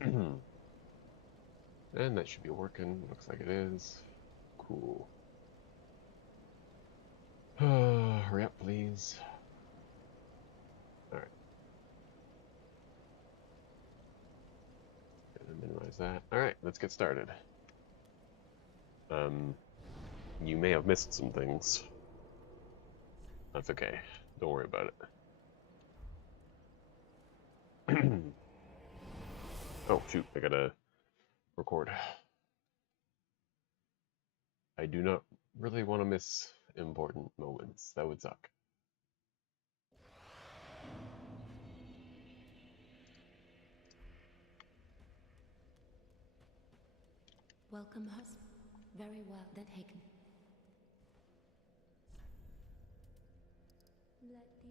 And that should be working. Looks like it is. Cool. Hurry up, please. Alright. Gonna minimize that. Alright, let's get started. You may have missed some things. That's okay. Don't worry about it. Oh, shoot. I gotta record. I do not really want to miss important moments. That would suck. Welcome, husband. Very well, then taken.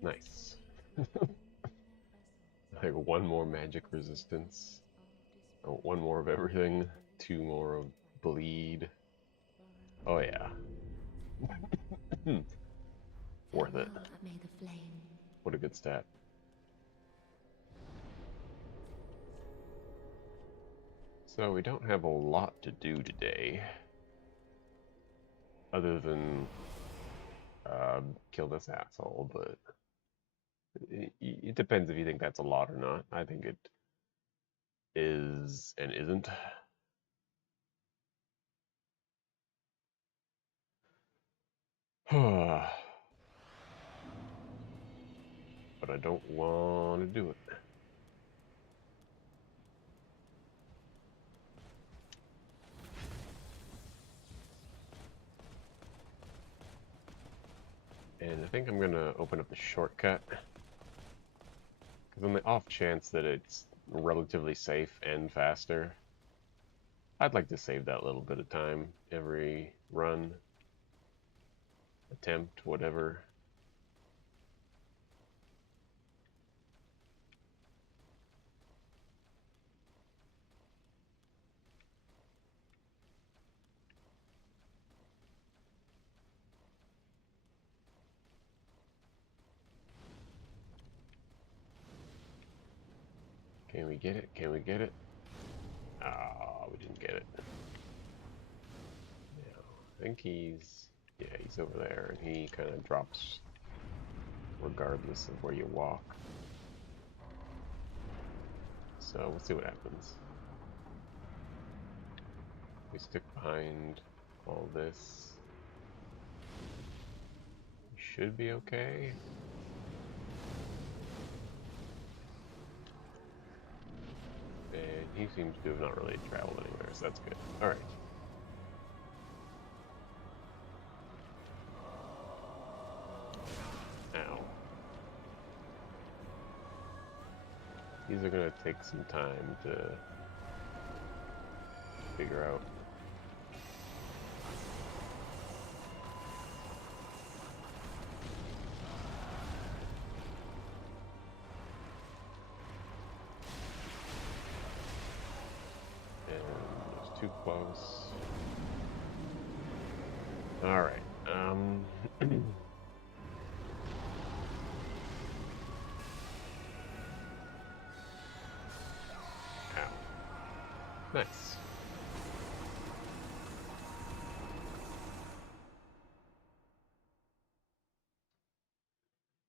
Nice. Like one more magic resistance. Oh, one more of everything. Two more of bleed. Oh yeah. Worth it. May the flame. What a good stat. So we don't have a lot to do today. Other than kill this asshole, but it depends if you think that's a lot or not. I think it is and isn't. But I don't want to do it. And I think I'm going to open up the shortcut. Because on the off chance that it's relatively safe and faster, I'd like to save that little bit of time every run, attempt, whatever. Can we get it? Can we get it? Ah, we didn't get it. No, I think he's over there, and he kind of drops regardless of where you walk. So we'll see what happens. We stick behind all this. We should be okay. And he seems to have not really traveled anywhere, so that's good. Alright. Ow. These are going to take some time to figure out. Too close. All right. Ow. Nice.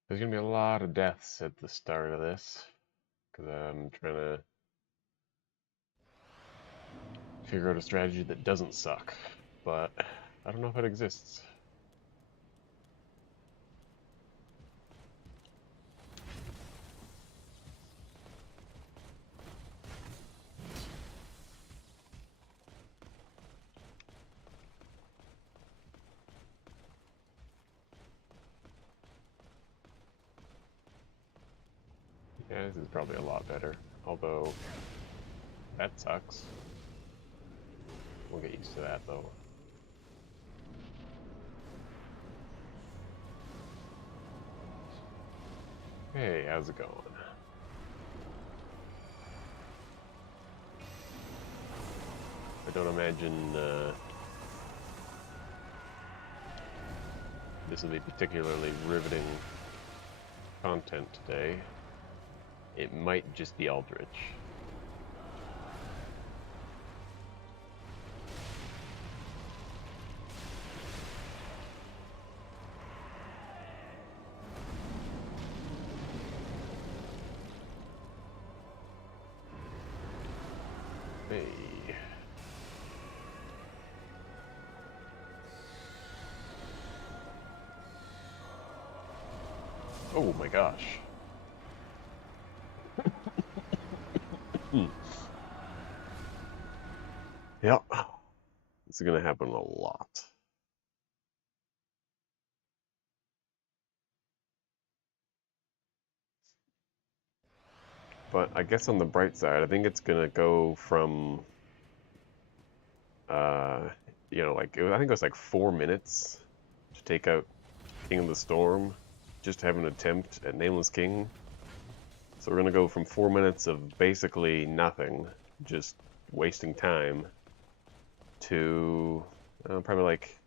There's gonna be a lot of deaths at the start of this because I'm trying to figure out a strategy that doesn't suck, but I don't know if it exists. Yeah, this is probably a lot better, although that sucks. We'll get used to that though. Hey, how's it going? I don't imagine this will be particularly riveting content today. It might just be Aldrich. Hey. Oh my gosh. Yep. This is gonna happen a lot. But I guess on the bright side, I think it's gonna go from, uh, like I think it was like 4 minutes to take out King of the Storm, just to have an attempt at Nameless King. So we're gonna go from 4 minutes of basically nothing, just wasting time, to probably like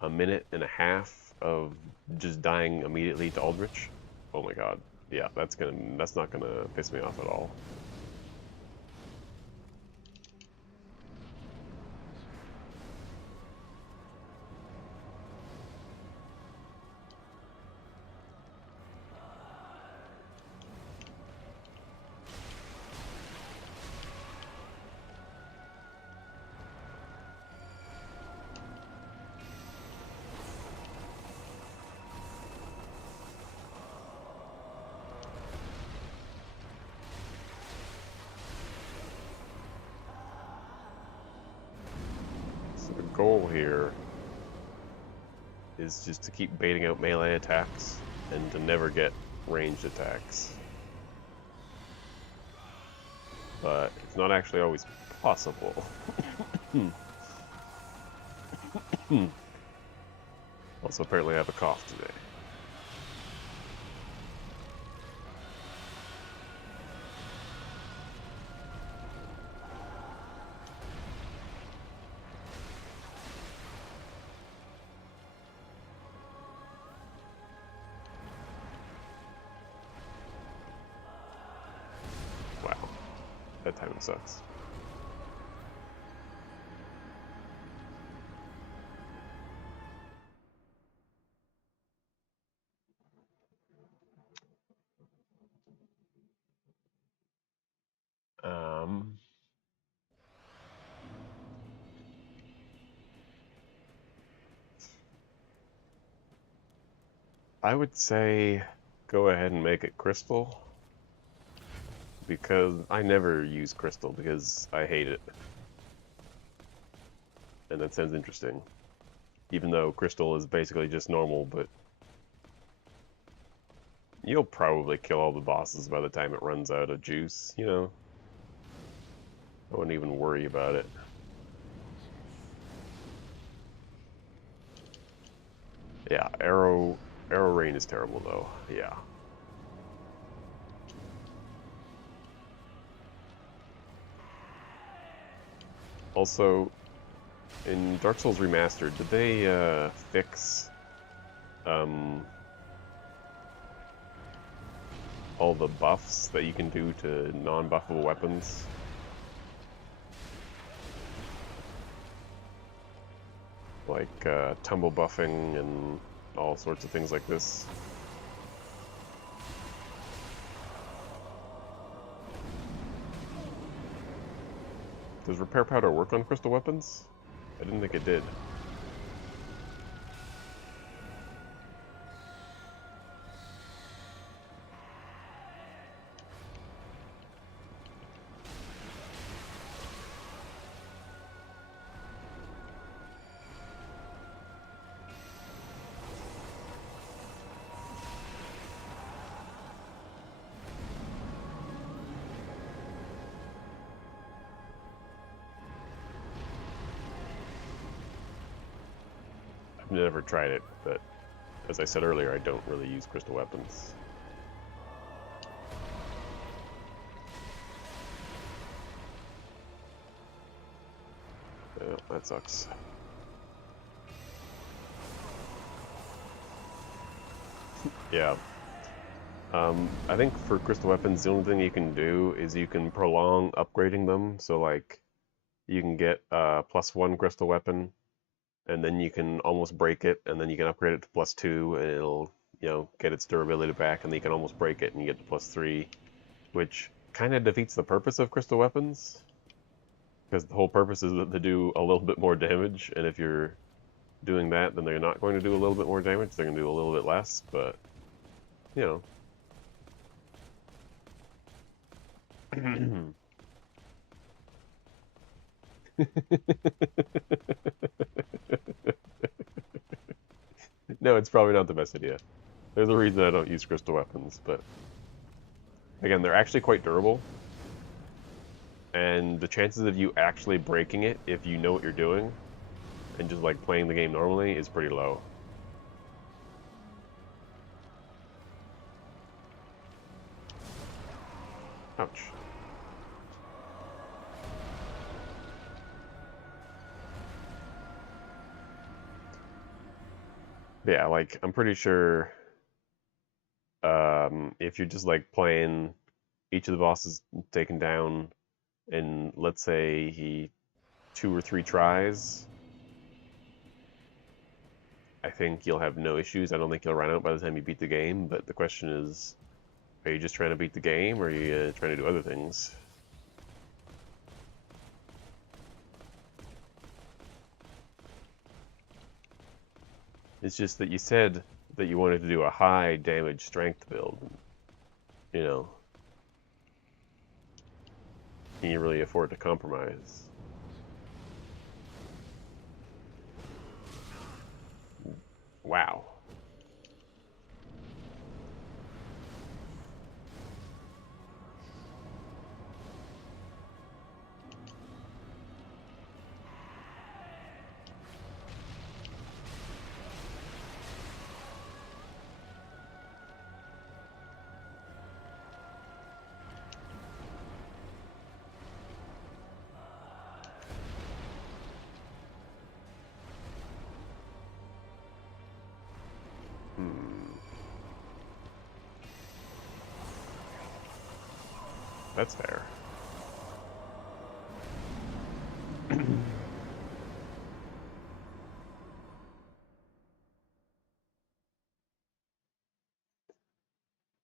a minute and a half of just dying immediately to Aldrich. Oh my god. Yeah, that's not gonna piss me off at all. So the goal here is just to keep baiting out melee attacks and to never get ranged attacks. But it's not actually always possible. Also, apparently I have a cough today. Wow, that timing sucks. Um, I would say go ahead and make it Crystal, because I never use Crystal because I hate it. And that sounds interesting. Even though Crystal is basically just normal, but you'll probably kill all the bosses by the time it runs out of juice, you know? I wouldn't even worry about it. Yeah, arrow rain is terrible though. Yeah. Also, in Dark Souls Remastered, did they fix all the buffs that you can do to non-buffable weapons? Like tumble buffing and all sorts of things like this. Does repair powder work on crystal weapons? I didn't think it did. I've never tried it, but as I said earlier, I don't really use crystal weapons. Oh, that sucks. Yeah. I think for crystal weapons, the only thing you can do is you can prolong upgrading them. So like, you can get a +1 crystal weapon, and then you can almost break it, and then you can upgrade it to +2, and it'll, get its durability back, and then you can almost break it, and you get to +3, which kind of defeats the purpose of crystal weapons. Because the whole purpose is that they do a little bit more damage, and if you're doing that, then they're not going to do a little bit more damage, they're going to do a little bit less, but, you know. No, it's probably not the best idea. There's a reason I don't use crystal weapons, but again, they're actually quite durable, and the chances of you actually breaking it if you know what you're doing and just like playing the game normally is pretty low. Ouch. Yeah, like I'm pretty sure if you're just like playing each of the bosses taken down in, let's say, 2 or 3 tries, I think you'll have no issues. I don't think you'll run out by the time you beat the game, but the question is, are you just trying to beat the game, or are you trying to do other things? It's just that you said that you wanted to do a high damage strength build. You know, can you really afford to compromise? Wow. That's fair.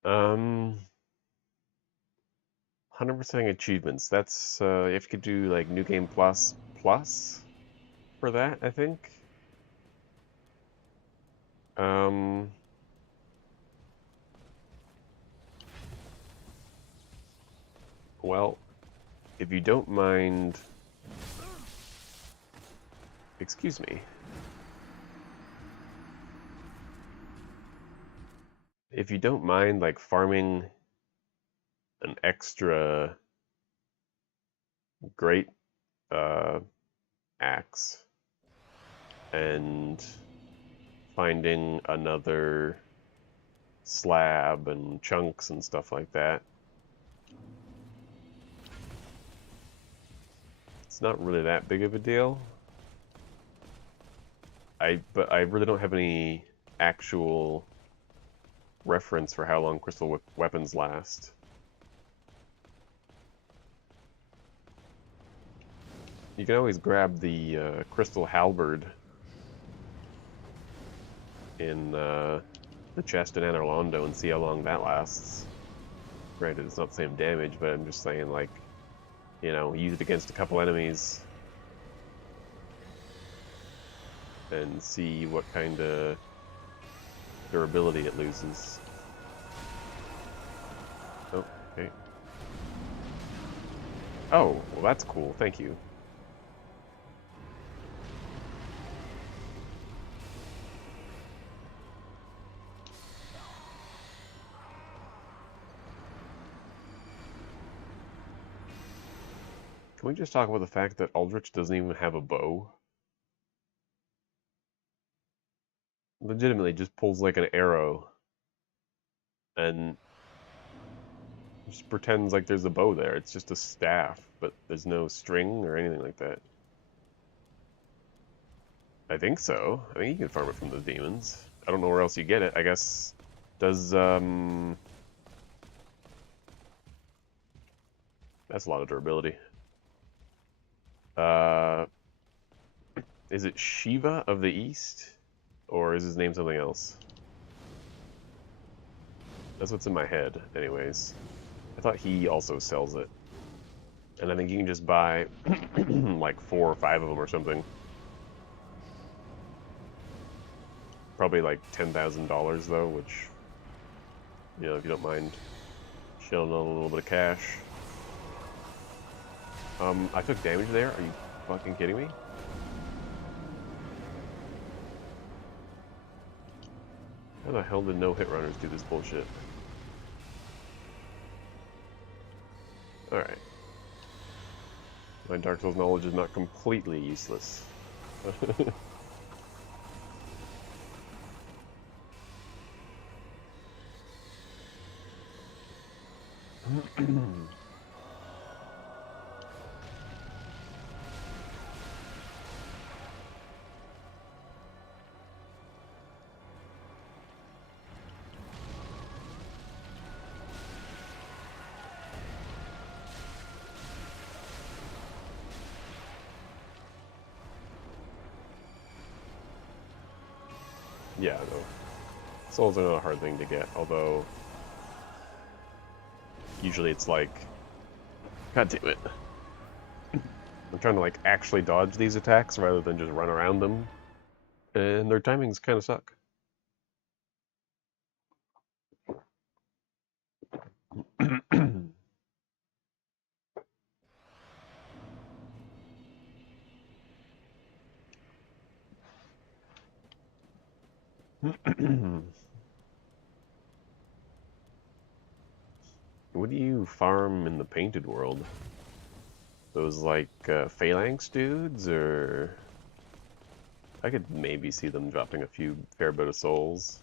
um, 100% achievements. That's if you could do like New Game Plus for that, I think. Um, well, if you don't mind, excuse me. If you don't mind like farming an extra great axe and finding another slab and chunks and stuff like that, it's not really that big of a deal. But I really don't have any actual reference for how long crystal weapons last. You can always grab the crystal halberd in the chest in Anor Londo and see how long that lasts. Granted, it's not the same damage, but I'm just saying, like, you know, use it against a couple enemies and see what kind of durability it loses. Oh, okay. Oh, well that's cool, thank you. Can we just talk about the fact that Aldrich doesn't even have a bow? Legitimately just pulls like an arrow and just pretends like there's a bow there. It's just a staff, but there's no string or anything like that. I think so. I think you can farm it from the demons. I don't know where else you get it. I guess does that's a lot of durability. Is it Shiva of the East? Or is his name something else? That's what's in my head, anyways. I thought he also sells it. And I think you can just buy like 4 or 5 of them or something. Probably like $10,000 though, which, you know, if you don't mind shelling out a little bit of cash. I took damage there? Are you fucking kidding me? How the hell did no hit runners do this bullshit? Alright. My Dark Souls knowledge is not completely useless. Yeah, no. Souls are not a hard thing to get, although usually it's like, god damn it. I'm trying to like actually dodge these attacks rather than just run around them, and their timings kind of suck. What do you farm in the painted world? Those like phalanx dudes, or I could maybe see them dropping a fair bit of souls.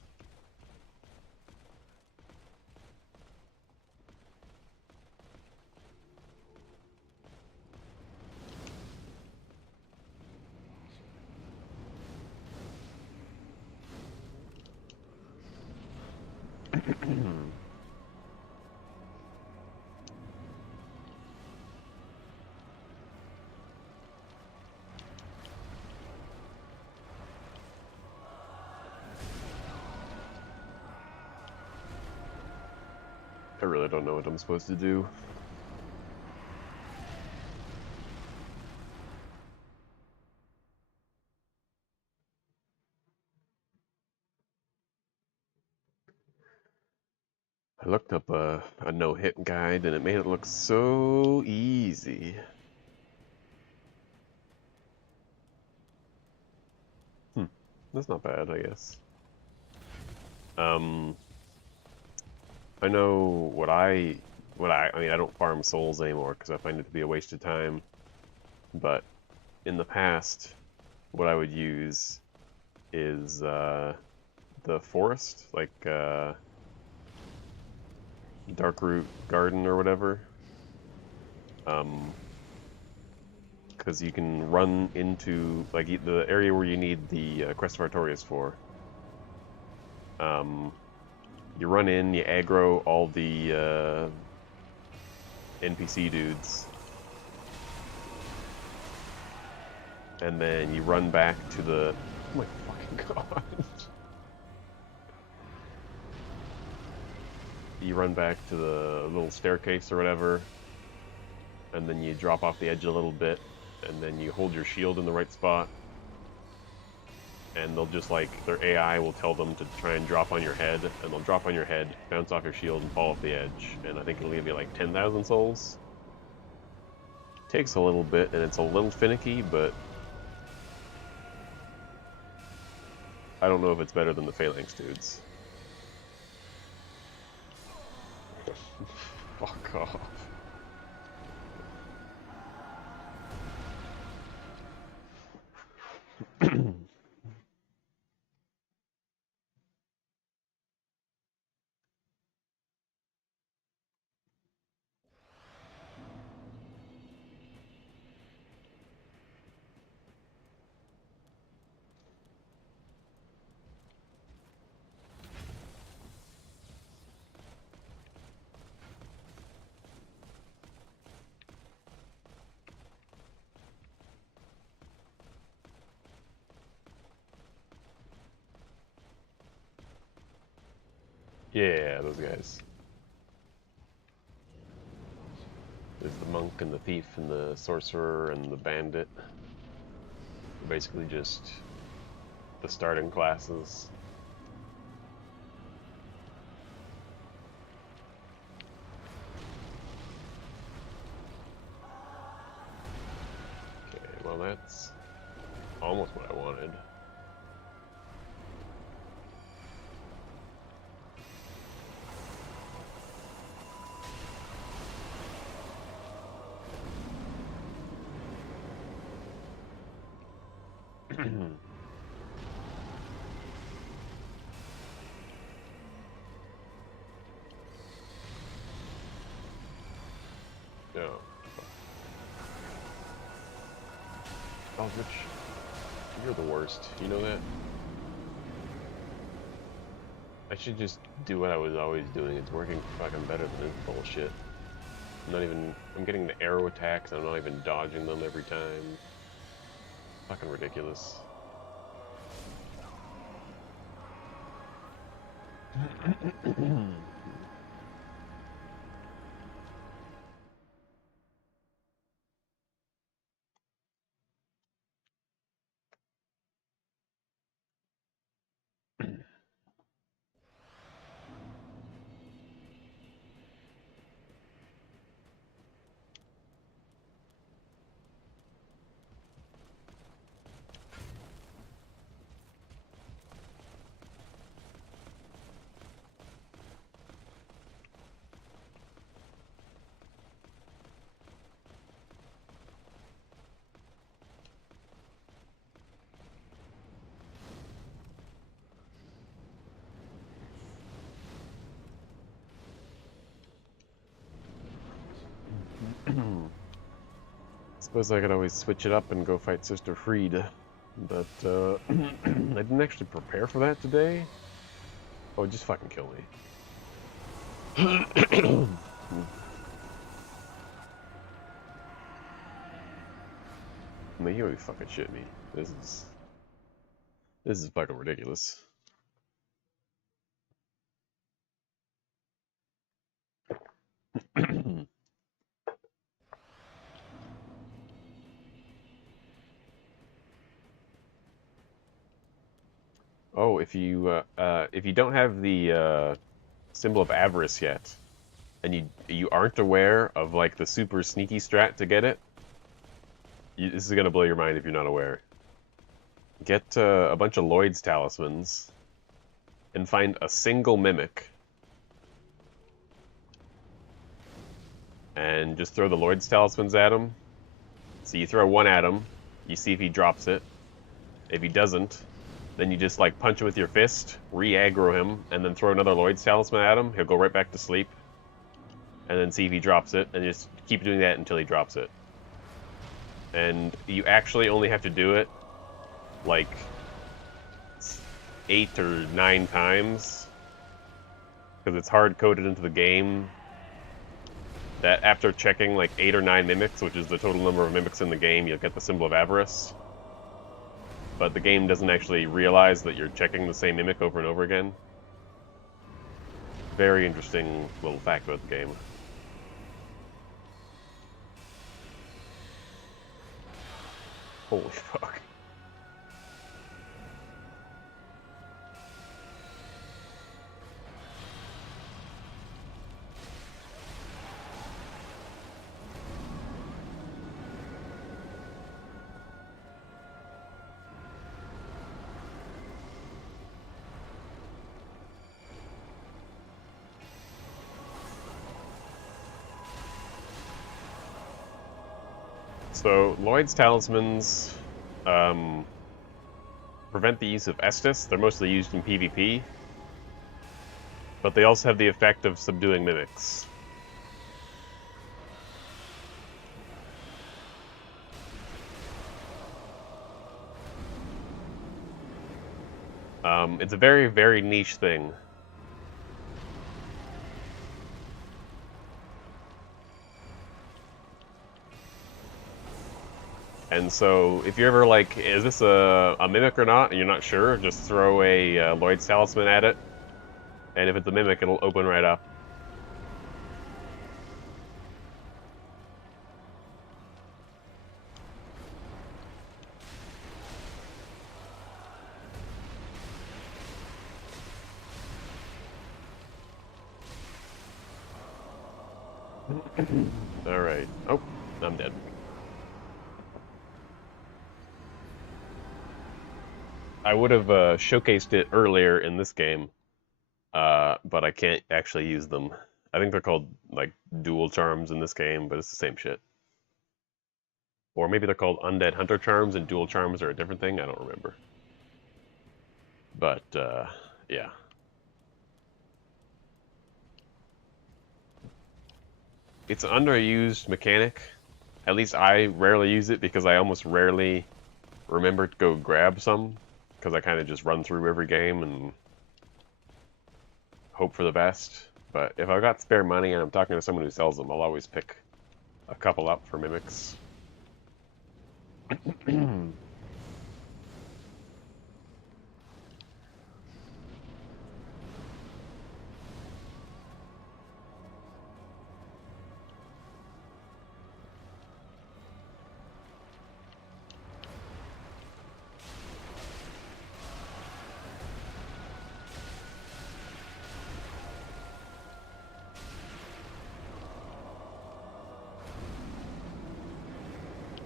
I really don't know what I'm supposed to do. I looked up a no-hit guide and it made it look so easy. That's not bad, I guess. I know I mean, I don't farm souls anymore because I find it to be a waste of time. But in the past, what I would use is the forest, like Darkroot Garden or whatever. Because you can run into like the area where you need the Crest of Artorias for. You run in, you aggro all the NPC dudes, and then you run back to the. Oh my fucking god! You run back to the little staircase or whatever, and then you drop off the edge a little bit, and then you hold your shield in the right spot, and they'll just like, their AI will tell them to try and drop on your head, and they'll drop on your head, bounce off your shield, and fall off the edge, and I think it'll give you like 10,000 souls. Takes a little bit, and it's a little finicky, but I don't know if it's better than the Phalanx dudes. Fuck off. Yeah, those guys. There's the monk and the thief and the sorcerer and the bandit. Basically just the starting classes. Okay, well that's almost what I wanted. No. Oh, Rich, you're the worst. You know that? I should just do what I was always doing. It's working fucking better than this bullshit. I'm getting the arrow attacks, I'm not even dodging them every time. Fucking ridiculous. Suppose I could always switch it up and go fight Sister Fried, but I didn't actually prepare for that today. Oh, just fucking kill me. Man, you always fucking shit me. This is fucking ridiculous. Oh, if you don't have the symbol of avarice yet, and you aren't aware of like the super sneaky strat to get it, this is gonna blow your mind if you're not aware. Get a bunch of Lloyd's talismans, and find a single mimic, and just throw the Lloyd's talismans at him. So you throw one at him, you see if he drops it. If he doesn't, then you just like punch him with your fist, re-aggro him, and then throw another Lloyd's talisman at him. He'll go right back to sleep. And then see if he drops it, and just keep doing that until he drops it. And you actually only have to do it like 8 or 9 times, because it's hard-coded into the game that after checking like 8 or 9 mimics, which is the total number of mimics in the game, you'll get the symbol of avarice. But the game doesn't actually realize that you're checking the same mimic over and over again. Very interesting little fact about the game. Holy fuck. So, Lloyd's talismans prevent the use of Estus. They're mostly used in PvP. But they also have the effect of subduing mimics. It's a very, very niche thing. And so, if you're ever like, is this a mimic or not, and you're not sure, just throw a Lloyd's talisman at it. And if it's a mimic, it'll open right up. Alright. Oh, I'm dead. I would have showcased it earlier in this game, but I can't actually use them. I think they're called, like, dual charms in this game, but it's the same shit. Or maybe they're called undead hunter charms and dual charms are a different thing, I don't remember. But, yeah. It's an underused mechanic. At least I rarely use it because I almost rarely remember to go grab some. Because I kind of just run through every game and hope for the best. But if I've got spare money and I'm talking to someone who sells them, I'll always pick a couple up for mimics.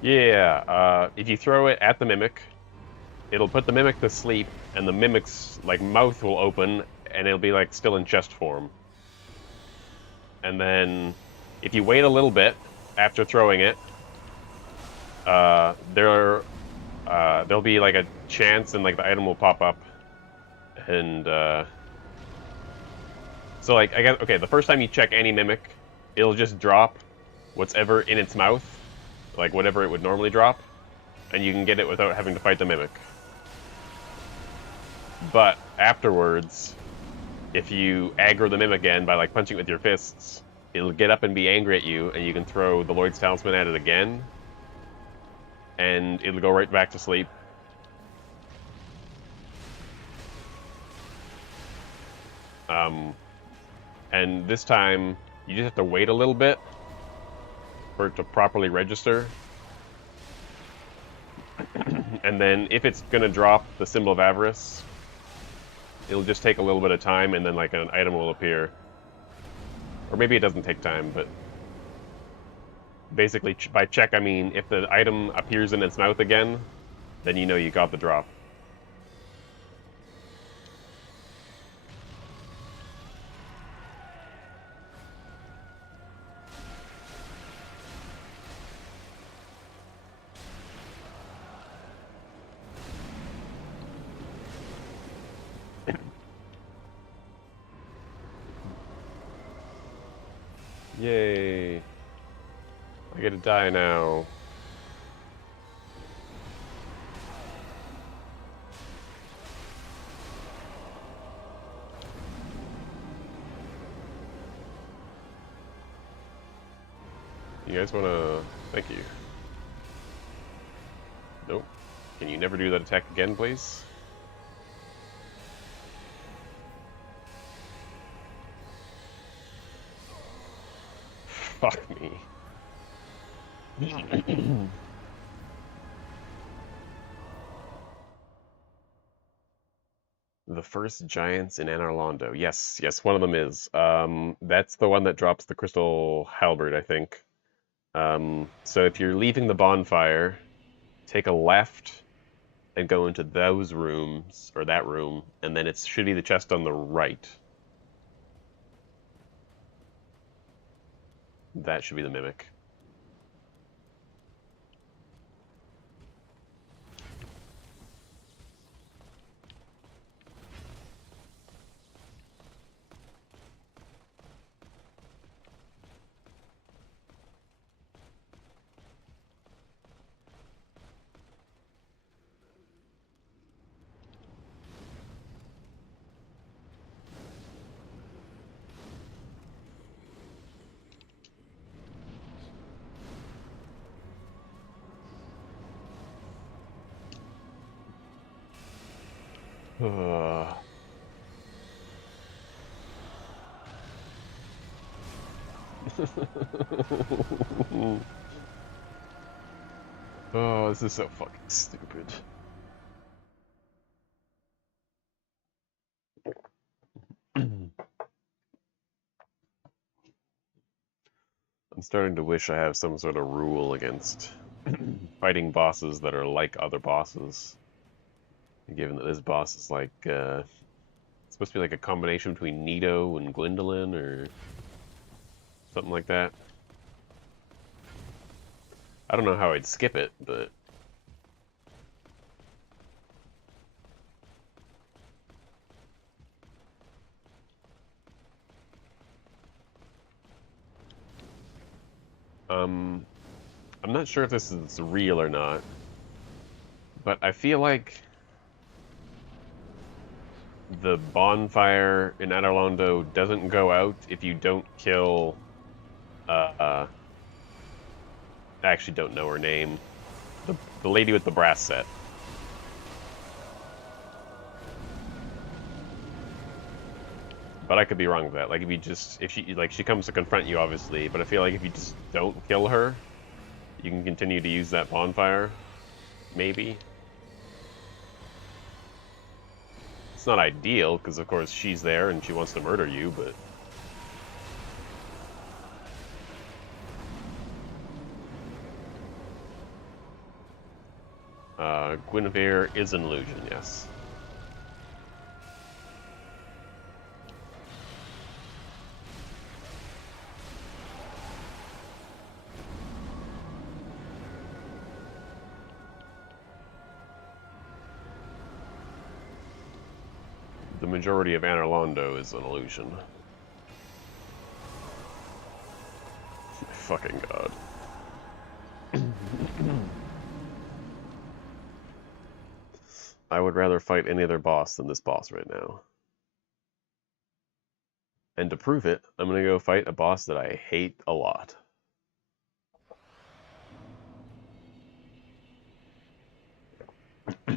Yeah, if you throw it at the mimic, it'll put the mimic to sleep, and the mimic's like mouth will open, and it'll be like still in chest form. And then, if you wait a little bit after throwing it, there'll be like a chance, and like the item will pop up, and so like I guess okay, the first time you check any mimic, it'll just drop what's ever in its mouth, like whatever it would normally drop, and you can get it without having to fight the mimic. But afterwards, if you aggro the mimic again by like punching it with your fists, it'll get up and be angry at you, and you can throw the Lloyd's Talisman at it again, and it'll go right back to sleep. And this time, you just have to wait a little bit for it to properly register. And then if it's going to drop the Symbol of Avarice, it'll just take a little bit of time, and then like an item will appear. Or maybe it doesn't take time, but basically by check I mean if the item appears in its mouth again, then you know you got the drop. Yay! I get to die now. You guys wanna... Thank you. Nope. Can you never do that attack again, please? Fuck me. The first giants in Anor Londo. Yes, yes, one of them is. That's the one that drops the crystal halberd, I think. So if you're leaving the bonfire, take a left and go into those rooms, or that room, and then it should be the chest on the right. That should be the mimic. Oh, this is so fucking stupid. I'm starting to wish I have some sort of rule against fighting bosses that are like other bosses. Given that this boss is like, it's supposed to be like a combination between Nito and Gwendolyn or something like that. I don't know how I'd skip it, but... I'm not sure if this is real or not, but I feel like the bonfire in Anor Londo doesn't go out if you don't kill, I actually don't know her name. The lady with the brass set. But I could be wrong with that. Like, if she comes to confront you, obviously, but I feel like if you just don't kill her, you can continue to use that bonfire. Maybe. It's not ideal, because of course she's there and she wants to murder you, but... Guinevere is an illusion, yes. The majority of Anor Londo is an illusion. Fucking god. I would rather fight any other boss than this boss right now. And to prove it, I'm gonna go fight a boss that I hate a lot. I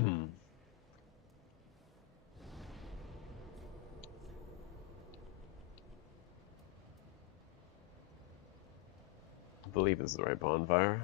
believe this is the right bonfire.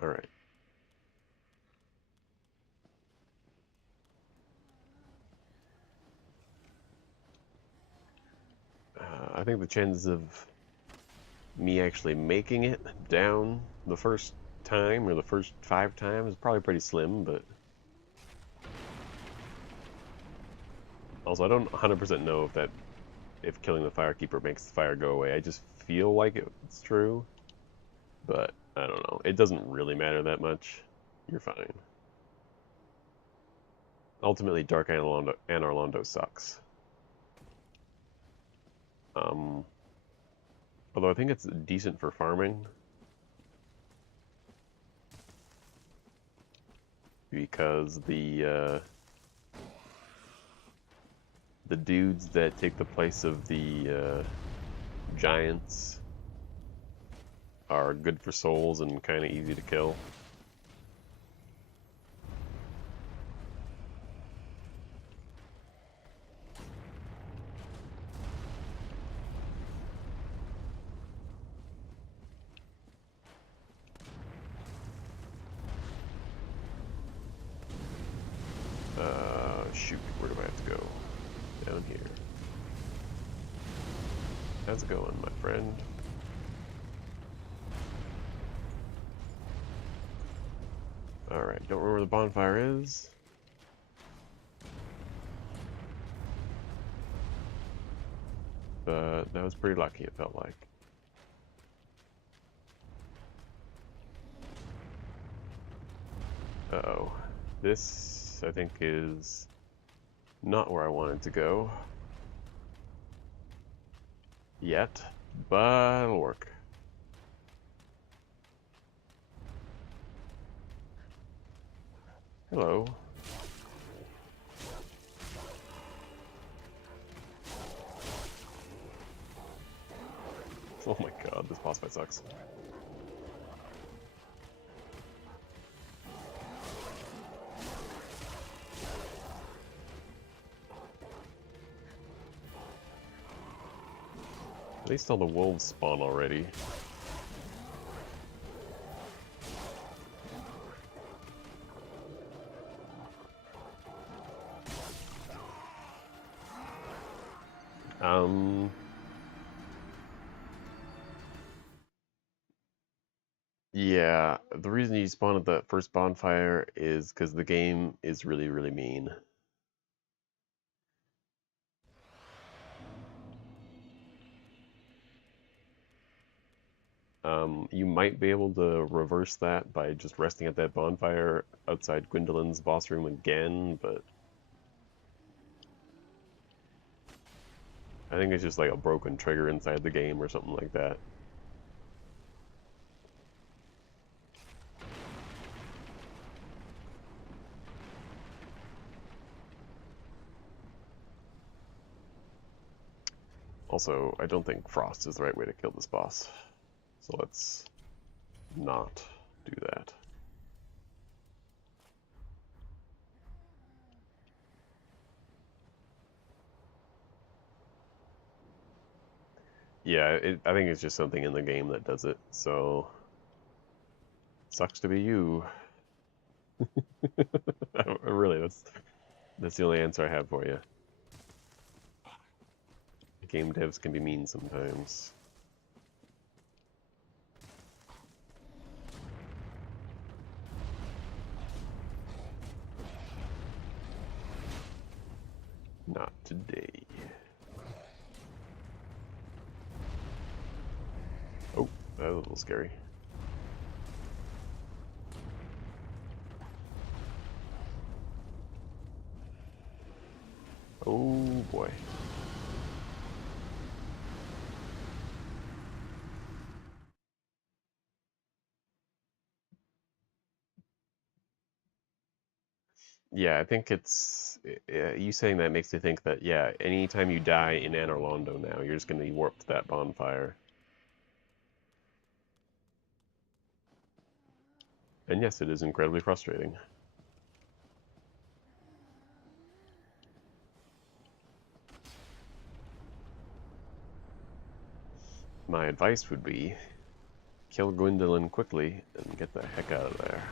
All right. I think the chances of me actually making it down the first time or the first 5 times is probably pretty slim, but also I don't 100% know if killing the Firekeeper makes the fire go away. I just feel like it's true, but I don't know. It doesn't really matter that much. You're fine. Ultimately, Dark Anor Londo sucks. Although I think it's decent for farming. Because the dudes that take the place of the giants are good for souls and kind of easy to kill. Shoot, where do I have to go? Down here. How's it going, my friend? Alright, don't remember where the bonfire is. But that was pretty lucky, it felt like. Uh-oh. This, I think, is not where I wanted to go. Yet, but it'll work. Hello. Oh my god, this boss fight sucks. At least all the wolves spawn already. Yeah, the reason you spawn at the first bonfire is because the game is really, really mean. You might be able to reverse that by just resting at that bonfire outside Gwendolyn's boss room again, but I think it's just like a broken trigger inside the game or something like that. Also, I don't think Frost is the right way to kill this boss, so let's not do that. Yeah, I think it's just something in the game that does it, so sucks to be you. Really, that's the only answer I have for you. Game devs can be mean sometimes. Not today. Oh, that was a little scary. Oh boy. Yeah, I think it's you saying that makes me think that yeah, anytime you die in Anor Londo now, you're just going to be warped to that bonfire. And yes, it is incredibly frustrating. My advice would be kill Gwendolyn quickly and get the heck out of there.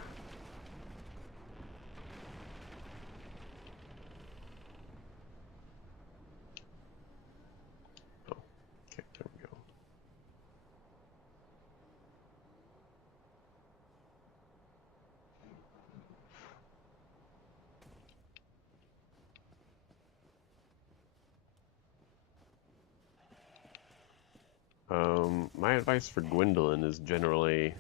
Oh, okay, there we go. My advice for Gwendolyn is generally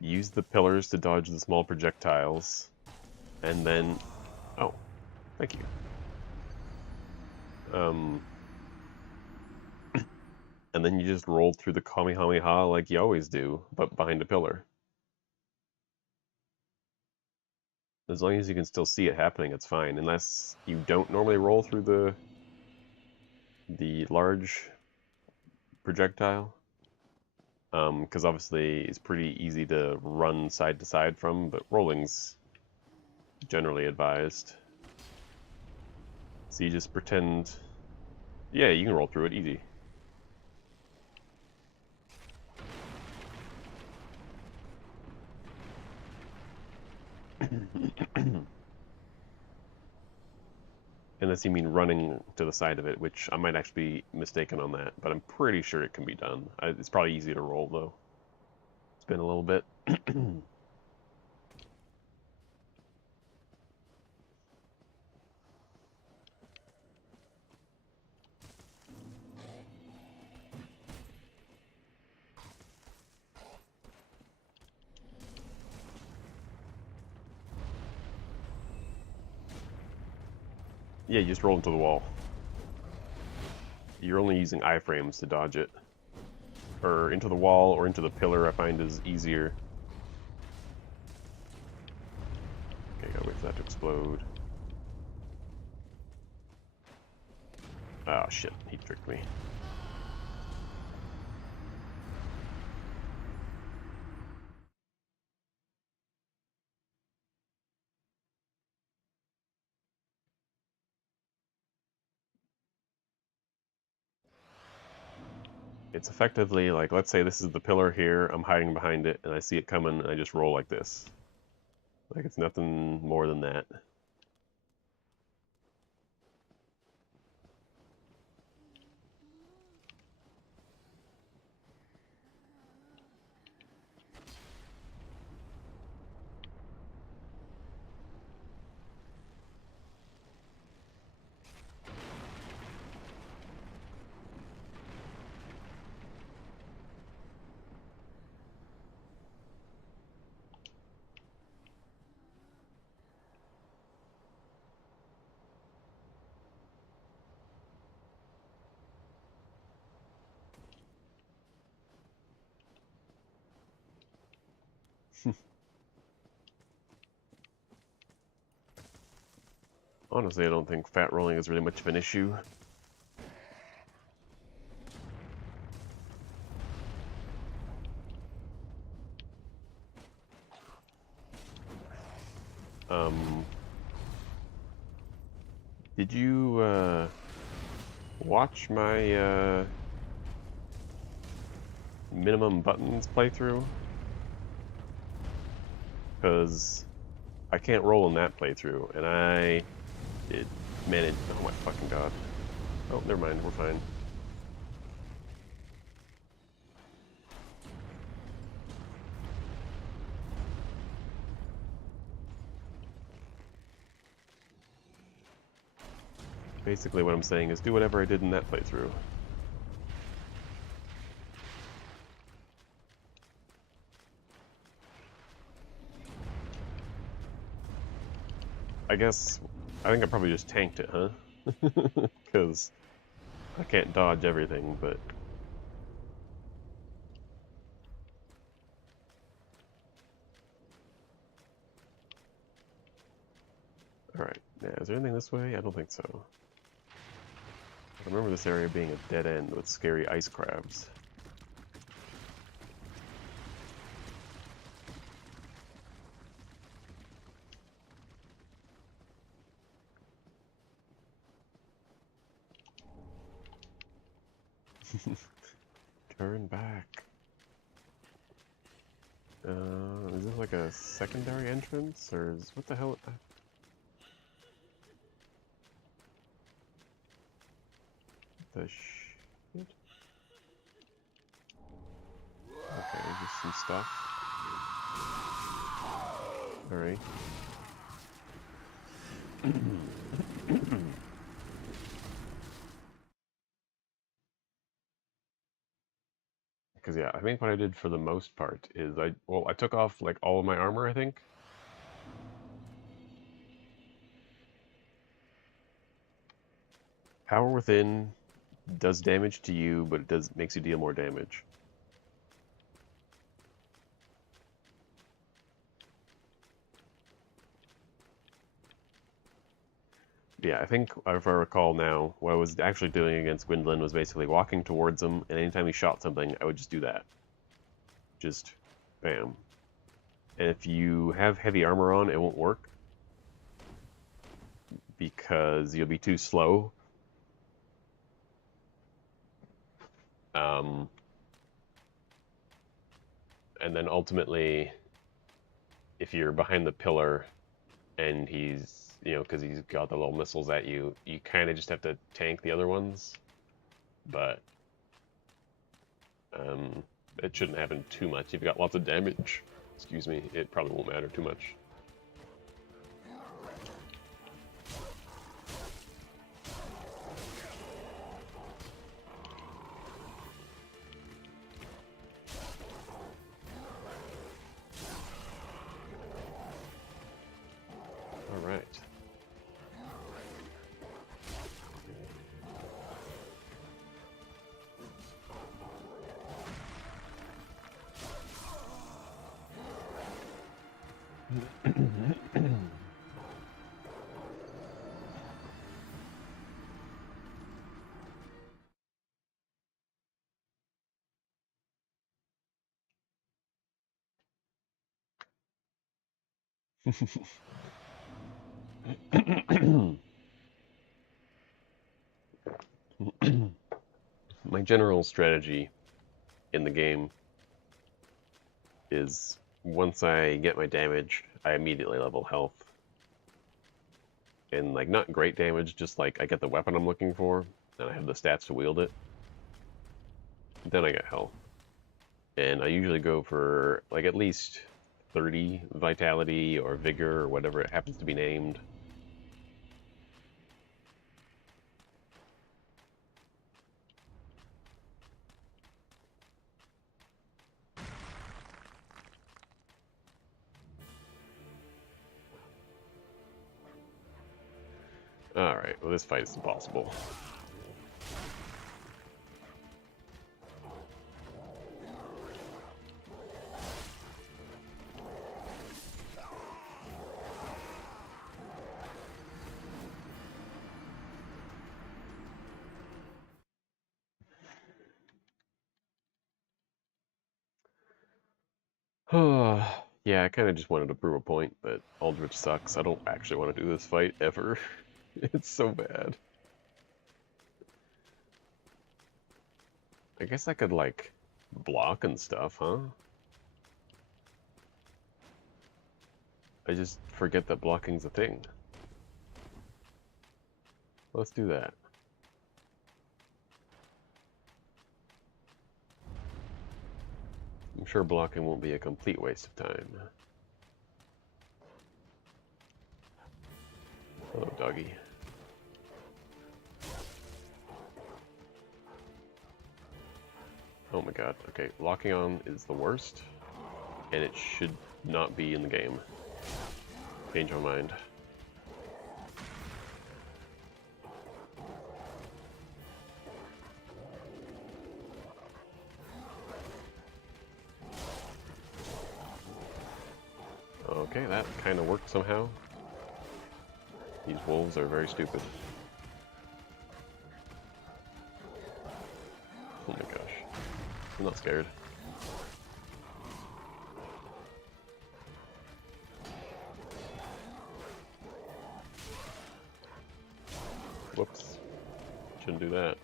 use the pillars to dodge the small projectiles, and then, oh, thank you. And then you just roll through the Kamehameha like you always do, but behind a pillar. As long as you can still see it happening, it's fine. Unless you don't normally roll through the large projectile. Because obviously it's pretty easy to run side to side from, but rolling's generally advised. So you just pretend, yeah, you can roll through it easy. Unless you mean running to the side of it, which I might actually be mistaken on that, but I'm pretty sure it can be done. It's probably easy to roll, though. It's been a little bit. Yeah, you just roll into the wall. You're only using iframes to dodge it. Or into the wall or into the pillar, I find is easier. Okay, gotta wait for that to explode. Ah, shit, he tricked me. it's effectively like, let's say this is the pillar here, I'm hiding behind it, and I see it coming, and I just roll like this. Like, it's nothing more than that. Honestly, I don't think fat rolling is really much of an issue. Did you watch my minimum buttons playthrough? Because I can't roll in that playthrough, and I did manage. Oh my fucking god. Oh, never mind, we're fine. Basically what I'm saying is do whatever I did in that playthrough. I think I probably just tanked it, huh? Because I can't dodge everything, but... Alright, now is there anything this way? I don't think so. I remember this area being a dead end with scary ice crabs. Turn back. Is this like a secondary entrance, or is... what the hell? The shit? Okay, just some stuff. Alright. Because yeah, I think what I did for the most part is I took off like all of my armor, I think. Power Within does damage to you, but it makes you deal more damage. Yeah, I think if I recall now, what I was actually doing against Gwendolyn was basically walking towards him, and anytime he shot something, I would just do that. Just bam. And if you have heavy armor on, it won't work because you'll be too slow. And then ultimately, if you're behind the pillar and he's, because he's got the little missiles at you, you kind of just have to tank the other ones. But it shouldn't happen too much. If you've got lots of damage, excuse me, it probably won't matter too much. All right. My general strategy in the game is once I get my damage, I immediately level health. And like not great damage, just like I get the weapon I'm looking for, and I have the stats to wield it. Then I get health. And I usually go for like at least 30 vitality or vigor or whatever it happens to be named. Alright, well this fight is impossible. Yeah, I kind of just wanted to prove a point that Aldrich sucks. I don't actually want to do this fight ever. It's so bad. I guess I could, like, block and stuff, huh? I just forget that blocking's a thing. Let's do that. I'm sure blocking won't be a complete waste of time. Hello, doggy. Oh my god. Okay, locking on is the worst, and it should not be in the game. Change my mind. Okay, that kind of worked somehow. These wolves are very stupid. Oh my gosh. I'm not scared. Whoops. Shouldn't do that.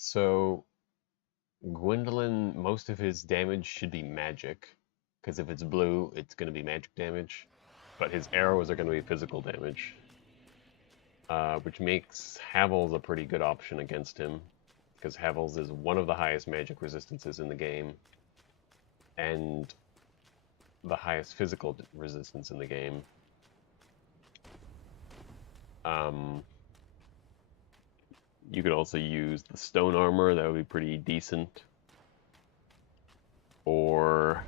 So Gwendolyn, most of his damage should be magic, because if it's blue, it's going to be magic damage, but his arrows are going to be physical damage, which makes Havel's a pretty good option against him, because Havel's is one of the highest magic resistances in the game, and the highest physical resistance in the game. You could also use the stone armor, that would be pretty decent. Or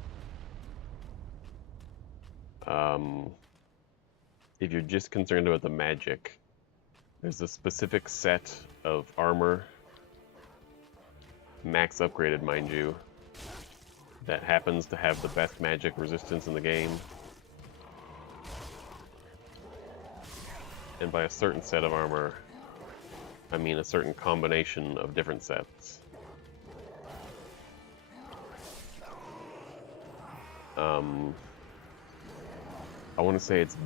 if you're just concerned about the magic, there's a specific set of armor, max upgraded mind you, that happens to have the best magic resistance in the game. And by a certain set of armor, I mean a certain combination of different sets. I want to say it's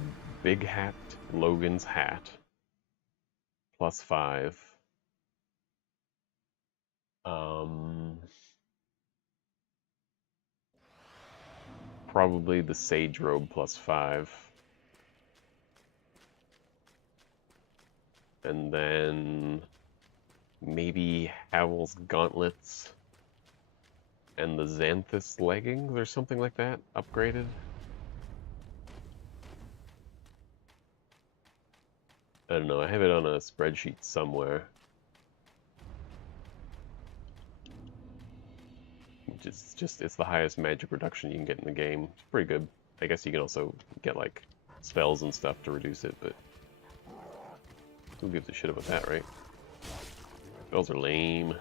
Big Hat Logan's hat plus 5. Probably the Sage Robe plus 5. And then maybe Havel's gauntlets and the Xanthus leggings or something like that upgraded. I don't know, I have it on a spreadsheet somewhere. It's the highest magic reduction you can get in the game. It's pretty good. I guess you can also get like spells and stuff to reduce it, but who gives a shit about that, right? Spells are lame.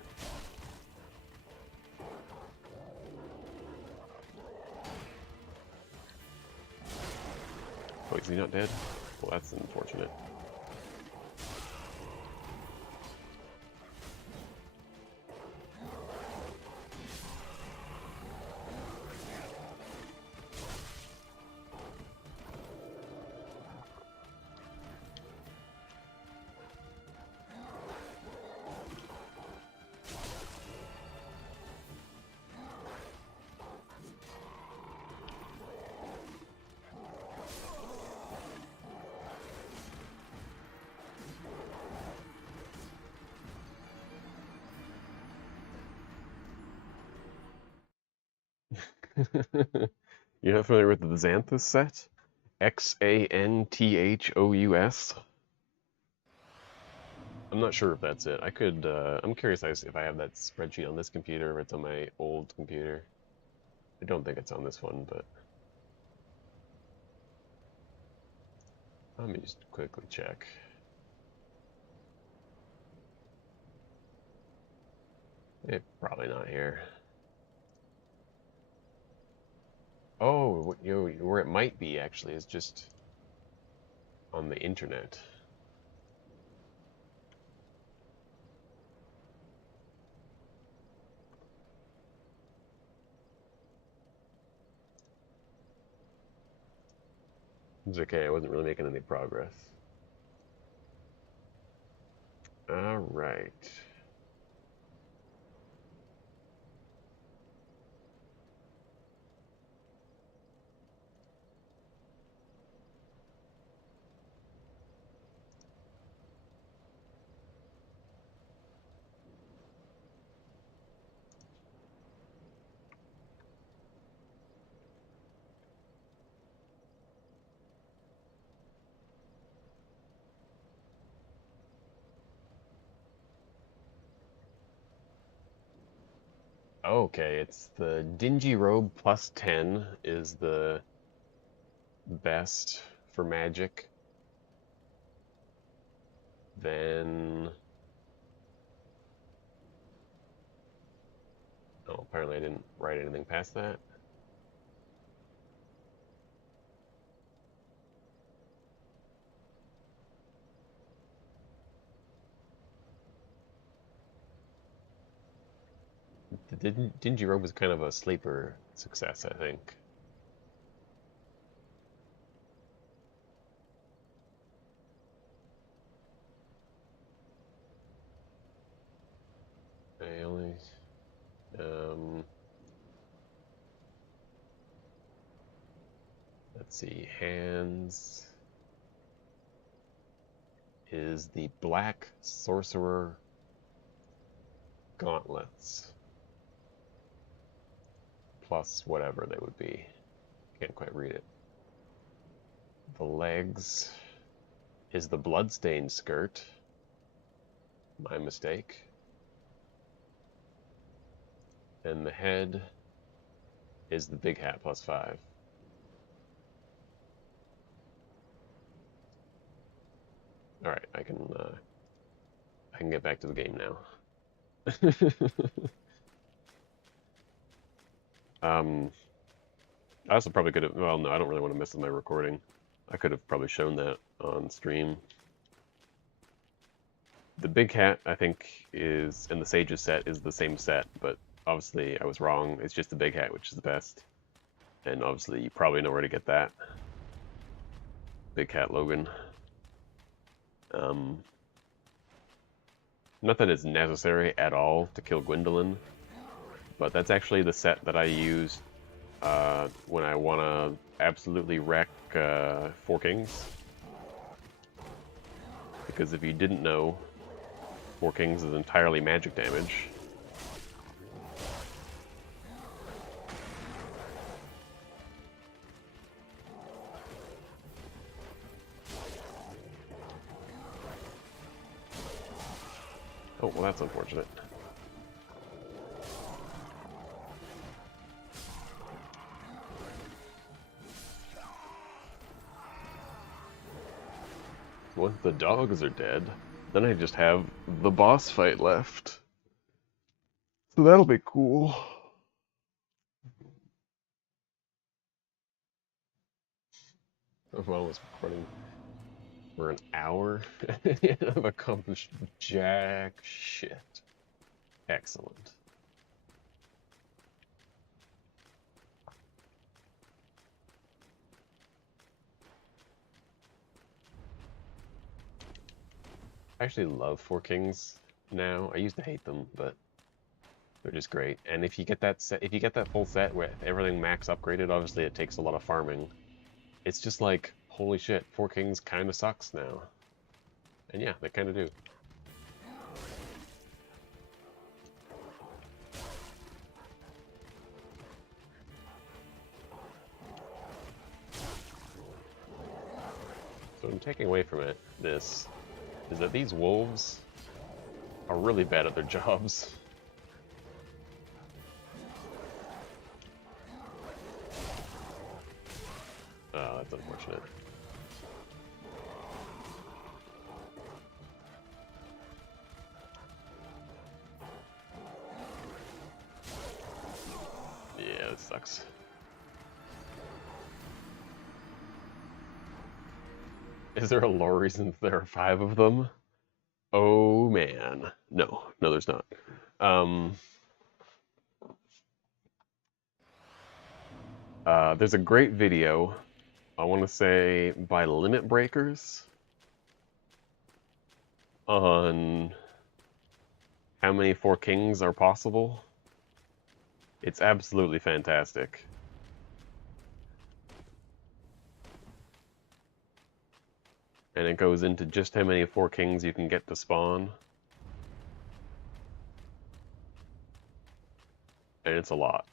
Oh, is he not dead? Well, that's unfortunate. You're not familiar with the Xanthous set? Xanthous. I'm not sure if that's it. I could, I'm curious if I have that spreadsheet on this computer or if it's on my old computer. I don't think it's on this one, but let me just quickly check. It's probably not here. Oh, you know, where it might be actually is just on the internet. It's okay, I wasn't really making any progress. Alright. Okay, it's the Dingy Robe plus 10 is the best for magic. Then... Oh, apparently I didn't write anything past that. The Dingy Robe was kind of a sleeper success, I think. I only... let's see, hands is the Black Sorcerer Gauntlets. Plus whatever they would be. Can't quite read it. The legs is the Bloodstained Skirt. My mistake. And the head is the Big Hat plus 5. Alright, I can get back to the game now. I also probably could have, well, no, I don't really want to mess with my recording. I could have probably shown that on stream. The Big Hat, I think, is, and the Sage's set is the same set, but obviously I was wrong. It's just the Big Hat, which is the best. And obviously you probably know where to get that. Big Hat Logan. Not that it's necessary at all to kill Gwendolyn, but that's actually the set that I use when I want to absolutely wreck Four Kings. Because if you didn't know, Four Kings is entirely magic damage. Oh, well that's unfortunate. Once the dogs are dead, then I just have the boss fight left. So that'll be cool. I've almost recording for an hour. I've accomplished jack shit. Excellent. I actually love Four Kings now. I used to hate them, but they're just great. And if you get that set, if you get that full set with everything max upgraded, obviously it takes a lot of farming. It's just like, holy shit, Four Kings kind of sucks now. And yeah, they kind of do. So what I'm taking away from this is that these wolves are really bad at their jobs. Oh, that's unfortunate. Yeah, this sucks. Is there a lore reason that there are 5 of them? Oh man. No, there's not. There's a great video, I want to say by Limit Breakers, on how many 4 kings are possible. It's absolutely fantastic. And it goes into just how many 4 kings you can get to spawn. And it's a lot.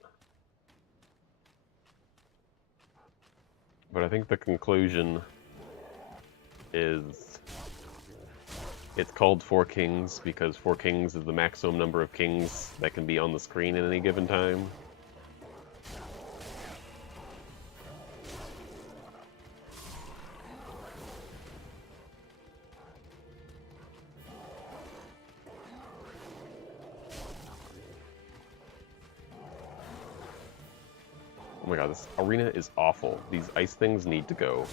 But I think the conclusion is it's called 4 kings because 4 kings is the maximum number of kings that can be on the screen at any given time. Oh my god, this arena is awful. These ice things need to go.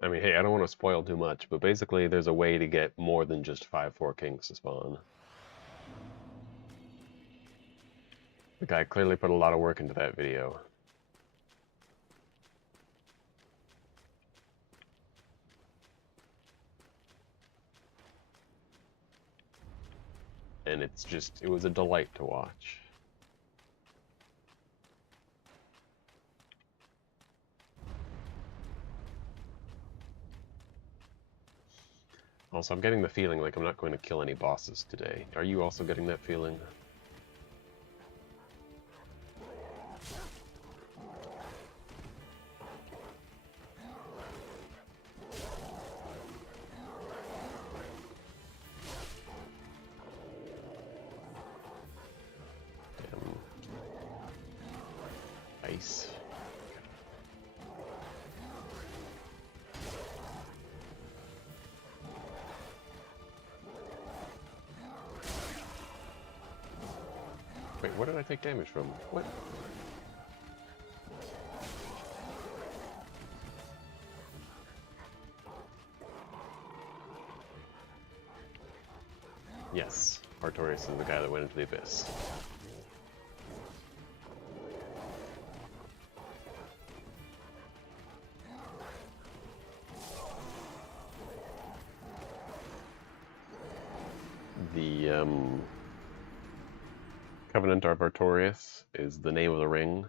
I mean, hey, I don't want to spoil too much, but basically there's a way to get more than just 5 4 kings to spawn. The guy clearly put a lot of work into that video. And it's just, it was a delight to watch. Also, I'm getting the feeling like I'm not going to kill any bosses today. Are you also getting that feeling? Damn. Ice. Wait, where did I take damage from? What? Yes, Artorias is the guy that went into the abyss. The Covenant of Artorias is the name of the ring.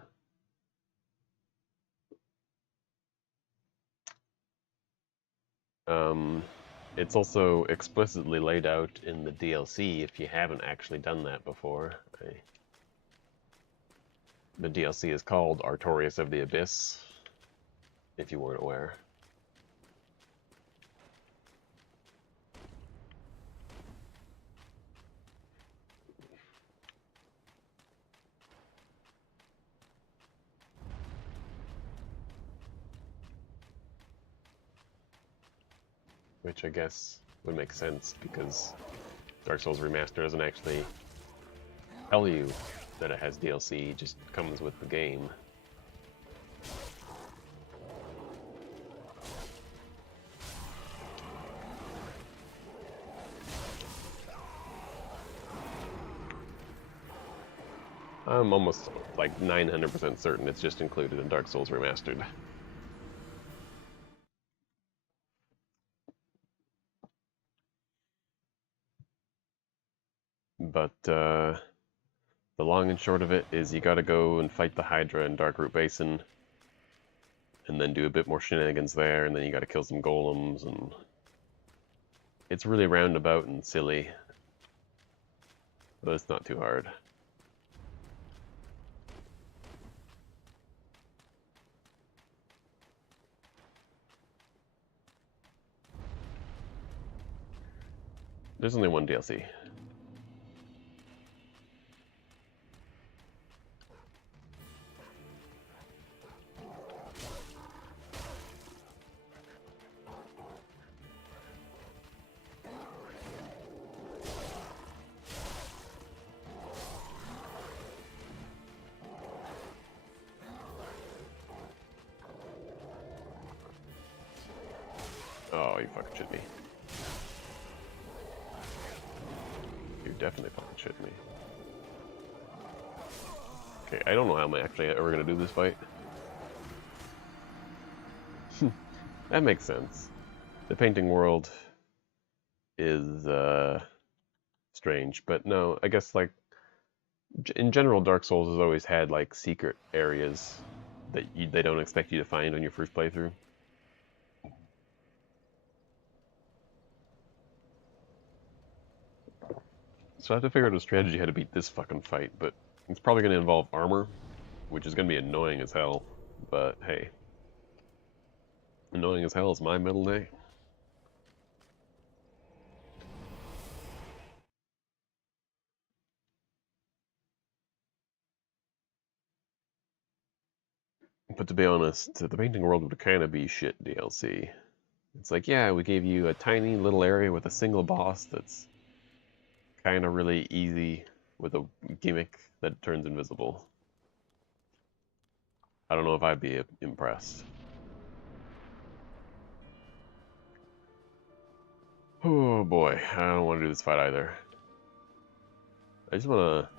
It's also explicitly laid out in the DLC if you haven't actually done that before. The DLC is called Artorias of the Abyss, if you weren't aware. Which I guess would make sense because Dark Souls Remastered doesn't actually tell you that it has DLC, it just comes with the game. I'm almost like 900% certain it's just included in Dark Souls Remastered. But the long and short of it is you gotta go and fight the Hydra in Darkroot Basin, and then do a bit more shenanigans there, and then you gotta kill some golems, and It's really roundabout and silly, but it's not too hard. There's only one DLC. Oh, you fucking shit me. You definitely fucking shit me. Okay, I don't know how I'm actually ever gonna do this fight. That makes sense. The painting world is strange, but no, I guess like in general, Dark Souls has always had like secret areas that they don't expect you to find on your first playthrough. So I have to figure out a strategy how to beat this fucking fight, but it's probably going to involve armor, which is going to be annoying as hell. But hey, annoying as hell is my middle name. But to be honest, the Painting World would kind of be shit DLC. It's like, yeah, we gave you a tiny little area with a single boss that's kind of really easy with a gimmick that turns invisible. I don't know if I'd be impressed. Oh boy, I don't want to do this fight either. I just want to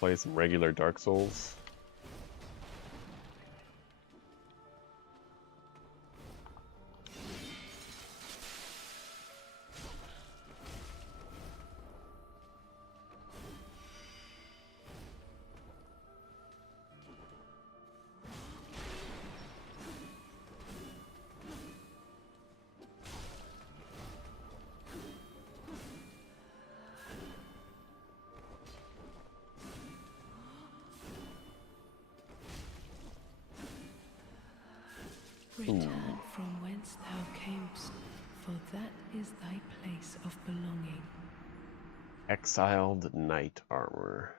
play some regular Dark Souls. Return from whence thou camest, for that is thy place of belonging. Exiled Knight Armor.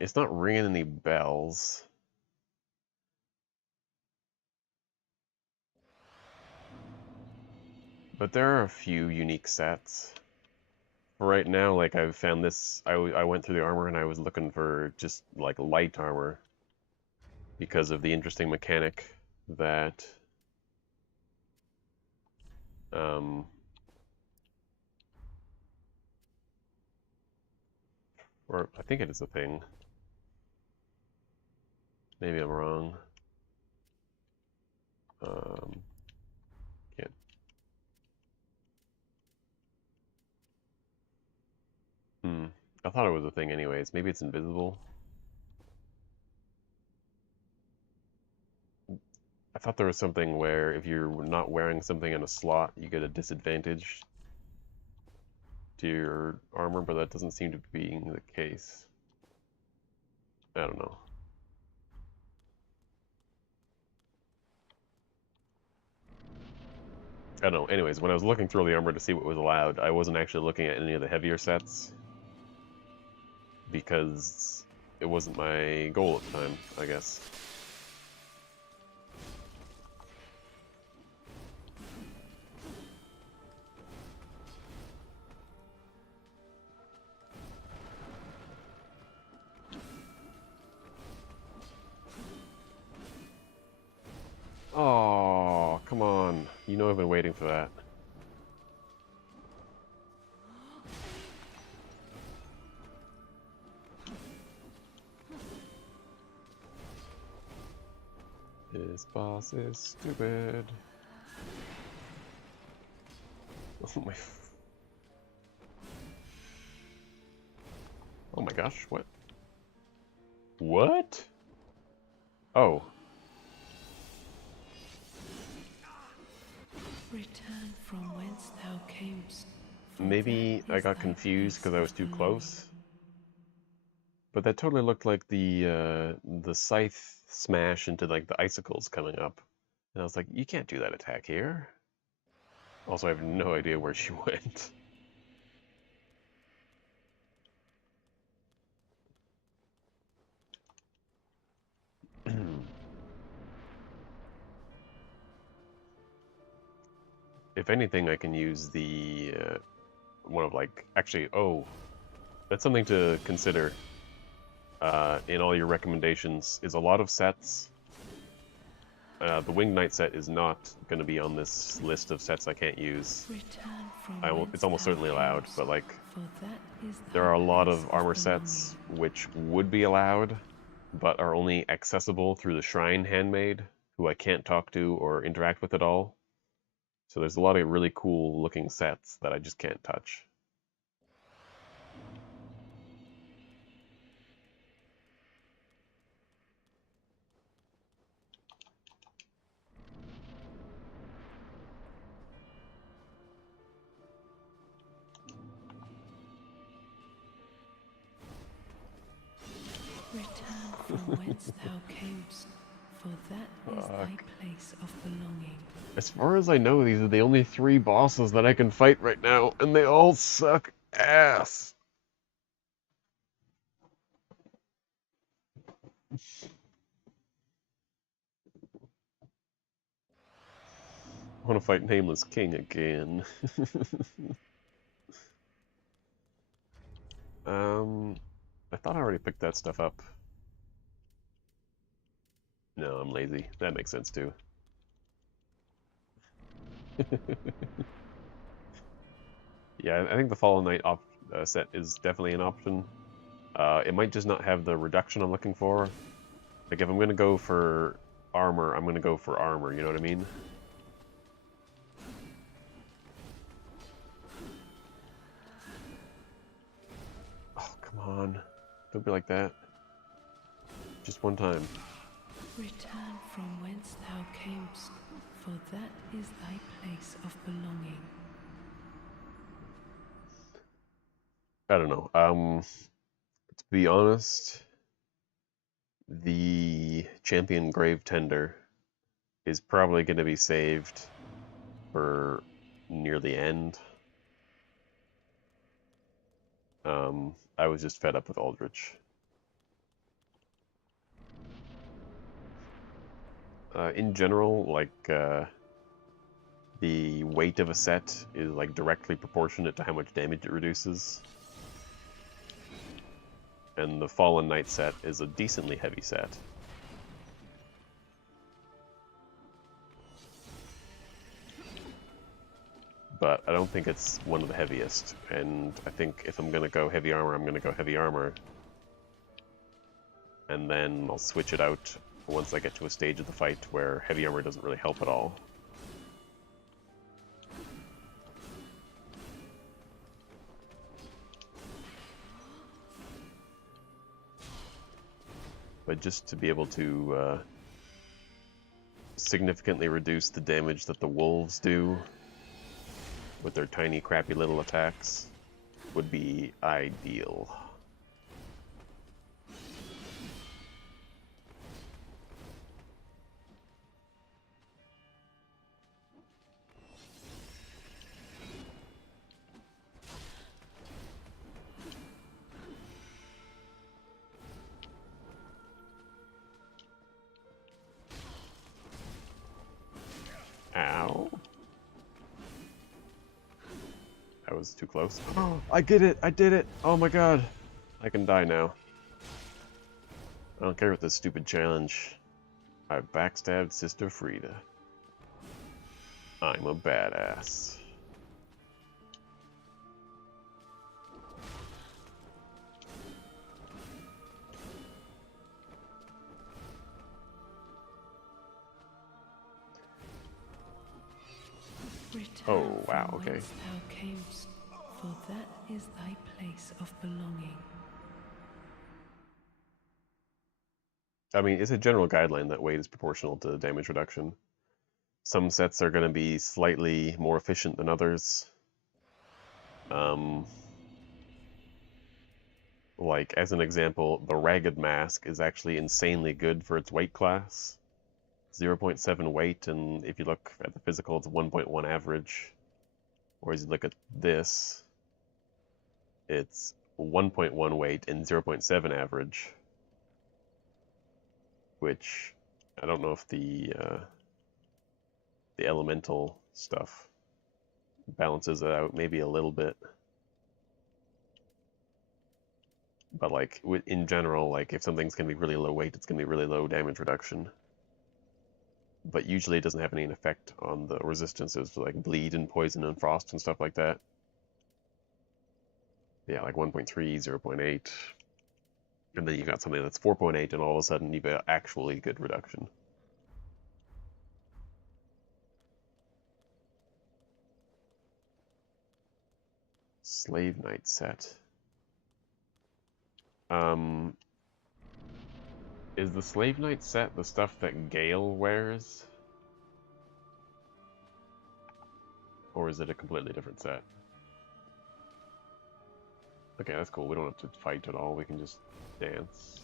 It's not ringing any bells. But there are a few unique sets. For right now, like I've found this, I went through the armor and I was looking for just like light armor because of the interesting mechanic that or I think it is a thing. Maybe I'm wrong. Can't. I thought it was a thing anyways. Maybe it's invisible. I thought there was something where if you're not wearing something in a slot, you get a disadvantage to your armor, but that doesn't seem to be being the case. I don't know. I don't know. Anyways, when I was looking through the armor to see what was allowed, I wasn't actually looking at any of the heavier sets because it wasn't my goal at the time, I guess. Oh, come on. You know I've been waiting for that. This boss is stupid. Oh my... Oh my gosh, what? What? Oh. camest, for Maybe that I is got thy confused place because I was of too belonging. close. But that totally looked like the scythe smash into like the icicles coming up. And I was like, you can't do that attack here. Also, I have no idea where she went. If anything, I can use the one of like actually. Oh, that's something to consider in all your recommendations. Is a lot of sets. The Winged Knight set is not going to be on this list of sets I can't use. Return from It's whence almost thou certainly allowed, camest, but like for that is there thy are a lot place of armor belonging. sets which would be allowed, but are only accessible through the Shrine Handmaid, who I can't talk to or interact with at all. So there's a lot of really cool looking sets that I just can't touch. Return from whence thou camest, for that is thy place of belonging. As far as I know, these are the only 3 bosses that I can fight right now, and they all suck ass. I want to fight Nameless King again. I thought I already picked that stuff up. No, I'm lazy. That makes sense too. Yeah, I think the Fallen Knight set is definitely an option. It might just not have the reduction I'm looking for. Like, if I'm going to go for armor, I'm going to go for armor, you know what I mean? Oh, come on. Don't be like that. Just one time. Return from whence thou camest, for that is thy place of belonging. I don't know. To be honest, the Champion Grave Tender is probably going to be saved for near the end. I was just fed up with Aldrich. In general, like, the weight of a set is like directly proportionate to how much damage it reduces. And the Fallen Knight set is a decently heavy set. But I don't think it's one of the heaviest, and I think if I'm gonna go heavy armor, I'm gonna go heavy armor. And then I'll switch it out once I get to a stage of the fight where heavy armor doesn't really help at all. But just to be able to significantly reduce the damage that the wolves do with their tiny, crappy little attacks would be ideal. Ow. That was too close. Oh, I did it! I did it! Oh my god! I can die now. I don't care with this stupid challenge. I backstabbed Sister Frieda. I'm a badass. Return Oh, wow, from okay. whence thou camest, for that is thy place of belonging. I mean, it's a general guideline that weight is proportional to damage reduction. Some sets are going to be slightly more efficient than others. Like, as an example, the Ragged Mask is actually insanely good for its weight class. 0.7 weight, and if you look at the physical, it's 1.1 average. Whereas you look at this, it's 1.1 weight and 0.7 average. Which, I don't know if the elemental stuff balances it out maybe a little bit. But like, in general, like if something's gonna be really low weight, it's gonna be really low damage reduction. But usually it doesn't have any effect on the resistances for like bleed and poison and frost and stuff like that. Yeah, like 1.3, 0.8. And then you got something that's 4.8 and all of a sudden you've got actually good reduction. Slave Knight set. Is the Slave Knight set the stuff that Gale wears? Or is it a completely different set? Okay, that's cool. We don't have to fight at all. We can just dance.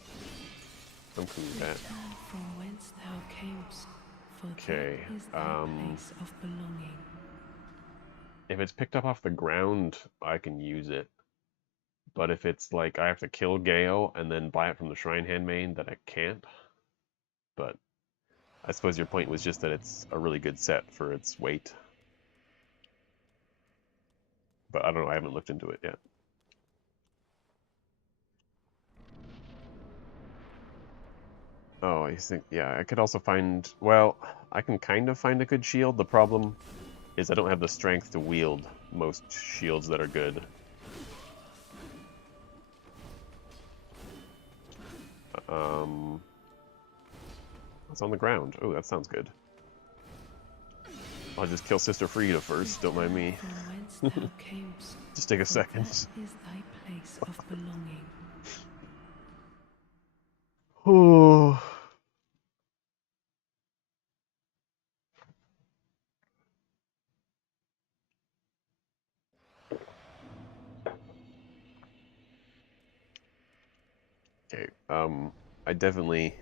I'm cool with that. Return from whence thou camest, for Okay, that is thy place of belonging. If it's picked up off the ground, I can use it. But if it's like I have to kill Gale and then buy it from the Shrine Handmaid, then I can't. But I suppose your point was just that it's a really good set for its weight. But I don't know, I haven't looked into it yet. Oh, I think, yeah, I could also find, well, I can kind of find a good shield. The problem is I don't have the strength to wield most shields that are good. It's on the ground. Oh, that sounds good. I'll just kill Sister Frida first, don't mind me. From whence thou camest, Just take a for second. that is thy place of belonging. Oh. Okay, I definitely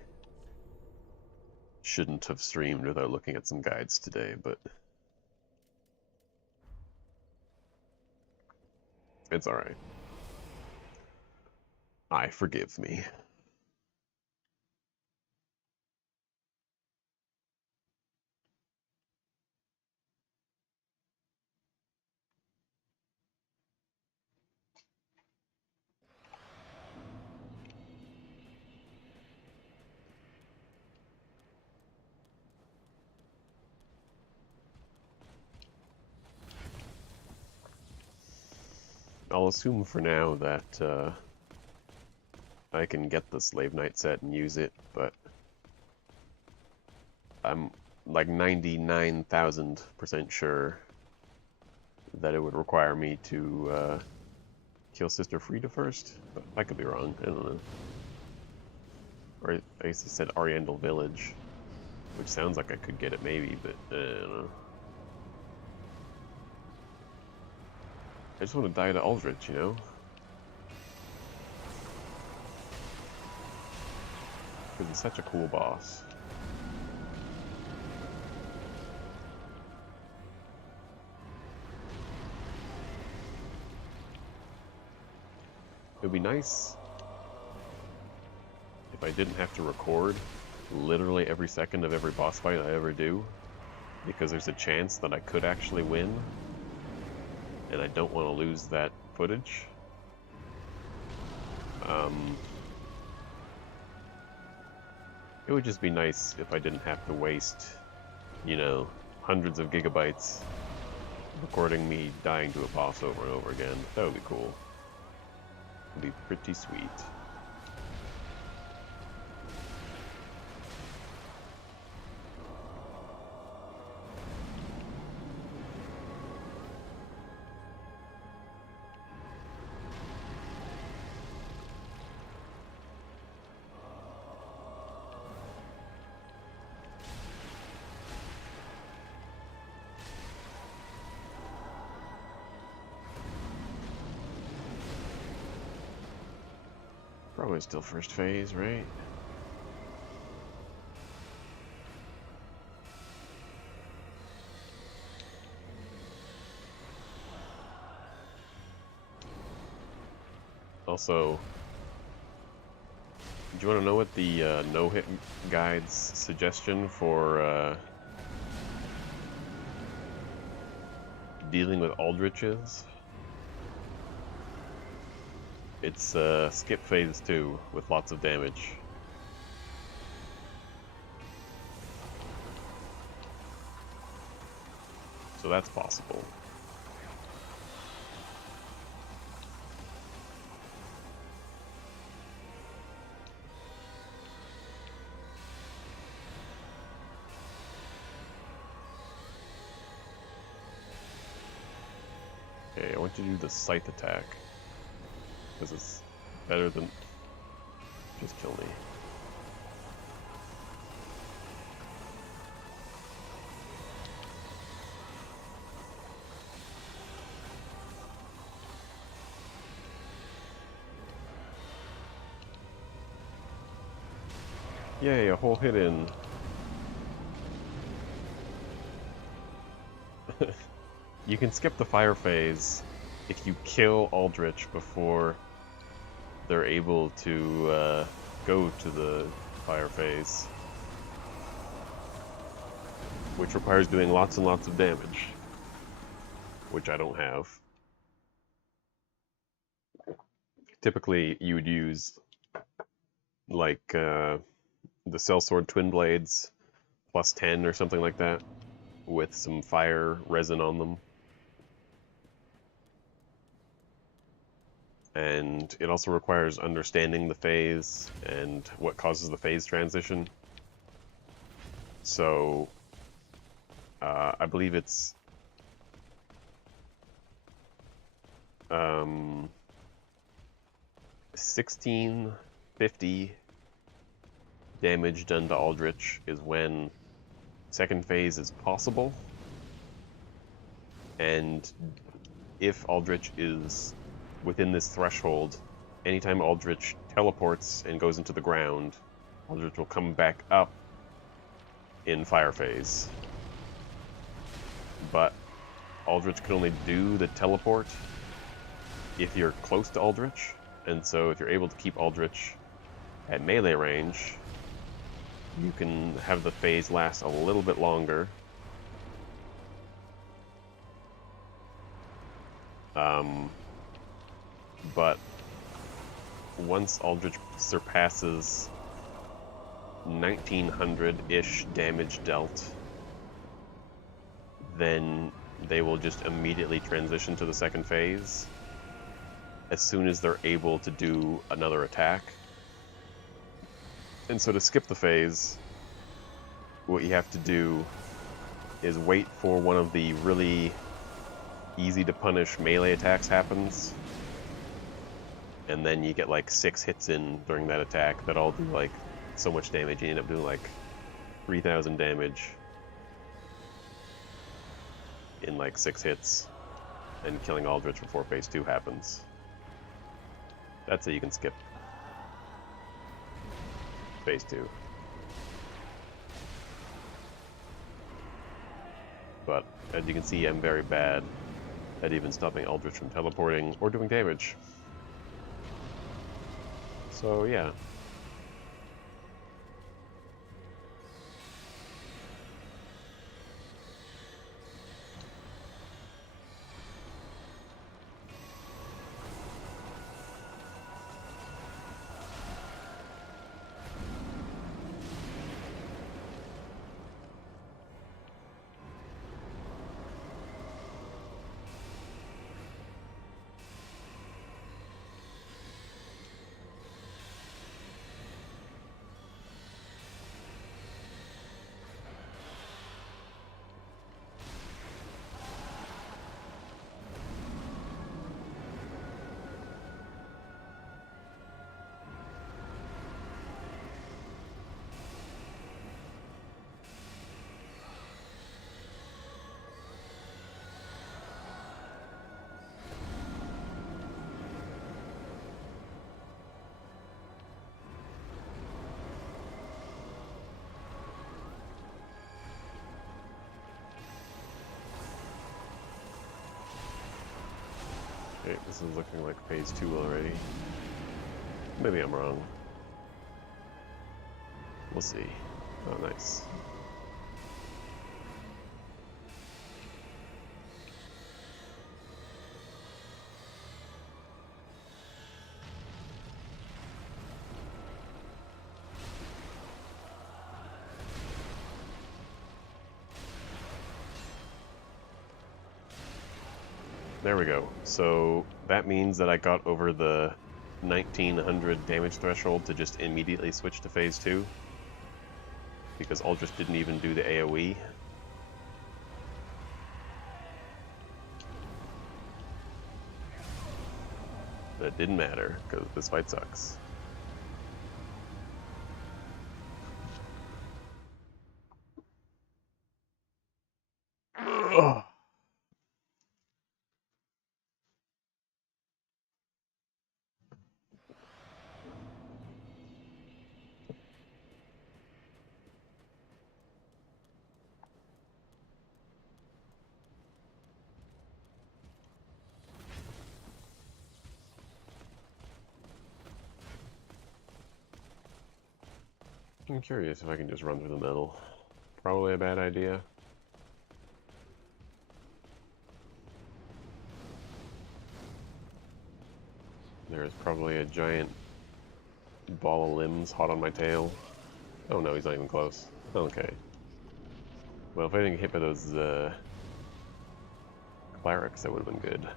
shouldn't have streamed without looking at some guides today, but it's alright. Forgive me. I'll assume for now that I can get the Slave Knight set and use it, but I'm like 99,000% sure that it would require me to kill Sister Frida first, but I could be wrong, I don't know. Or I guess it said Oriental Village, which sounds like I could get it maybe, but I don't know. I just want to die to Aldrich, you know? Because he's such a cool boss. It would be nice if I didn't have to record literally every second of every boss fight I ever do, because there's a chance that I could actually win, and I don't want to lose that footage. It would just be nice if I didn't have to waste, you know, hundreds of gigabytes recording me dying to a boss over and over again. That would be cool. It'd be pretty sweet. Probably still first phase, right? Also, do you want to know what the no-hit guide's suggestion for dealing with Aldrich is? It's skip phase 2 with lots of damage. So that's possible. Okay, I want you to do the scythe attack. Because it's better than just kill me. Yay, a whole hit in. You can skip the fire phase if you kill Aldrich before they're able to go to the fire phase, which requires doing lots and lots of damage, which I don't have. Typically, you would use like the Sellsword Twin Blades plus 10 or something like that with some fire resin on them. And it also requires understanding the phase and what causes the phase transition. So, I believe it's 1650 damage done to Aldrich is when second phase is possible. And if Aldrich is within this threshold, anytime Aldrich teleports and goes into the ground, Aldrich will come back up in fire phase. But Aldrich can only do the teleport if you're close to Aldrich, and so if you're able to keep Aldrich at melee range, you can have the phase last a little bit longer. But once Aldrich surpasses 1900-ish damage dealt, then they will just immediately transition to the second phase as soon as they're able to do another attack. And so to skip the phase, what you have to do is wait for one of the really easy to punish melee attacks happens, and then you get like 6 hits in during that attack that all do like so much damage. You end up doing like 3000 damage in like 6 hits and killing Aldrich before phase 2 happens. That's how you can skip phase 2. But as you can see, I'm very bad at even stopping Aldrich from teleporting or doing damage. So yeah. Okay, this is looking like phase 2 already. Maybe I'm wrong. We'll see. Oh, nice. There we go. So that means that I got over the 1900 damage threshold to just immediately switch to phase 2. Because Aldrich didn't even do the AoE. But it didn't matter, because this fight sucks. Ugh. I'm curious if I can just run through the middle. Probably a bad idea. There's probably a giant ball of limbs hot on my tail. Oh no, he's not even close. Okay. Well, if I didn't get hit by those clerics, that would have been good.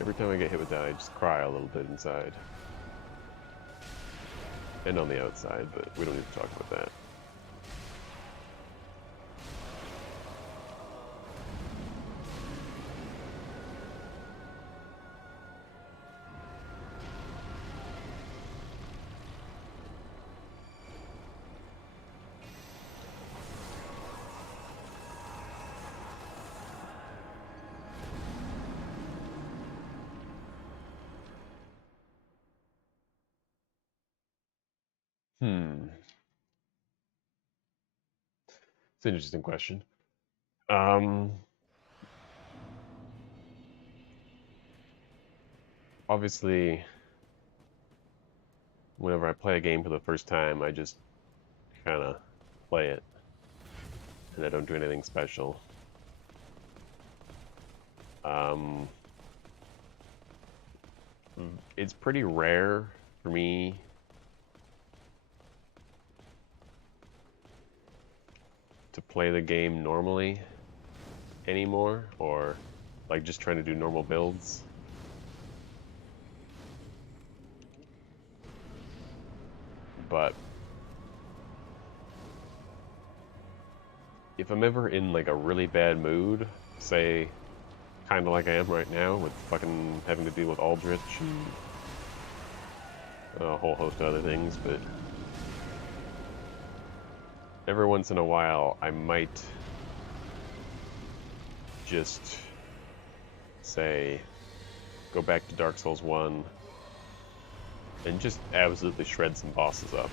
Every time I get hit with that, I just cry a little bit inside. And on the outside, but we don't need to talk about that. It's an interesting question. Obviously, whenever I play a game for the first time, I just kind of play it, and I don't do anything special. It's pretty rare for me to play the game normally anymore, or like just trying to do normal builds. But if I'm ever in like a really bad mood, say kind of like I am right now with fucking having to deal with Aldrich and a whole host of other things, but every once in a while I might just say go back to Dark Souls 1 and just absolutely shred some bosses up.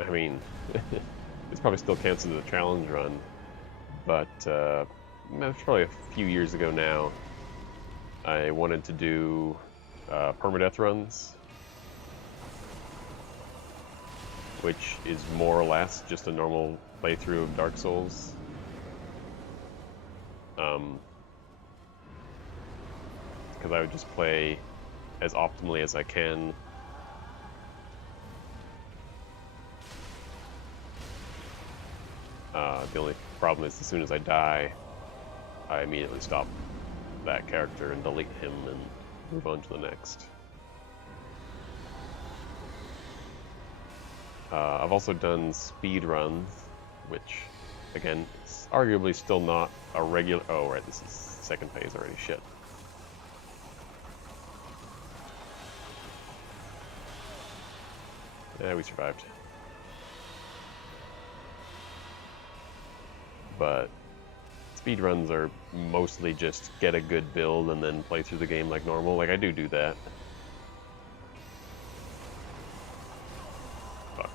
I mean, it's probably still counts as a challenge run, but That's probably a few years ago now. I wanted to do permadeath runs, which is more or less just a normal playthrough of Dark Souls. Because I would just play as optimally as I can. The only problem is as soon as I die, I immediately stop that character and delete him and move on to the next. I've also done speed runs, which, again, it's arguably still not a regular... Oh, right, this is second phase already, shit. Yeah, we survived. But speed runs are mostly just get a good build and then play through the game like normal. Like, I do that. Fuck.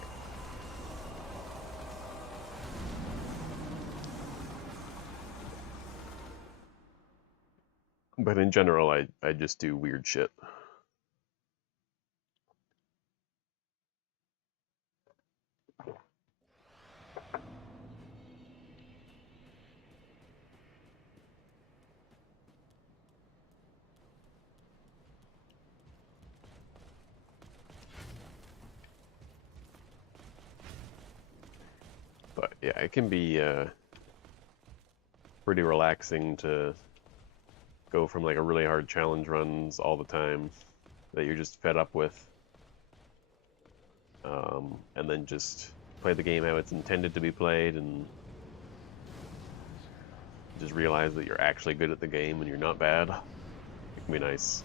But in general, I just do weird shit. But yeah, it can be pretty relaxing to go from like a really hard challenge runs all the time that you're just fed up with, and then just play the game how it's intended to be played and just realize that you're actually good at the game and you're not bad. It can be nice.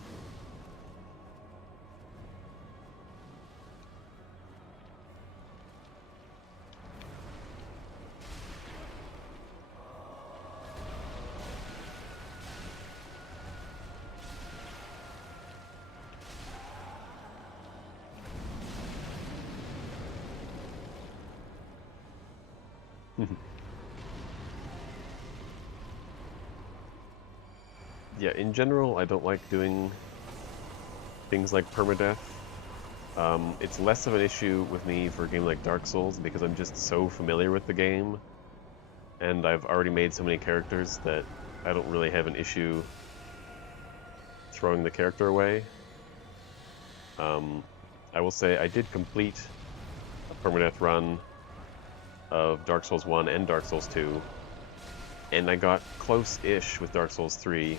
Yeah, in general, I don't like doing things like permadeath. It's less of an issue with me for a game like Dark Souls because I'm just so familiar with the game, and I've already made so many characters that I don't really have an issue throwing the character away. I will say I did complete a permadeath run of Dark Souls 1 and Dark Souls 2, and I got close-ish with Dark Souls 3.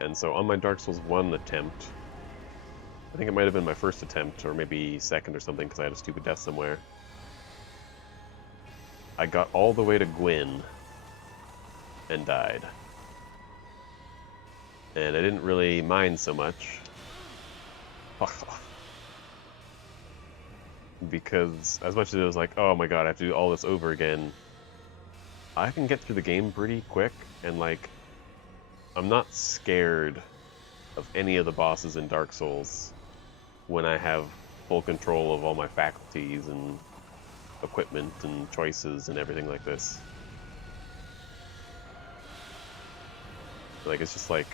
And so on my Dark Souls 1 attempt, I think it might have been my first attempt, or maybe second or something, because I had a stupid death somewhere. I got all the way to Gwyn and died. And I didn't really mind so much. Because as much as it was like, oh my god, I have to do all this over again, I can get through the game pretty quick, and like, I'm not scared of any of the bosses in Dark Souls when I have full control of all my faculties and equipment and choices and everything like this. Like, it's just like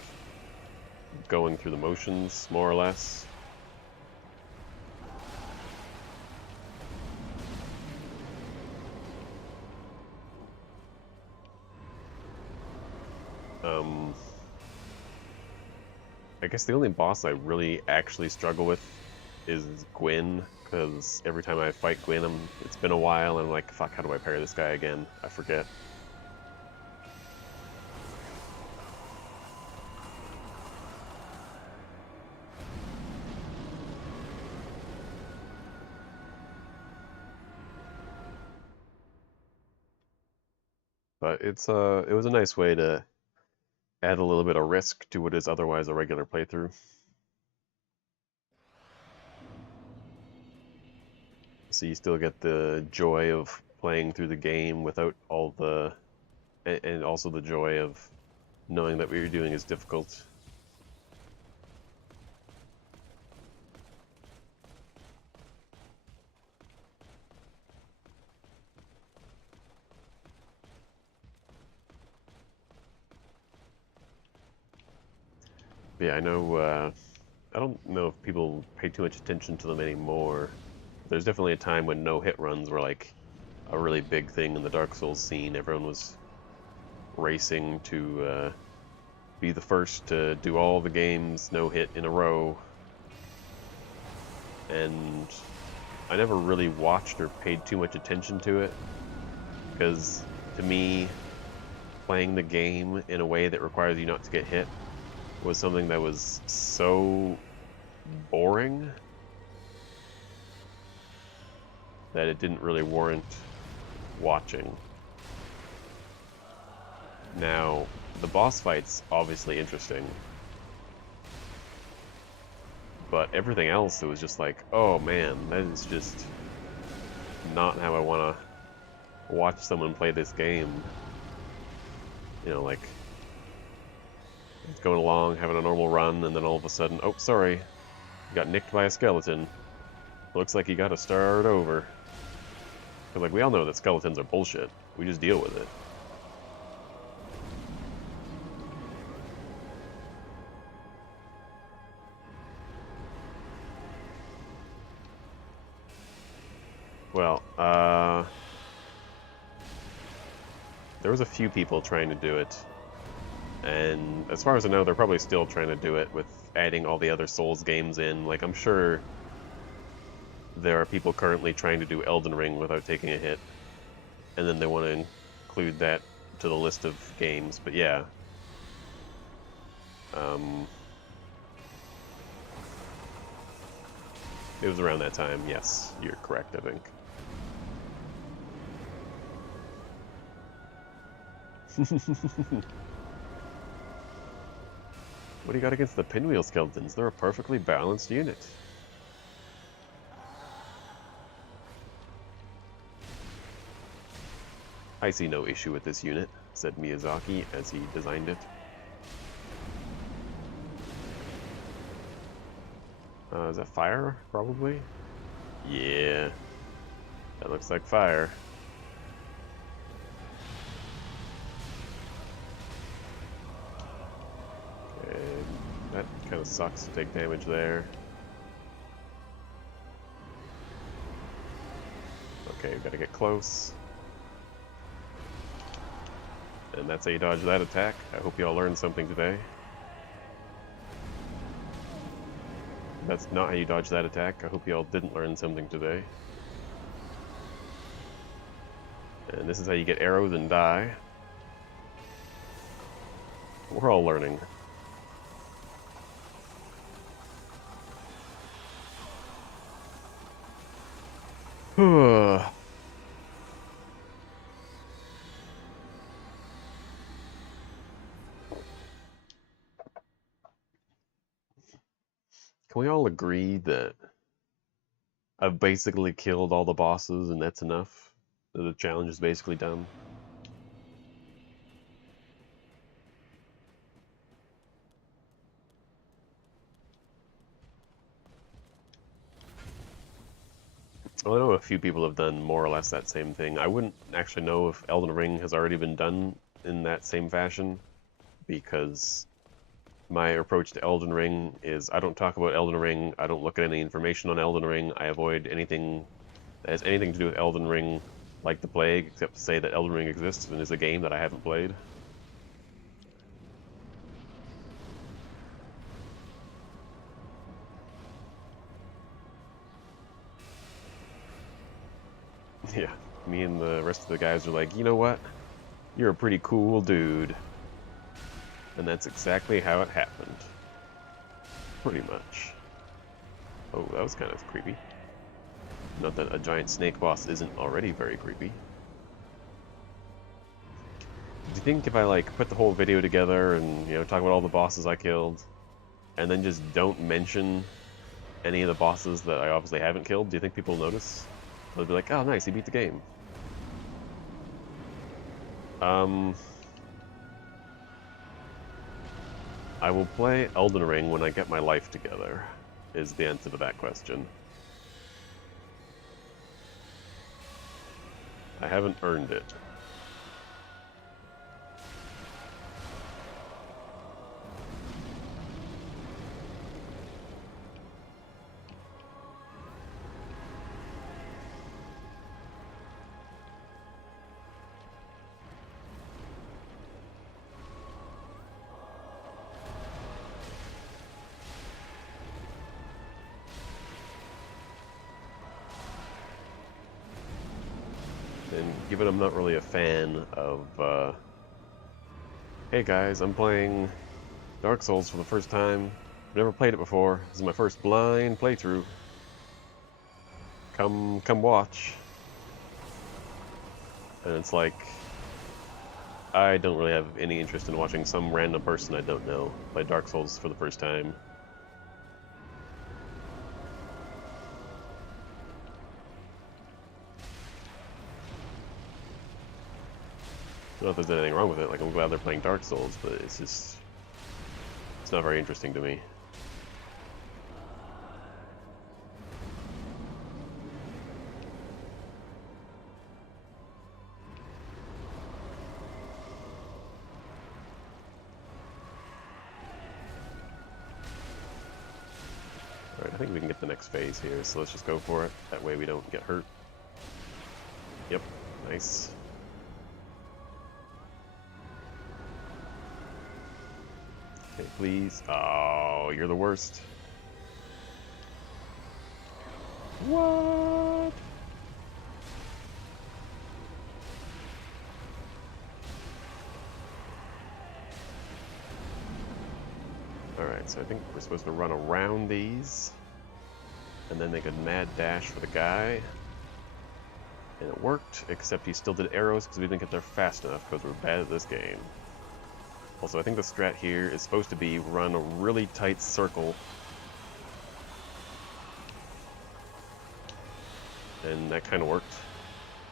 going through the motions, more or less. I guess the only boss I really actually struggle with is Gwyn, because every time I fight Gwyn, it's been a while, and I'm like, fuck, how do I parry this guy again? I forget. But it was a nice way to add a little bit of risk to what is otherwise a regular playthrough. So you still get the joy of playing through the game without all the... and also the joy of knowing that what you're doing is difficult. Yeah, I know, I don't know if people pay too much attention to them anymore. There's definitely a time when no-hit runs were like a really big thing in the Dark Souls scene. Everyone was racing to be the first to do all the games no-hit in a row. And I never really watched or paid too much attention to it, because to me, playing the game in a way that requires you not to get hit was something that was so boring that it didn't really warrant watching. Now, the boss fight's obviously interesting, but everything else, it was just like, oh man, that is just not how I want to watch someone play this game. You know, like, going along, having a normal run, and then all of a sudden, oh, sorry, you got nicked by a skeleton. Looks like you gotta start over. Because, like, we all know that skeletons are bullshit. We just deal with it. Well, there was a few people trying to do it, and as far as I know, they're probably still trying to do it with adding all the other Souls games in. Like, I'm sure there are people currently trying to do Elden Ring without taking a hit, and then they want to include that to the list of games, but yeah. It was around that time, yes, you're correct, I think. What do you got against the Pinwheel Skeletons? They're a perfectly balanced unit. I see no issue with this unit, said Miyazaki as he designed it. Is that fire, probably? Yeah. That looks like fire. And that kind of sucks to take damage there. Okay, gotta get close. And that's how you dodge that attack. I hope you all learned something today. That's not how you dodge that attack. I hope you all didn't learn something today. And this is how you get arrows and die. We're all learning. Can we all agree that I've basically killed all the bosses and that's enough? That the challenge is basically done? Well, I know a few people have done more or less that same thing. I wouldn't actually know if Elden Ring has already been done in that same fashion, because my approach to Elden Ring is I don't talk about Elden Ring, I don't look at any information on Elden Ring, I avoid anything that has anything to do with Elden Ring like the plague, except to say that Elden Ring exists and is a game that I haven't played. Yeah, me and the rest of the guys are like, you know what? You're a pretty cool dude. And that's exactly how it happened. Pretty much. Oh, that was kind of creepy. Not that a giant snake boss isn't already very creepy. Do you think if I like put the whole video together and, you know, talk about all the bosses I killed, and then just don't mention any of the bosses that I obviously haven't killed, do you think people will notice? They'll be like, oh nice, he beat the game. I will play Elden Ring when I get my life together, is the answer to that question. I haven't earned it. And given I'm not really a fan of, hey guys, I'm playing Dark Souls for the first time. I've never played it before. This is my first blind playthrough. Come watch. And it's like, I don't really have any interest in watching some random person I don't know play Dark Souls for the first time. I don't know if there's anything wrong with it. Like, I'm glad they're playing Dark Souls, but it's just, it's not very interesting to me. Alright, I think we can get the next phase here, so let's just go for it. That way we don't get hurt. Yep, nice. Okay, please. Oh, you're the worst. What? Alright, so I think we're supposed to run around these, and then make a mad dash for the guy. And it worked, except he still did arrows because we didn't get there fast enough because we're bad at this game. Also, I think the strat here is supposed to be run a really tight circle. And that kind of worked.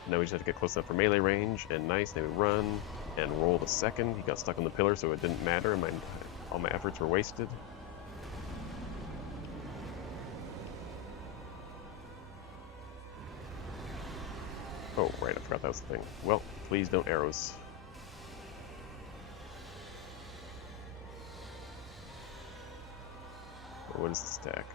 Now we just have to get close enough for melee range, and nice, then we run and roll the second. He got stuck on the pillar, so it didn't matter, and all my efforts were wasted. Oh, right, I forgot that was the thing. Well, please don't arrows. What is the stack?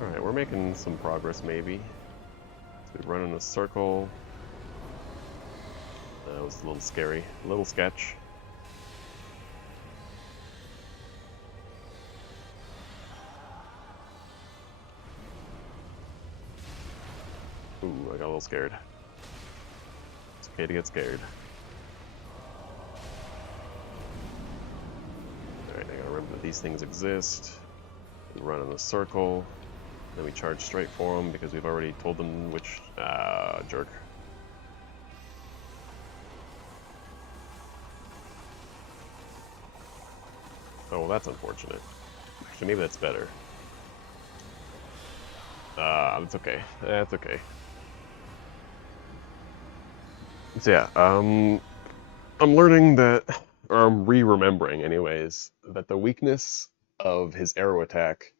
Alright, we're making some progress, maybe. So we run in a circle. That was a little scary. A little sketch. Ooh, I got a little scared. It's okay to get scared. Alright, I gotta remember that these things exist. We run in a circle. Then we charge straight for them because we've already told them which... jerk. Oh, well, that's unfortunate. Actually, maybe that's better. That's okay. That's okay. So yeah, I'm learning that, or I'm re-remembering anyways, that the weakness of his arrow attack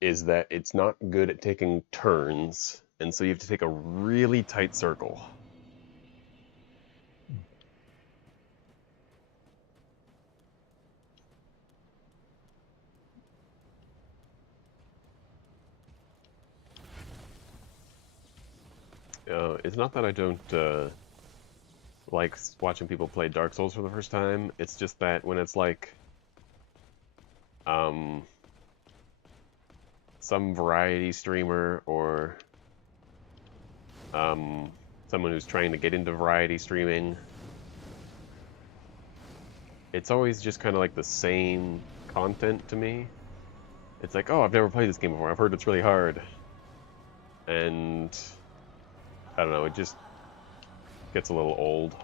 is that it's not good at taking turns, and so you have to take a really tight circle. It's not that I don't like watching people play Dark Souls for the first time, it's just that when it's like some variety streamer or someone who's trying to get into variety streaming, it's always just kind of like the same content to me. It's like, oh, I've never played this game before, I've heard it's really hard. And I don't know, it just gets a little old.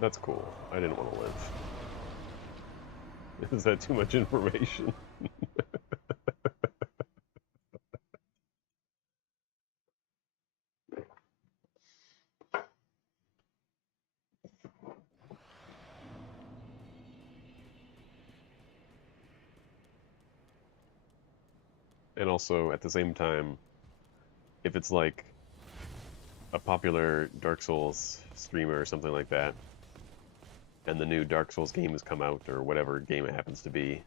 That's cool. I didn't want to live. Is that too much information? And also, at the same time, if it's like a popular Dark Souls streamer or something like that, and the new Dark Souls game has come out, or whatever game it happens to be,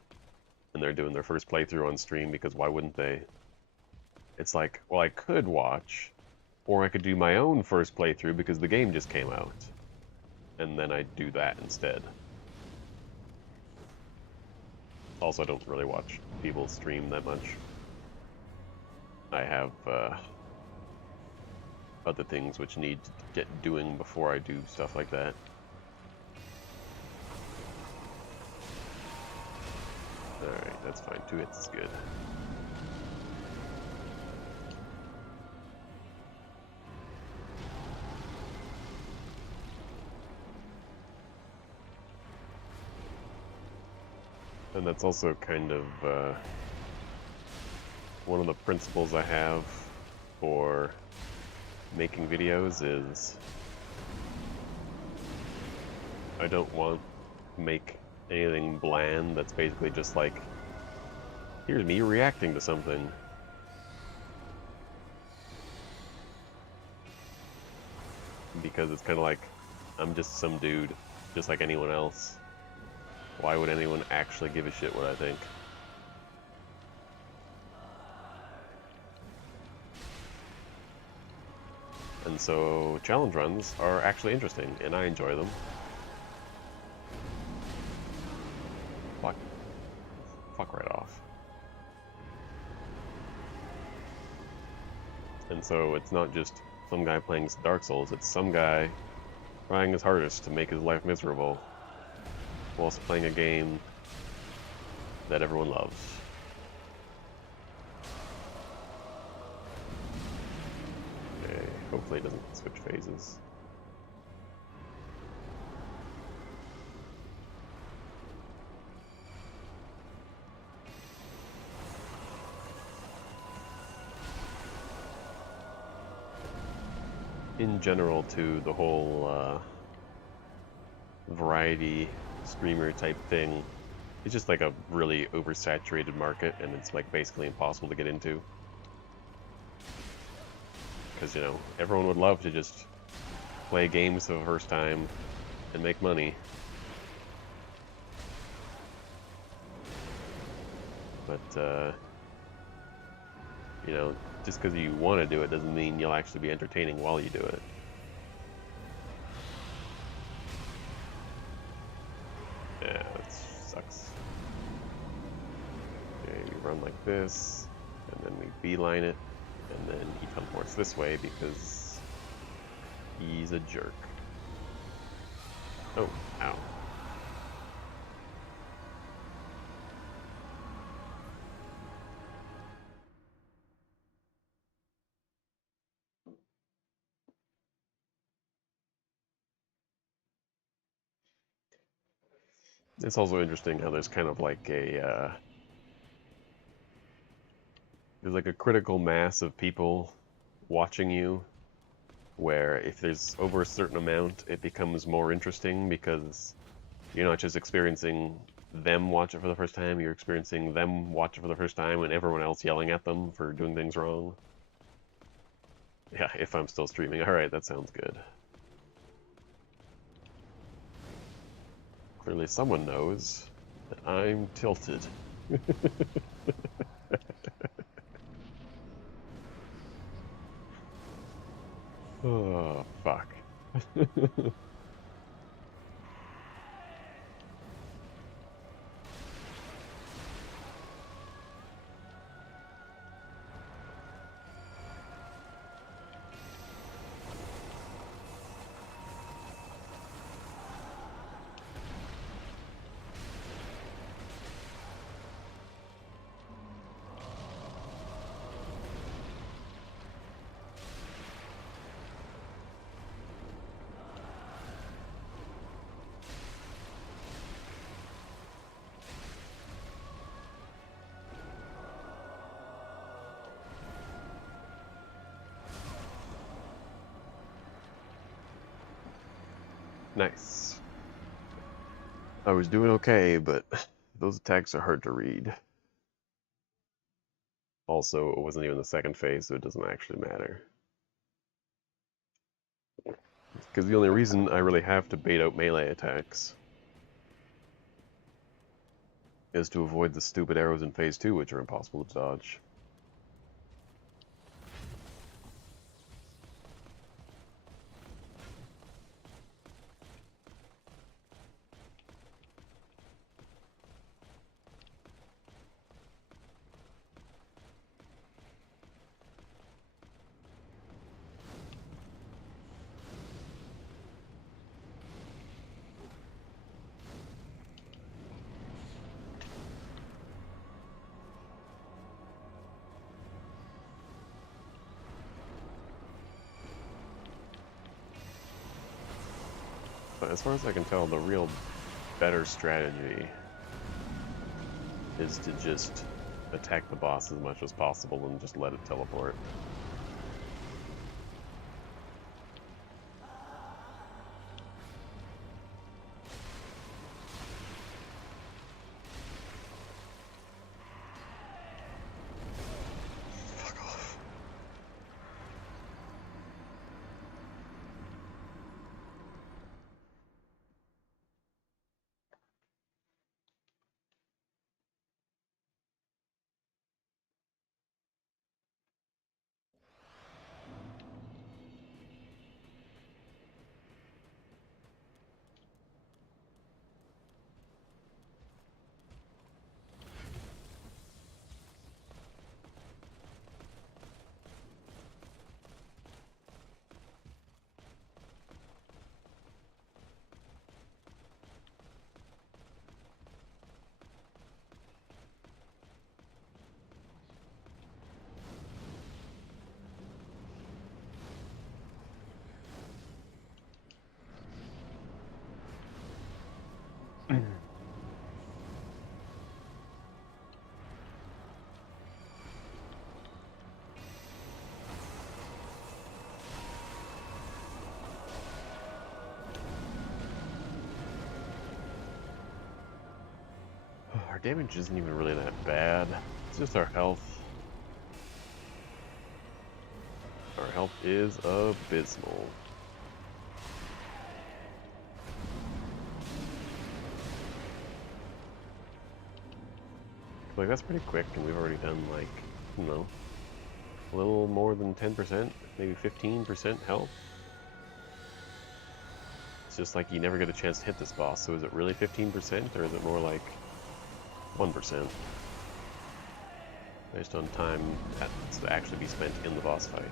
and they're doing their first playthrough on stream, because why wouldn't they? It's like, well, I could watch, or I could do my own first playthrough because the game just came out. And then I do that instead. Also, I don't really watch people stream that much. I have other things which need to get doing before I do stuff like that. Alright, that's fine. 2 hits is good. And that's also kind of one of the principles I have for making videos is I don't want to make anything bland that's basically just like, here's me reacting to something. Because it's kind of like, I'm just some dude, just like anyone else. Why would anyone actually give a shit what I think? And so, challenge runs are actually interesting, and I enjoy them. Fuck right off. And so, it's not just some guy playing Dark Souls, it's some guy trying his hardest to make his life miserable whilst playing a game that everyone loves. Okay, hopefully it doesn't switch phases. In general, too, the whole variety streamer type thing, it's just like a really oversaturated market, and it's like basically impossible to get into. Because, you know, everyone would love to just play games for the first time and make money. But, you know, just because you want to do it doesn't mean you'll actually be entertaining while you do it. Yeah, that sucks. Okay, we run like this, and then we beeline it, and then he teleports this way because he's a jerk. Oh, ow. It's also interesting how there's kind of like a there's like a critical mass of people watching you, where if there's over a certain amount, it becomes more interesting because you're not just experiencing them watch it for the first time, you're experiencing them watch it for the first time and everyone else yelling at them for doing things wrong. Yeah, if I'm still streaming. Alright, that sounds good. Clearly someone knows that I'm tilted. Oh, fuck. Nice. I was doing okay, but those attacks are hard to read. Also, it wasn't even the second phase, so it doesn't actually matter. Because the only reason I really have to bait out melee attacks is to avoid the stupid arrows in phase 2, which are impossible to dodge. But as far as I can tell, the real better strategy is to just attack the boss as much as possible and just let it teleport. Fuck off. Our damage isn't even really that bad. It's just our health. Our health is abysmal. Like, that's pretty quick, and we've already done, like, you know, a little more than 10%, maybe 15% health. It's just like you never get a chance to hit this boss, so is it really 15%, or is it more like 1%? Based on time to actually be spent in the boss fight.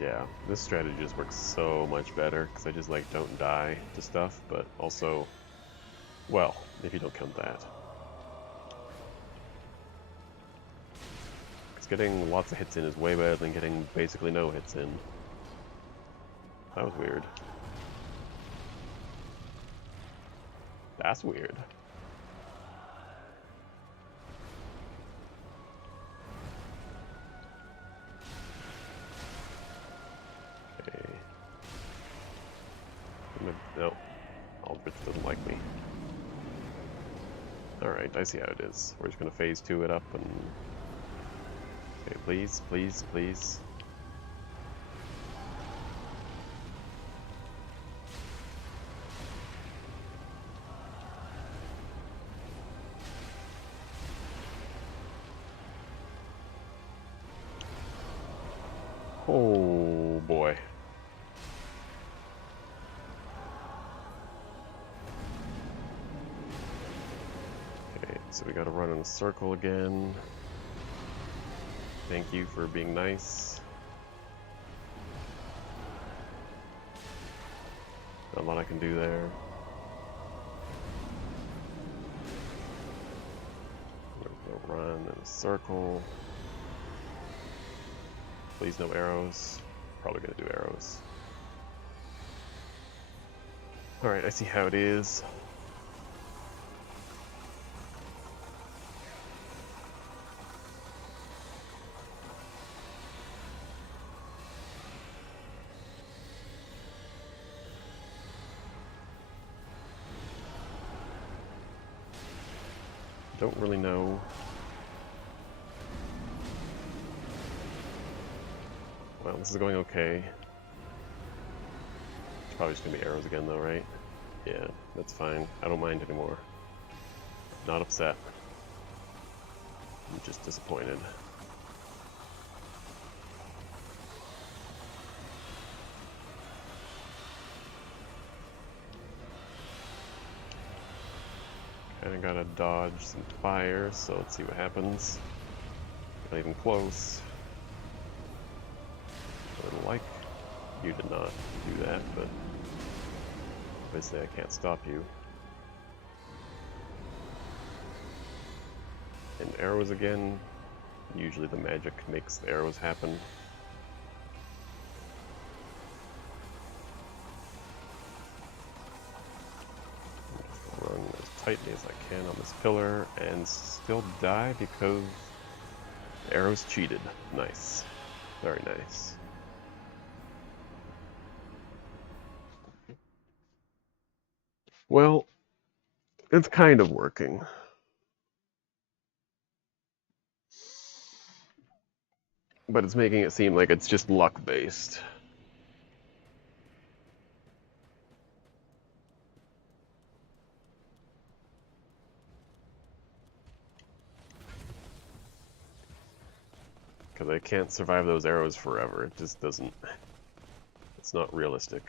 Yeah, this strategy just works so much better, because I just, like, don't die to stuff, but also, well, if you don't count that. Because getting lots of hits in is way better than getting basically no hits in. That was weird. That's weird. Nope. Aldrich doesn't like me. Alright, I see how it is. We're just gonna phase 2 it up and... Okay, please, please, please. Oh boy. So we gotta run in a circle again. Thank you for being nice. Not a lot I can do there. We're gonna run in a circle. Please no arrows. Probably gonna do arrows. Alright, I see how it is. Don't really know. Well, this is going okay. It's probably just gonna be arrows again though, right? Yeah, that's fine. I don't mind anymore. Not upset. I'm just disappointed. Kinda gotta dodge some fire, so let's see what happens. Not even close. I would like you to not do that, but obviously I can't stop you. And arrows again. Usually the magic makes the arrows happen. Run as tightly as I can on this pillar and still die because the arrows cheated. Nice. Very nice. Well, it's kind of working. But it's making it seem like it's just luck-based. Because I can't survive those arrows forever. It just doesn't... It's not realistic.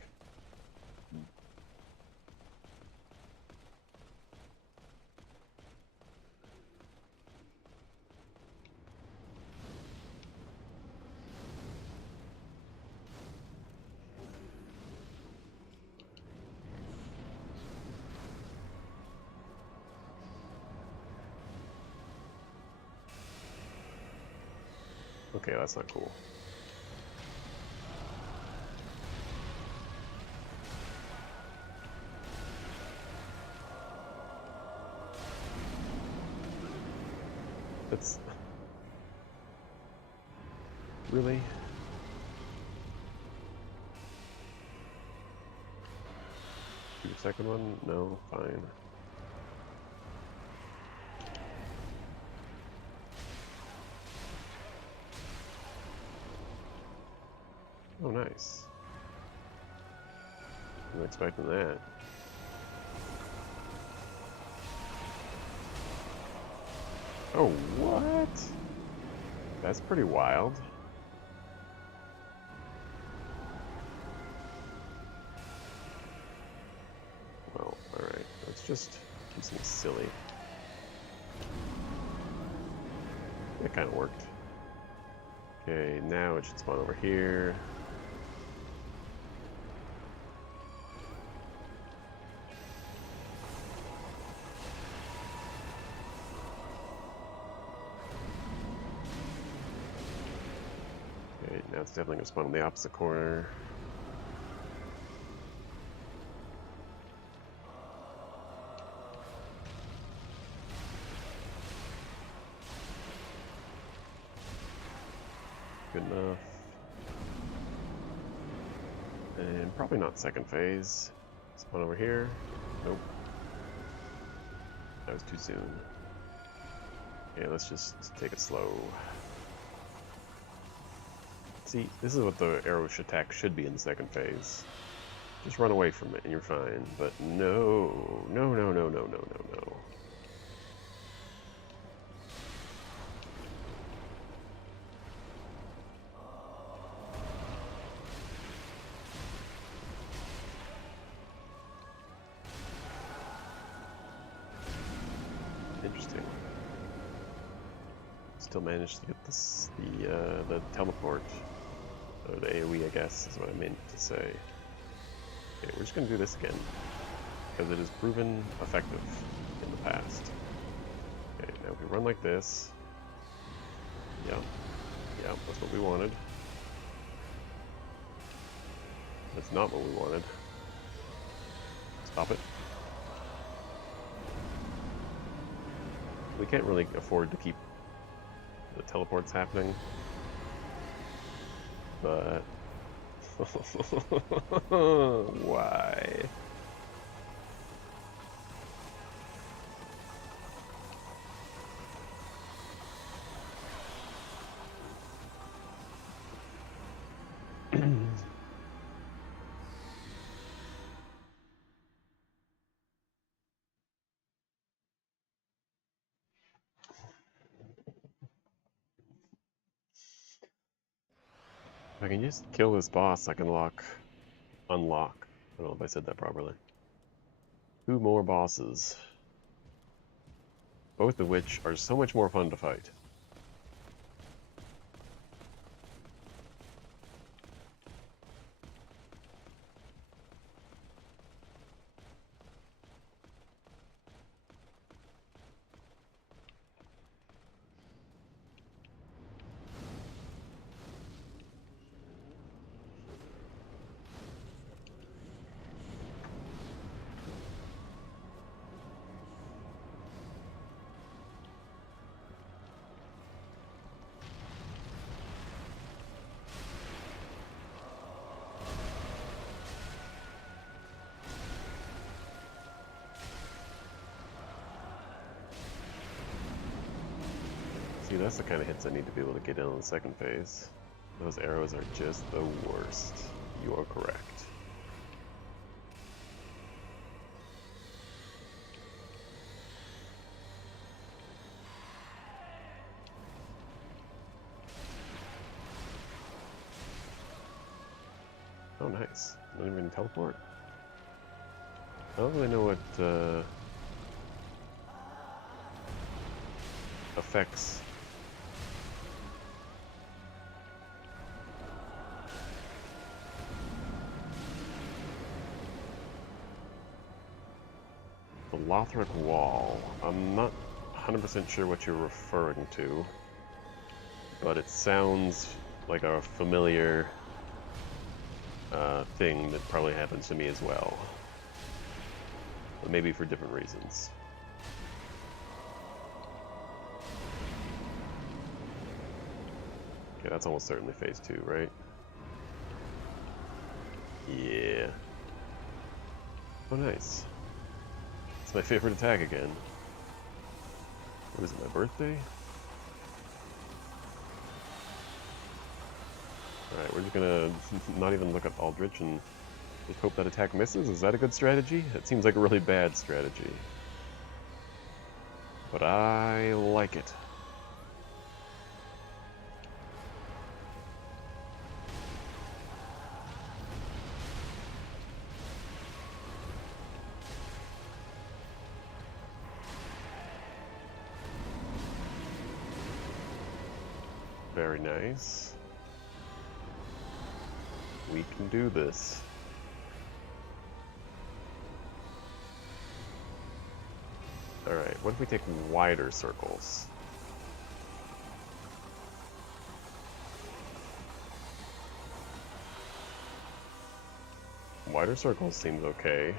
Okay, that's not cool. That's... Really? Do the second one? No? Fine. Oh, nice. Wasn't expecting that. Oh, what? That's pretty wild. Well, alright. Let's just do something silly. That kind of worked. Okay, now it should spawn over here. Okay, now it's definitely going to spawn in the opposite corner. Good enough. And probably not second phase. Spawn over here. Nope. That was too soon. Okay, let's just take it slow. See, this is what the arrow attack should be in the second phase. Just run away from it and you're fine. But no. No, no, no, no, no, no, no. Interesting. Still managed to get this, the teleport, or the AoE, I guess, is what I meant to say. Okay, we're just gonna do this again, because it has proven effective in the past. Okay, now if we run like this, yeah, that's what we wanted. That's not what we wanted. Stop it. We can't really afford to keep the teleports happening. But... why? If I can just kill this boss, I can unlock. I don't know if I said that properly. 2 more bosses. Both of which are so much more fun to fight. See, that's the kind of hits I need to be able to get in on the second phase. Those arrows are just the worst. You are correct. Oh, nice. Not even teleport? I don't really know what affects the Lothric Wall. I'm not 100% sure what you're referring to, but it sounds like a familiar thing that probably happens to me as well, but maybe for different reasons. Okay, that's almost certainly phase 2, right? Yeah. Oh, nice. It's my favorite attack again. What is it, my birthday? Alright, we're just gonna not even look up Aldrich and just hope that attack misses? Is that a good strategy? It seems like a really bad strategy. But I like it. Very nice. We can do this. Alright, what if we take wider circles? Wider circles seems okay.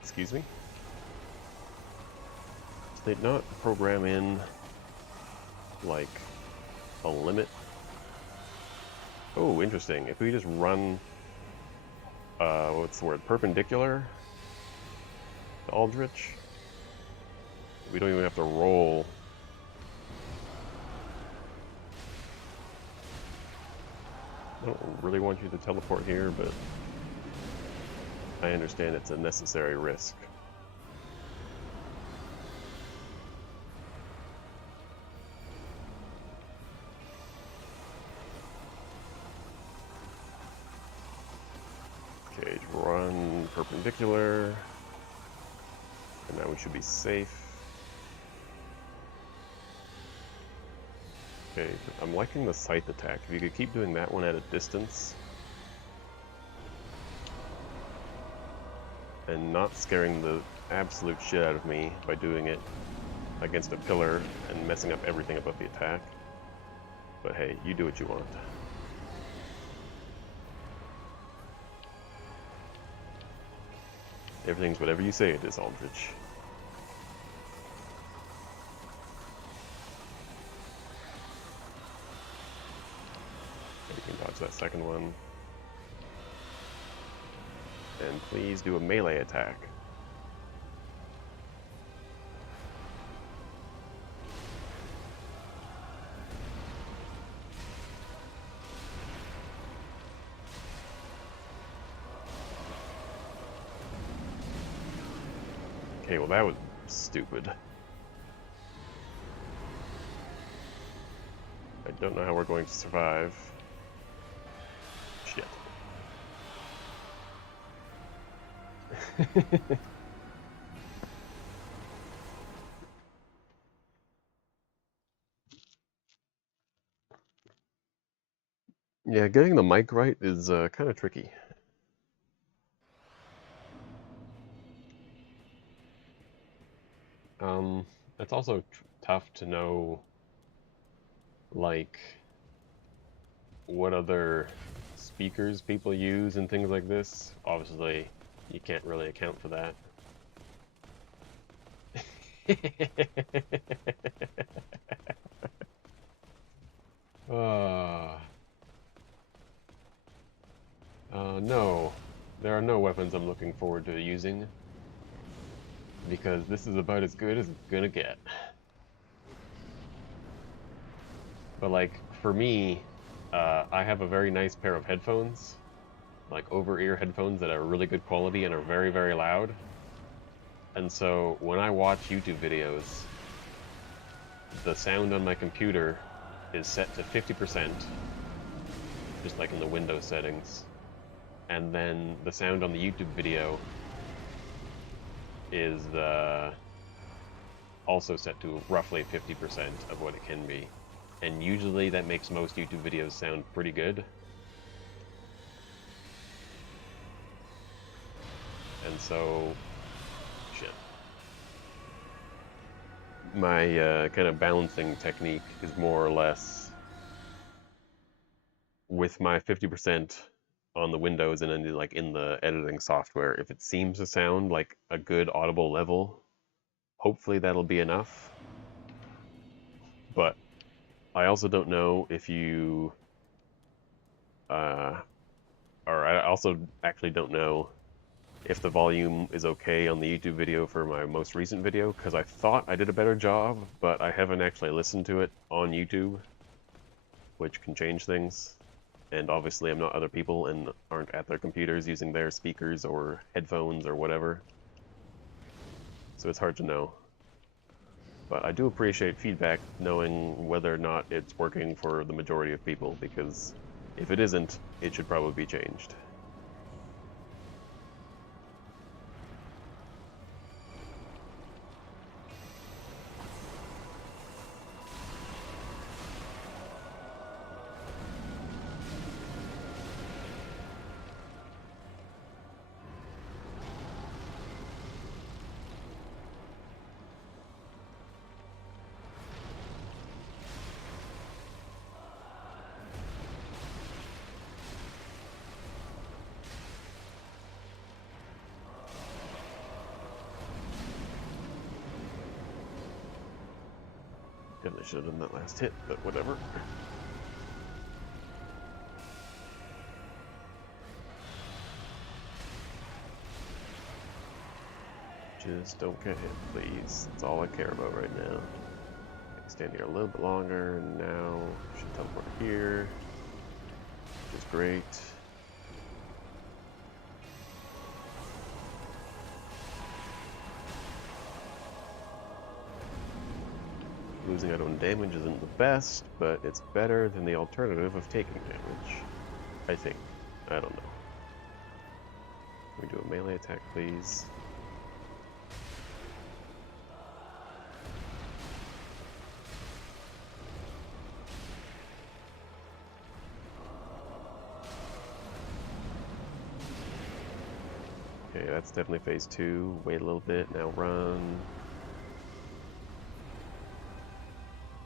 Excuse me? Did they not program in, like, a limit? Oh, interesting. If we just run, what's the word, perpendicular to Aldrich, we don't even have to roll. I don't really want you to teleport here, but I understand it's a necessary risk. Okay, run perpendicular. And now we should be safe. Okay, I'm liking the scythe attack. If you could keep doing that one at a distance, and not scaring the absolute shit out of me by doing it against a pillar and messing up everything about the attack, But hey, you do what you want. Everything's whatever you say it is, Aldrich. You can dodge that second one. And please do a melee attack. Okay, well that was stupid. I don't know how we're going to survive. Shit. Yeah, getting the mic right is kind of tricky. It's also tough to know, like, what other speakers people use and things like this. Obviously, you can't really account for that. No, there are no weapons I'm looking forward to using, because this is about as good as it's gonna get. But like, for me, I have a very nice pair of headphones, like over-ear headphones that are really good quality and are very, very loud. And so when I watch YouTube videos, the sound on my computer is set to 50%, just like in the Windows settings. And then the sound on the YouTube video is also set to roughly 50% of what it can be. And usually that makes most YouTube videos sound pretty good. And so, shit. My kind of balancing technique is more or less with my 50% on the Windows and then like in the editing software. If it seems to sound like a good audible level, hopefully that'll be enough. But I also don't know if you, or I also actually don't know if the volume is okay on the YouTube video for my most recent video, because I thought I did a better job, but I haven't actually listened to it on YouTube, which can change things. And obviously I'm not other people and aren't at their computers using their speakers or headphones or whatever. So it's hard to know. But I do appreciate feedback, knowing whether or not it's working for the majority of people, because if it isn't, it should probably be changed. Definitely should have done that last hit, but whatever. Just don't get hit, please. That's all I care about right now. Stand here a little bit longer, and now should teleport here, which is great. Losing out on damage isn't the best, but it's better than the alternative of taking damage, I think. I don't know. Can we do a melee attack, please? Okay, that's definitely phase 2. Wait a little bit, now run.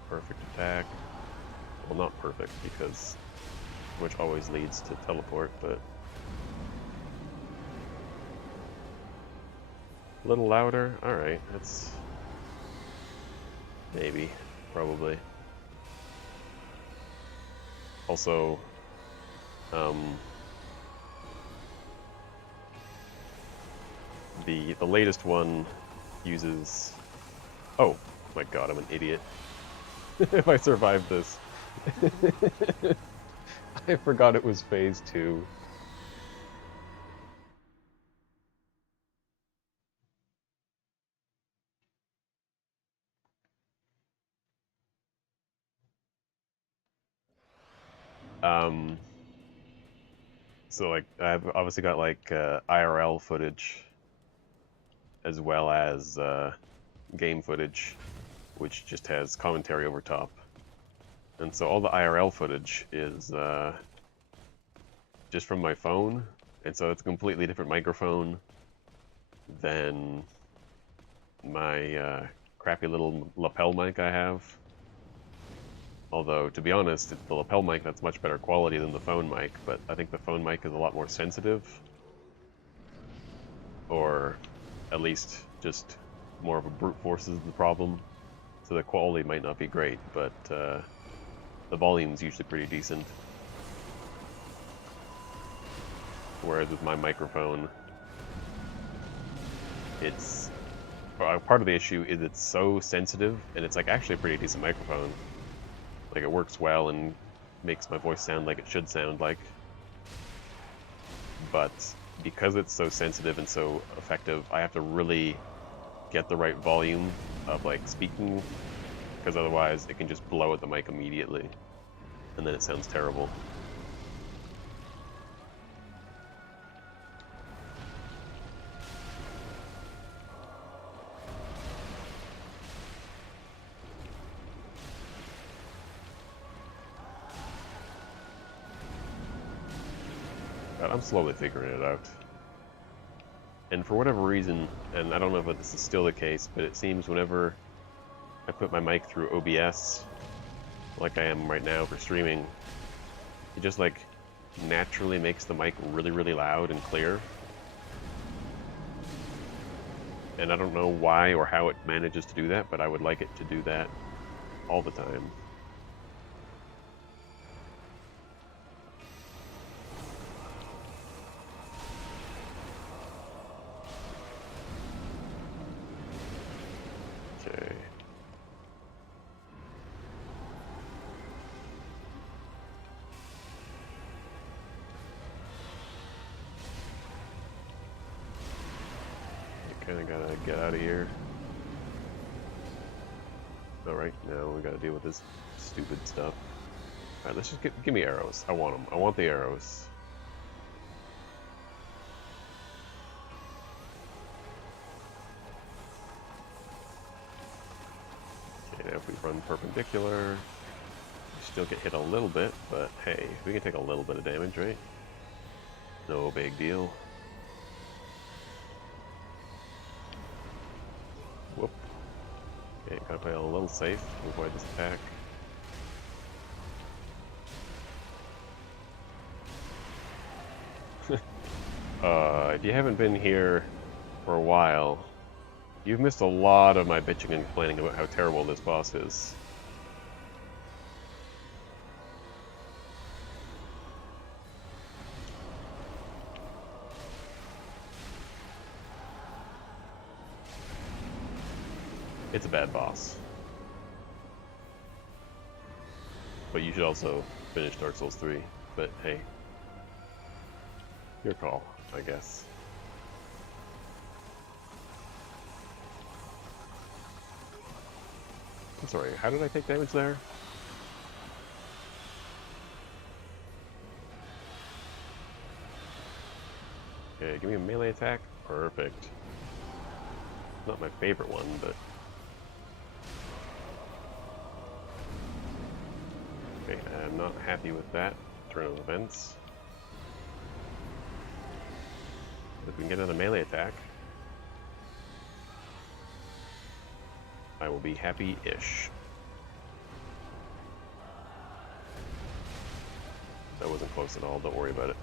Perfect attack. Well, not perfect, because which always leads to teleport, but a little louder. All right, that's maybe, probably. Also, the latest one uses. Oh my god, I'm an idiot. If I survive this. I forgot it was phase 2. So like I've obviously got like IRL footage as well as game footage, which just has commentary over top. And so all the IRL footage is just from my phone, and so it's a completely different microphone than my crappy little lapel mic I have. Although, to be honest, it's the lapel mic that's much better quality than the phone mic, but I think the phone mic is a lot more sensitive. Or at least just more of a brute force is the problem. So the quality might not be great, but the volume's usually pretty decent. Whereas with my microphone, it's... part of the issue is it's so sensitive, and it's like actually a pretty decent microphone. Like it works well and makes my voice sound like it should sound like. But because it's so sensitive and so effective, I have to really get the right volume of like speaking, because otherwise it can just blow at the mic immediately, and then it sounds terrible. God, I'm slowly figuring it out. And for whatever reason, and I don't know if this is still the case, but it seems whenever I put my mic through OBS, like I am right now for streaming, it just like naturally makes the mic really, really loud and clear. And I don't know why or how it manages to do that, but I would like it to do that all the time. Okay. Kinda gotta get out of here. Alright, now we gotta deal with this stupid stuff. Alright, let's just give me arrows. I want them. I want the arrows. Okay, now if we run perpendicular, we still get hit a little bit, but hey, we can take a little bit of damage, right? No big deal. Whoop. Okay, gotta play a little safe to avoid this attack. If you haven't been here for a while, you've missed a lot of my bitching and complaining about how terrible this boss is. It's a bad boss. But you should also finish Dark Souls 3. But hey, your call, I guess. I'm sorry, how did I take damage there? Okay, give me a melee attack. Perfect. Not my favorite one, but... Okay, I'm not happy with that turn of events. If we can get another melee attack, I will be happy-ish. wasn't close at all, don't worry about it.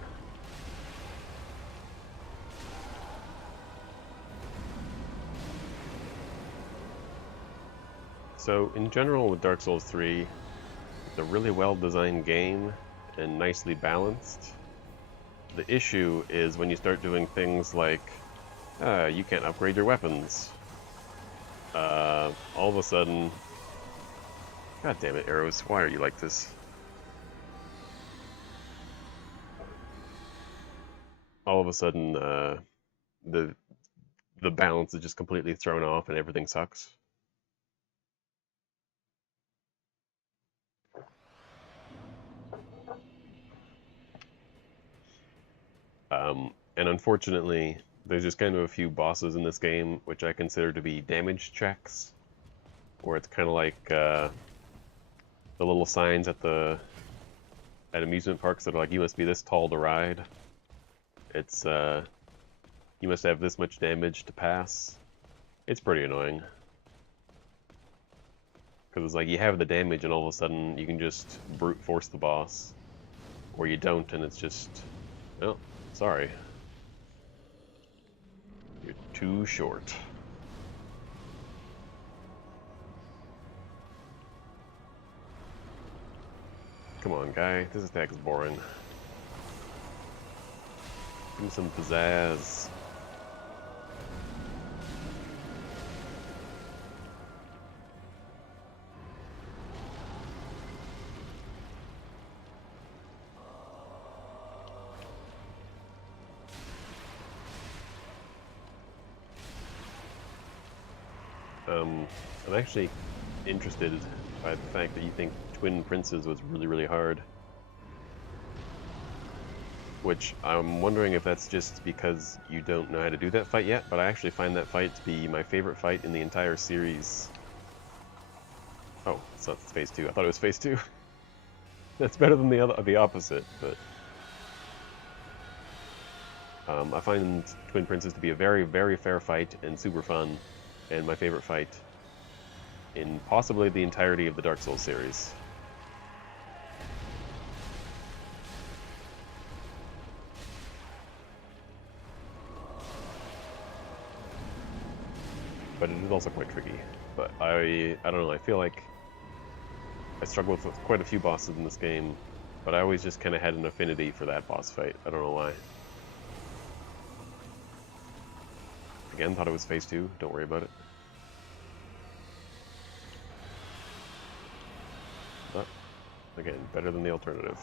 So, in general with Dark Souls 3, it's a really well-designed game and nicely balanced. The issue is when you start doing things like, you can't upgrade your weapons. All of a sudden... God damn it, arrows, why are you like this? All of a sudden, the balance is just completely thrown off and everything sucks. And unfortunately, there's just kind of a few bosses in this game which I consider to be damage checks, where it's kind of like the little signs at amusement parks that are like, you must be this tall to ride. It's you must have this much damage to pass. It's pretty annoying. Because it's like you have the damage and all of a sudden you can just brute force the boss. Or you don't and it's just, oh, sorry. You're too short. Come on, guy. This attack is boring. Give me some pizzazz. I'm actually interested by the fact that you think Twin Princes was really, really hard. Which I'm wondering if that's just because you don't know how to do that fight yet, but I actually find that fight to be my favorite fight in the entire series. Oh, so it's phase 2. I thought it was phase 2. That's better than the opposite, but... I find Twin Princes to be a very, very fair fight and super fun, and my favorite fight in possibly the entirety of the Dark Souls series. But it is also quite tricky. But I don't know, I feel like I struggle with quite a few bosses in this game, but I always just kind of had an affinity for that boss fight. I don't know why. Again, thought it was phase 2, don't worry about it. But, again, better than the alternative.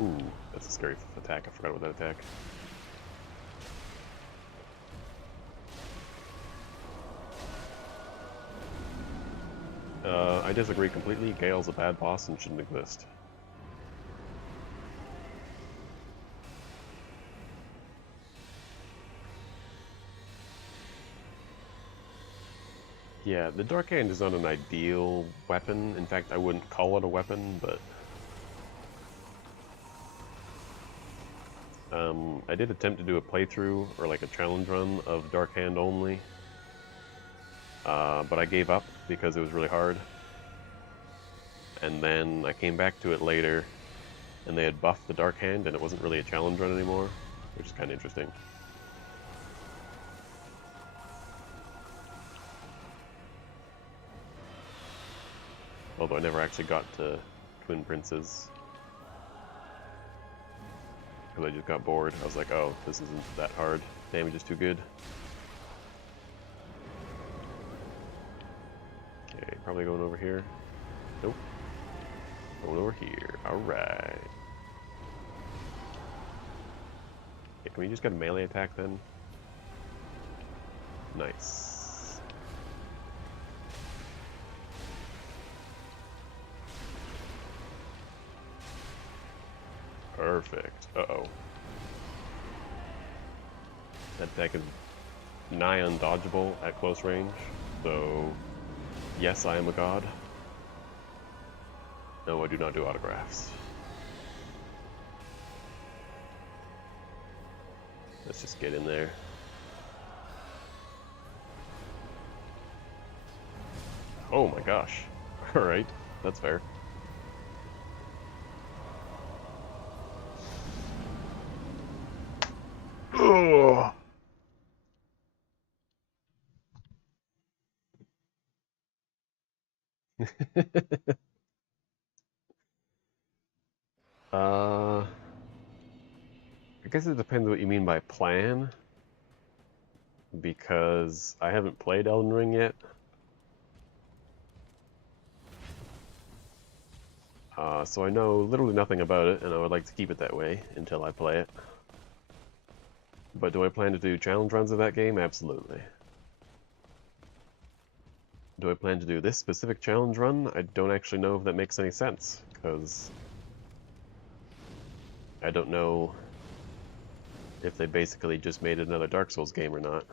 Ooh, that's a scary attack, I forgot about that attack. I disagree completely. Gale's a bad boss and shouldn't exist. Yeah, the Dark Hand is not an ideal weapon. In fact, I wouldn't call it a weapon, but... I did attempt to do a playthrough, or like a challenge run, of Dark Hand only. But I gave up because it was really hard. And then I came back to it later, and they had buffed the Dark Hand, and it wasn't really a challenge run anymore, which is kind of interesting. Although I never actually got to Twin Princes. Because I just got bored. I was like, oh, this isn't that hard. Damage is too good. Okay, probably going over here. Nope. Going over here. Alright. Okay, can we just get a melee attack then? Nice. Perfect. Uh-oh. That attack is nigh undodgeable at close range, so yes, I am a god. No, I do not do autographs. Let's just get in there. Oh my gosh. Alright, that's fair. I guess it depends what you mean by plan, because I haven't played Elden Ring yet. So I know literally nothing about it, and I would like to keep it that way until I play it. But do I plan to do challenge runs of that game? Absolutely. Do I plan to do this specific challenge run? I don't actually know if that makes any sense, because I don't know if they basically just made another Dark Souls game or not.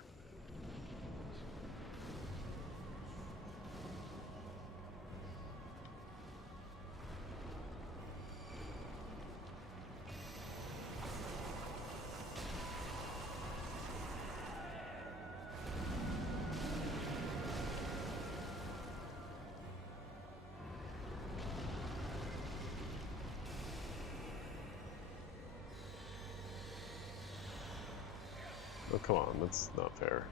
Oh, come on, that's not fair.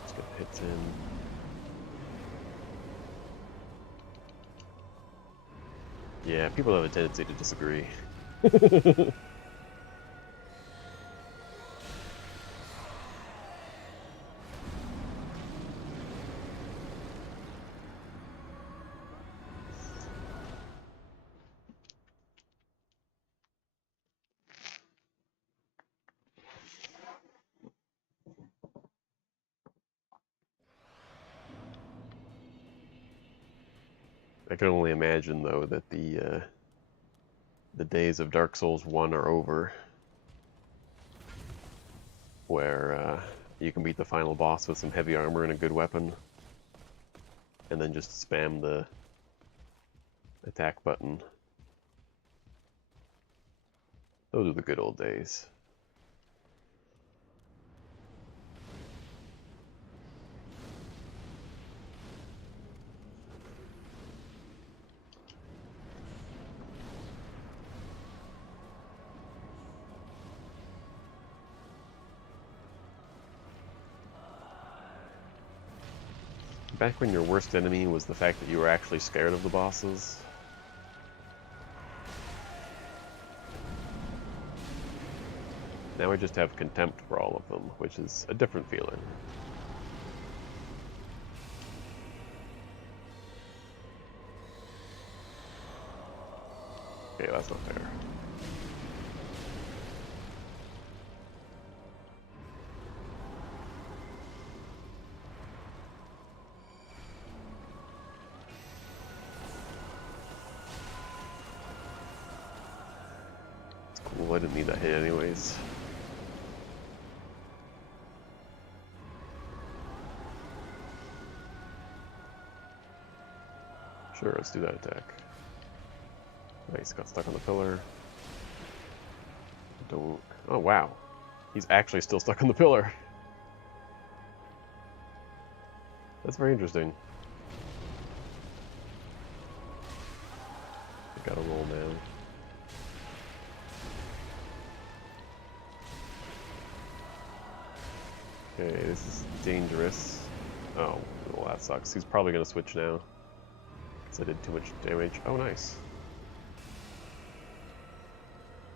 Let's get hits in. Yeah, people have a tendency to disagree. I can only imagine, though, that the days of Dark Souls 1 are over, where you can beat the final boss with some heavy armor and a good weapon, and then just spam the attack button. Those are the good old days. Back when your worst enemy was the fact that you were actually scared of the bosses. Now I just have contempt for all of them, which is a different feeling. Okay, that's not fair. It's cool, I didn't need that hit anyways. Sure, let's do that attack. Nice, got stuck on the pillar. Don't... Oh, wow. He's actually still stuck on the pillar. That's very interesting. I gotta roll now. Okay, this is dangerous. Oh, well that sucks. He's probably gonna switch now. Because I did too much damage. Oh, nice.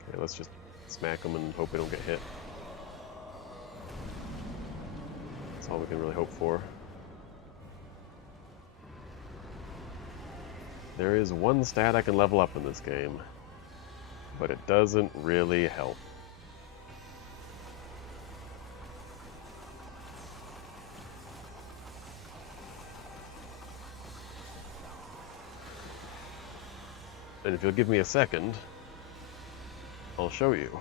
Okay, let's just smack him and hope we don't get hit. That's all we can really hope for. There is one stat I can level up in this game, but it doesn't really help. And if you'll give me a second, I'll show you.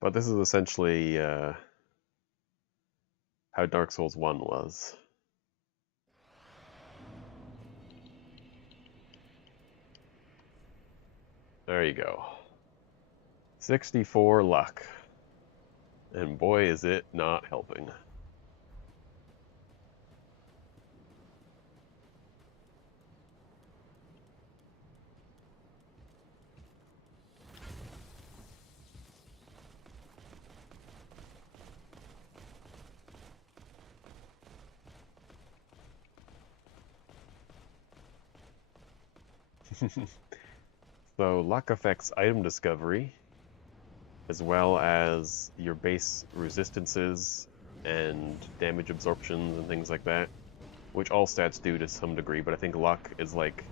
But this is essentially how Dark Souls 1 was. There you go. 64 luck. And boy, is it not helping. So luck affects item discovery, as well as your base resistances and damage absorptions and things like that, which all stats do to some degree, but I think luck is like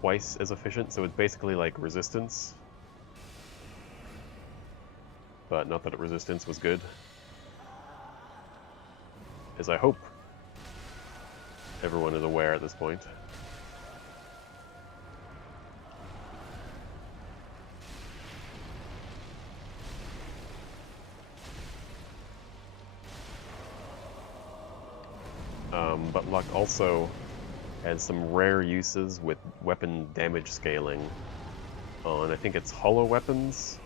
twice as efficient, so it's basically like resistance. But not that resistance was good. As I hope everyone is aware at this point. But luck also has some rare uses with weapon damage scaling on, I think it's hollow weapons,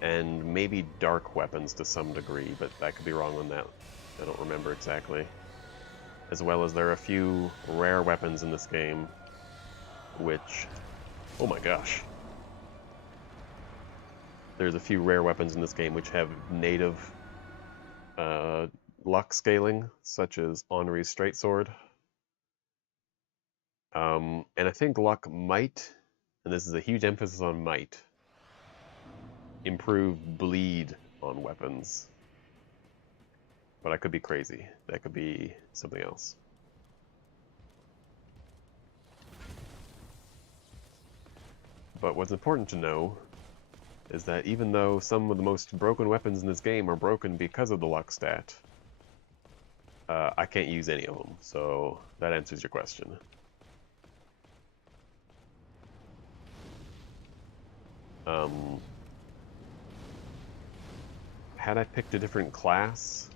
and maybe dark weapons to some degree, but I could be wrong on that. I don't remember exactly. As well as there are a few rare weapons in this game, which... oh my gosh. There's a few rare weapons in this game which have native luck scaling, such as Henri's Straight Sword. And I think luck might, and this is a huge emphasis on might, improve bleed on weapons. But I could be crazy. That could be something else. But what's important to know is that even though some of the most broken weapons in this game are broken because of the luck stat, I can't use any of them, so that answers your question. Had I picked a different class...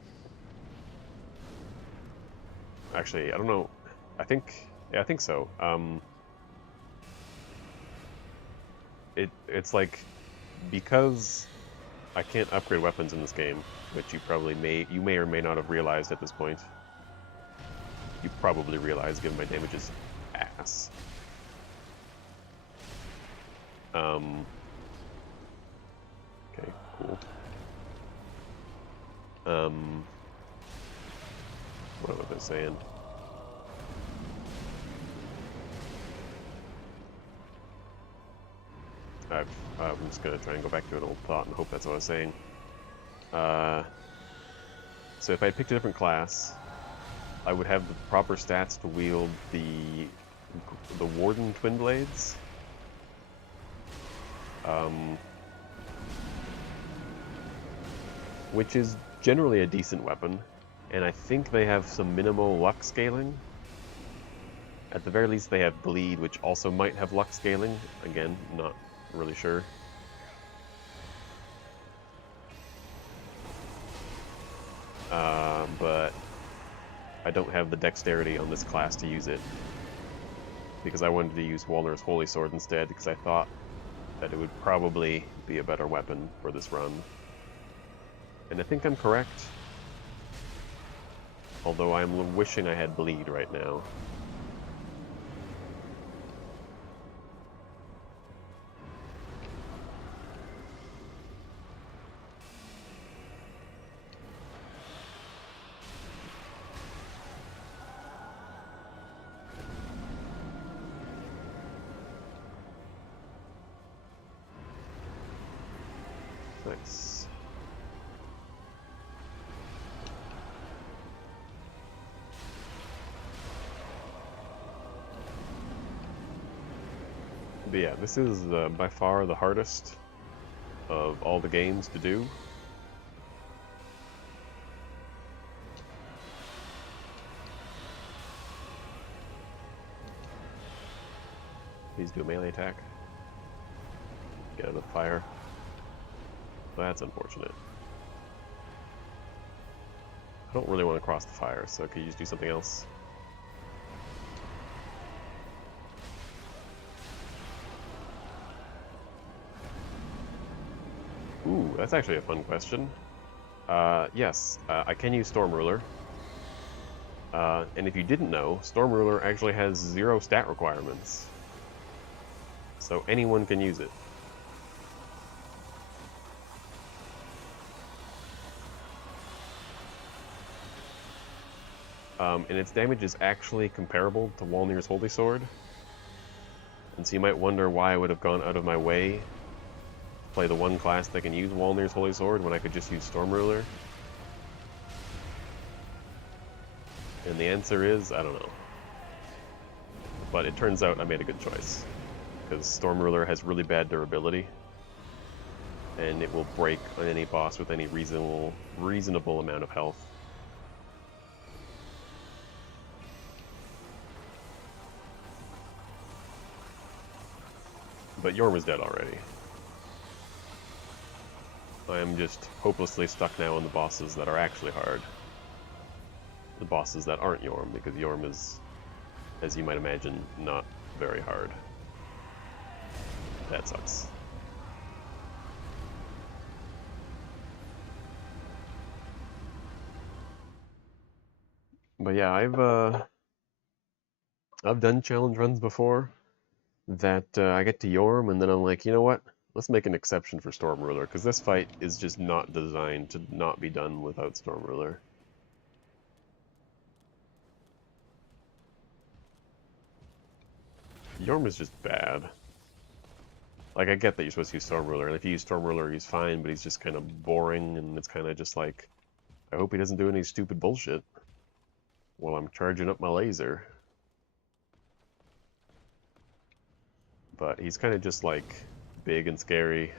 actually, I don't know. I think so. It's like, because I can't upgrade weapons in this game, which you may or may not have realized at this point. You probably realize, given my damage is ass. Okay, cool. What was I saying? I'm just gonna try and go back to an old thought and hope that's what I was saying. So if I picked a different class, I would have the proper stats to wield the Warden Twin Blades. Which is generally a decent weapon, and I think they have some minimal luck scaling. At the very least, they have bleed, which also might have luck scaling. Again, not really sure. But I don't have the dexterity on this class to use it, because I wanted to use Walner's Holy Sword instead, because I thought that it would probably be a better weapon for this run. And I think I'm correct, although I'm wishing I had bleed right now. Nice. But yeah, this is by far the hardest of all the games to do. Please do a melee attack. Get out of the fire. That's unfortunate. I don't really want to cross the fire, so could you just do something else? Ooh, that's actually a fun question. Yes, I can use Storm Ruler. And if you didn't know, Storm Ruler actually has 0 stat requirements. So anyone can use it. And its damage is actually comparable to Walnir's Holy Sword. And so you might wonder why I would have gone out of my way to play the one class that can use Walnir's Holy Sword when I could just use Storm Ruler. And the answer is, I don't know. But it turns out I made a good choice. Because Storm Ruler has really bad durability. And it will break on any boss with any reasonable amount of health. But Yorm is dead already. I am just hopelessly stuck now on the bosses that are actually hard. The bosses that aren't Yorm, because Yorm is, as you might imagine, not very hard. That sucks. But yeah, I've done challenge runs before that I get to Yorm and then I'm like, you know what? Let's make an exception for Storm Ruler, because this fight is just not designed to not be done without Storm Ruler. Yorm is just bad. Like, I get that you're supposed to use Storm Ruler, and if you use Storm Ruler, he's fine, but he's just kind of boring, and it's kind of just like, I hope he doesn't do any stupid bullshit while I'm charging up my laser. But he's kind of just like big and scary.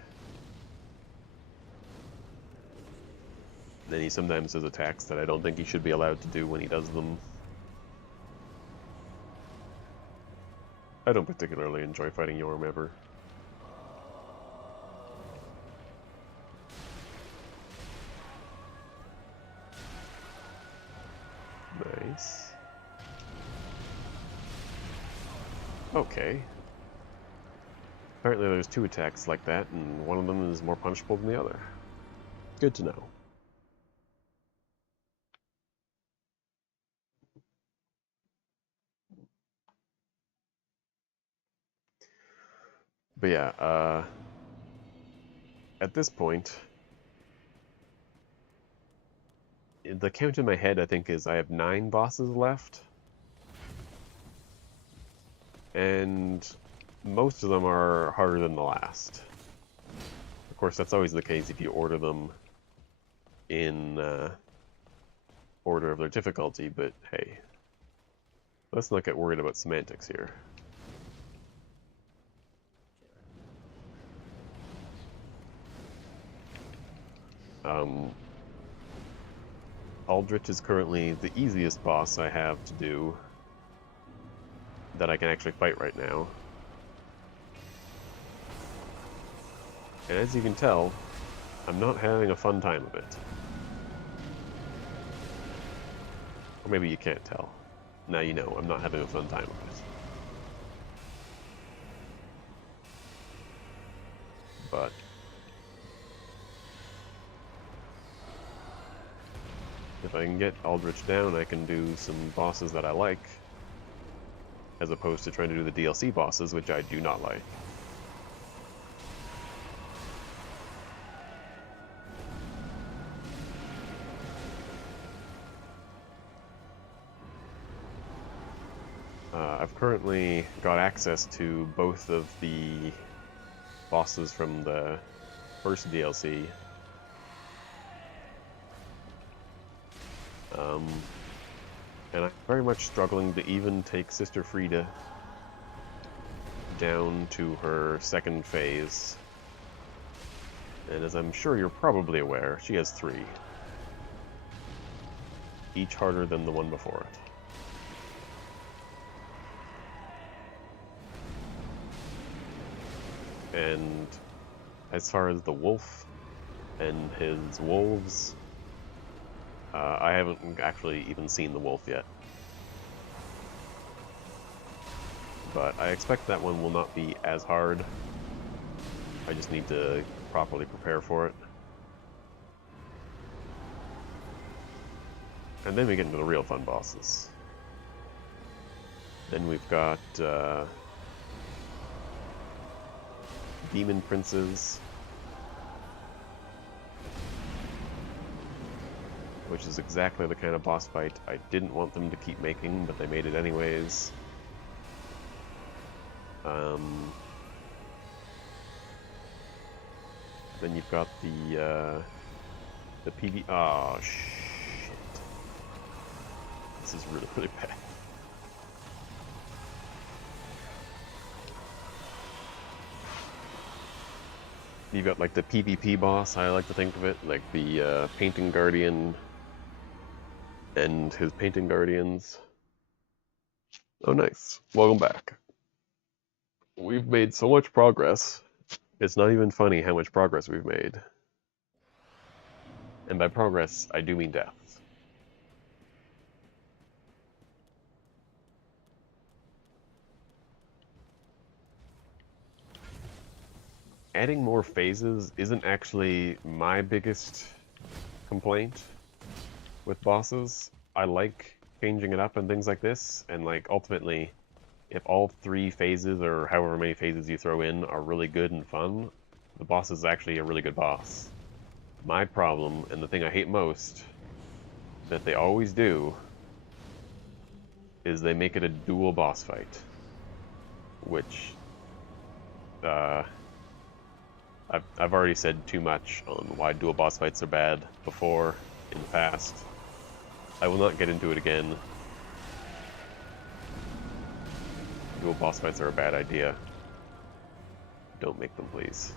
Then he sometimes does attacks that I don't think he should be allowed to do when he does them. I don't particularly enjoy fighting Yorm ever. Nice. Okay. Apparently there's two attacks like that, and one of them is more punishable than the other. Good to know. But yeah, at this point, the count in my head, I think, is I have 9 bosses left. And most of them are harder than the last. Of course, that's always the case if you order them in order of their difficulty, but hey, let's not get worried about semantics here. Aldrich is currently the easiest boss I have to do that I can actually fight right now. And as you can tell, I'm not having a fun time of it. Or maybe you can't tell. Now you know, I'm not having a fun time of it. But if I can get Aldrich down, I can do some bosses that I like, as opposed to trying to do the DLC bosses, which I do not like. I've currently got access to both of the bosses from the first DLC. And I'm very much struggling to even take Sister Frieda down to her second phase. And as I'm sure you're probably aware, she has 3. Each harder than the one before it. And as far as the wolf and his wolves, I haven't actually even seen the wolf yet. But I expect that one will not be as hard. I just need to properly prepare for it. And then we get into the real fun bosses. Then we've got Demon Princes, which is exactly the kind of boss fight I didn't want them to keep making, but they made it anyways. Then you've got the PV. Oh shit! This is really really bad. You've got like the PvP boss. I like to think of it like the Painting Guardian and his Painting Guardians. Oh, nice! Welcome back. We've made so much progress. It's not even funny how much progress we've made. And by progress, I do mean deaths. Adding more phases isn't actually my biggest complaint with bosses. I like changing it up and things like this, and like ultimately, if all 3 phases or however many phases you throw in are really good and fun, the boss is actually a really good boss. My problem, and the thing I hate most, that they always do, is they make it a dual boss fight. Which, I've already said too much on why dual boss fights are bad before, in the past. I will not get into it again. Dual boss fights are a bad idea. Don't make them, please.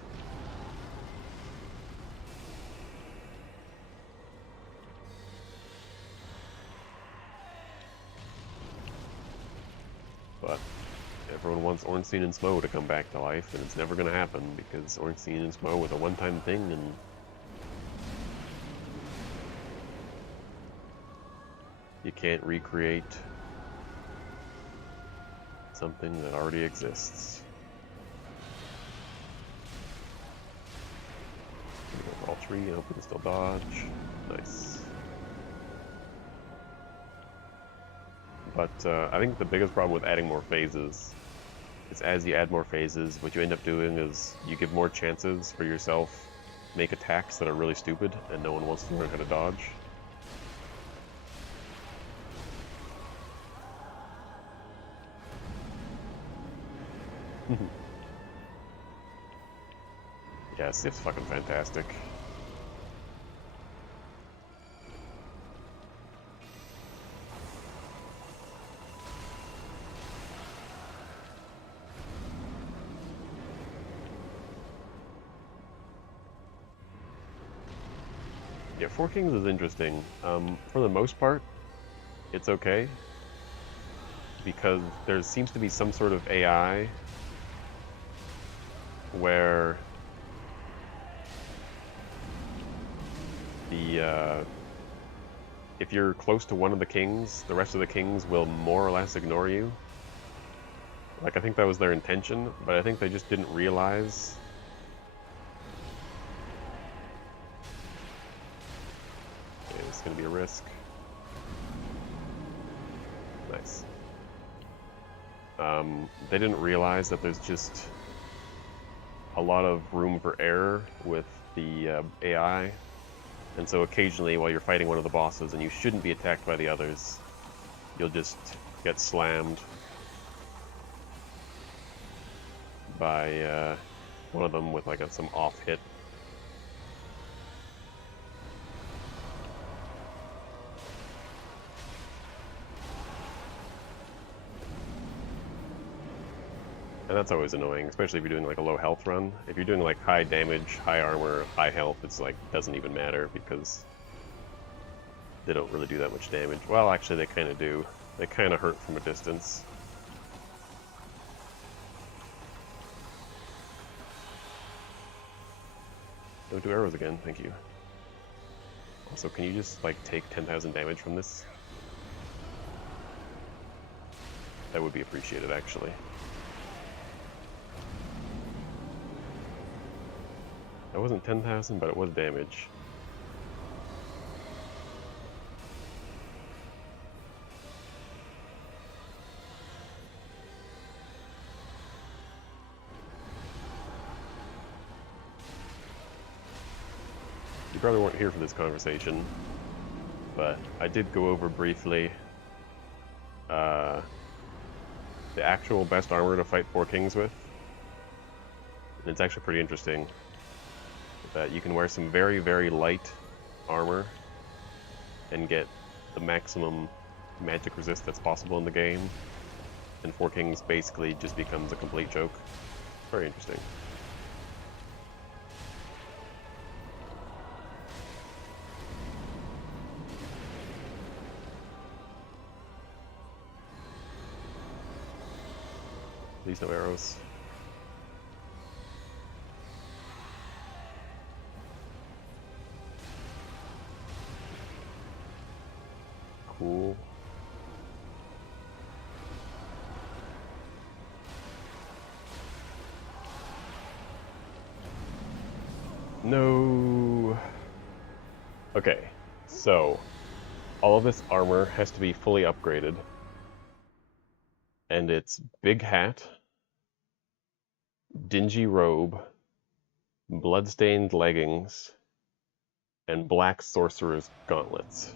But everyone wants Ornstein and Smough to come back to life, and it's never going to happen because Ornstein and Smough was a one-time thing, and you can't recreate something that already exists. All 3, I hope we can still dodge. Nice. But I think the biggest problem with adding more phases is as you add more phases, what you end up doing is you give more chances for yourself to make attacks that are really stupid and no one wants to learn how to dodge. Yeah, Sif's fucking fantastic. Yeah, Four Kings is interesting. For the most part, it's okay. Because there seems to be some sort of AI where if you're close to one of the kings, the rest of the kings will more or less ignore you. Like, I think that was their intention, but I think they just didn't realize. Okay, this is gonna be a risk. Nice. They didn't realize that there's just a lot of room for error with the AI. And so occasionally while you're fighting one of the bosses and you shouldn't be attacked by the others, you'll just get slammed by one of them with like some off hit. And that's always annoying, especially if you're doing like a low health run. If you're doing like high damage, high armor, high health, it's like doesn't even matter because they don't really do that much damage. Well, actually they kind of do. They kind of hurt from a distance. Don't do arrows again, thank you. Also, can you just like take 10,000 damage from this? That would be appreciated, actually. That wasn't 10,000, but it was damage. You probably weren't here for this conversation, but I did go over briefly the actual best armor to fight Four Kings with. And it's actually pretty interesting that you can wear some very, very light armor and get the maximum magic resist that's possible in the game. And Four Kings basically just becomes a complete joke. Very interesting. Please no arrows. Cool. No. Okay, so all of this armor has to be fully upgraded. And it's big hat, dingy robe, bloodstained leggings, and black sorcerer's gauntlets.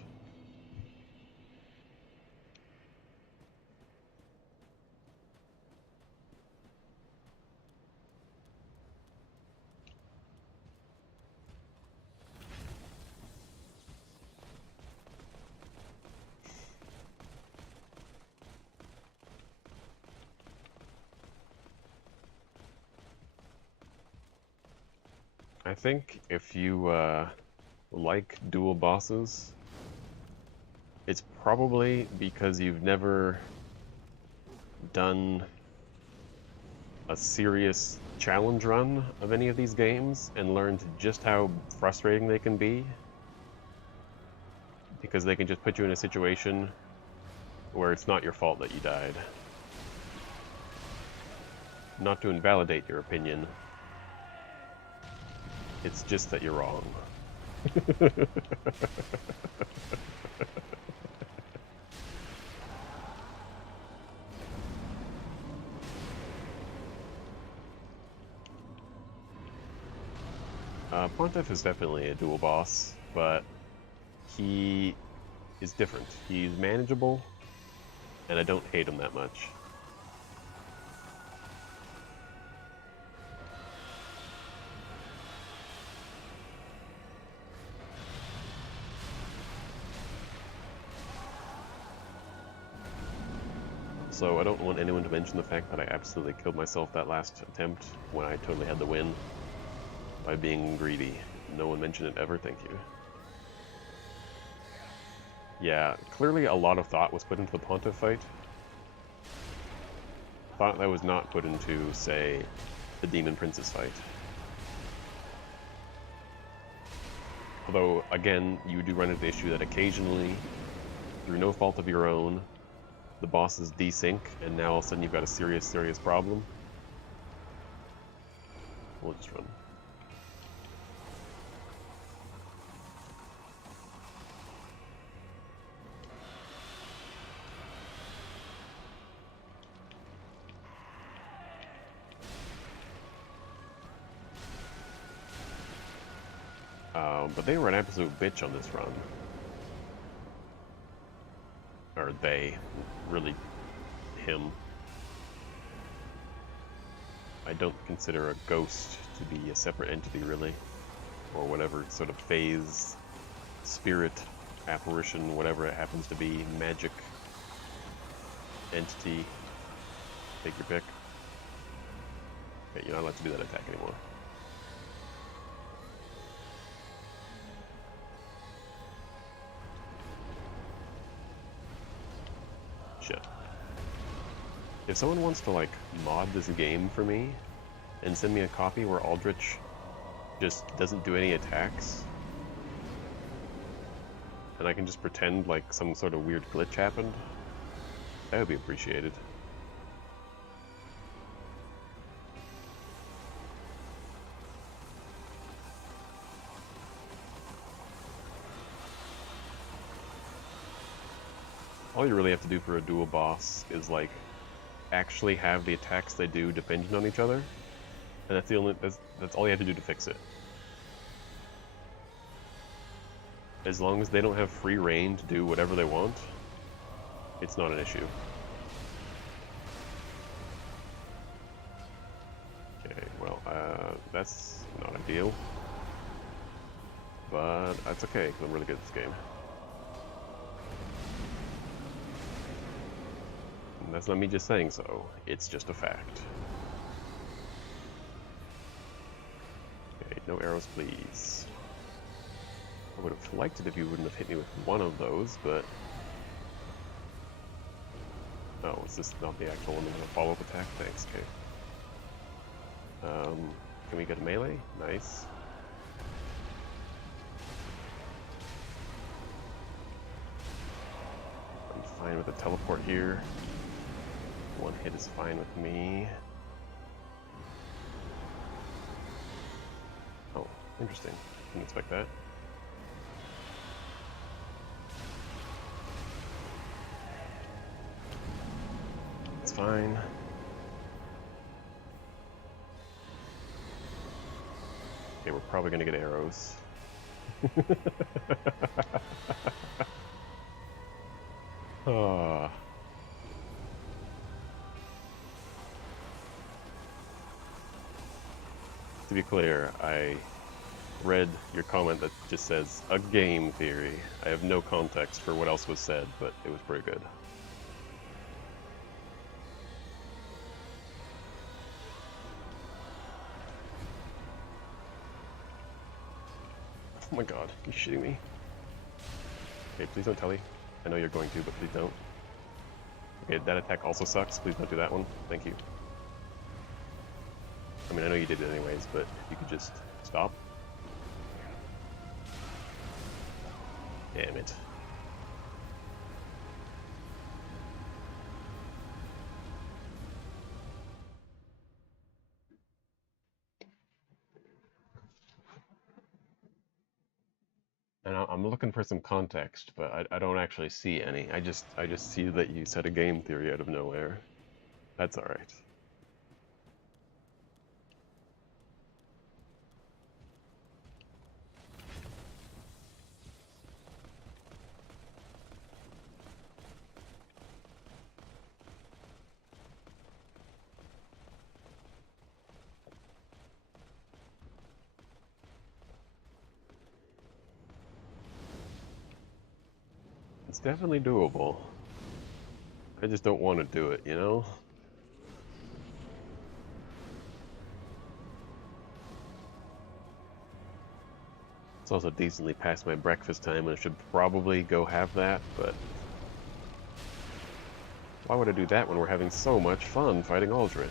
I think if you like dual bosses, it's probably because you've never done a serious challenge run of any of these games and learned just how frustrating they can be. Because they can just put you in a situation where it's not your fault that you died. Not to invalidate your opinion. It's just that you're wrong. Pontiff is definitely a dual boss, but he is different. He's manageable, and I don't hate him that much. So I don't want anyone to mention the fact that I absolutely killed myself that last attempt when I totally had the win by being greedy. No one mentioned it ever, thank you. Yeah, clearly a lot of thought was put into the Pontiff fight. Thought that was not put into, say, the Demon Princess fight. Although, again, you do run into the issue that occasionally, through no fault of your own, the bosses desync, and now all of a sudden you've got a serious, serious problem. We'll just run. But they were an absolute bitch on this run. Or they. Really, him. I don't consider a ghost to be a separate entity, really. Or whatever sort of phase, spirit, apparition, whatever it happens to be, magic entity. Take your pick. Okay, you're not allowed to do that attack anymore. Shit. If someone wants to, like, mod this game for me and send me a copy where Aldrich just doesn't do any attacks, and I can just pretend like some sort of weird glitch happened, that would be appreciated. All you really have to do for a dual boss is, like, actually have the attacks they do dependent on each other, and that's that's all you have to do to fix it. As long as they don't have free reign to do whatever they want, it's not an issue. That's not ideal. But that's okay, because I'm really good at this game. And that's not me just saying so, it's just a fact. Okay, no arrows please. I would have liked it if you wouldn't have hit me with one of those, but... Oh, is this not the actual one with a follow-up attack? Thanks, okay. Can we get a melee? Nice. I'm fine with a teleport here. One hit is fine with me. Oh, interesting. Didn't expect that. It's fine. Okay, we're probably gonna get arrows. Ah. To be clear, I read your comment that just says, a game theory. I have no context for what else was said, but it was pretty good. Oh my god, are you shitting me? Okay, please don't tell me. I know you're going to, but please don't. Okay, that attack also sucks. Please don't do that one. Thank you. I mean, I know you did it anyways, but if you could just stop. Damn it. And I'm looking for some context, but I don't actually see any. I just see that you said a game theory out of nowhere. That's alright. It's definitely doable. I just don't want to do it, you know? It's also decently past my breakfast time, and I should probably go have that, but... Why would I do that when we're having so much fun fighting Aldrich?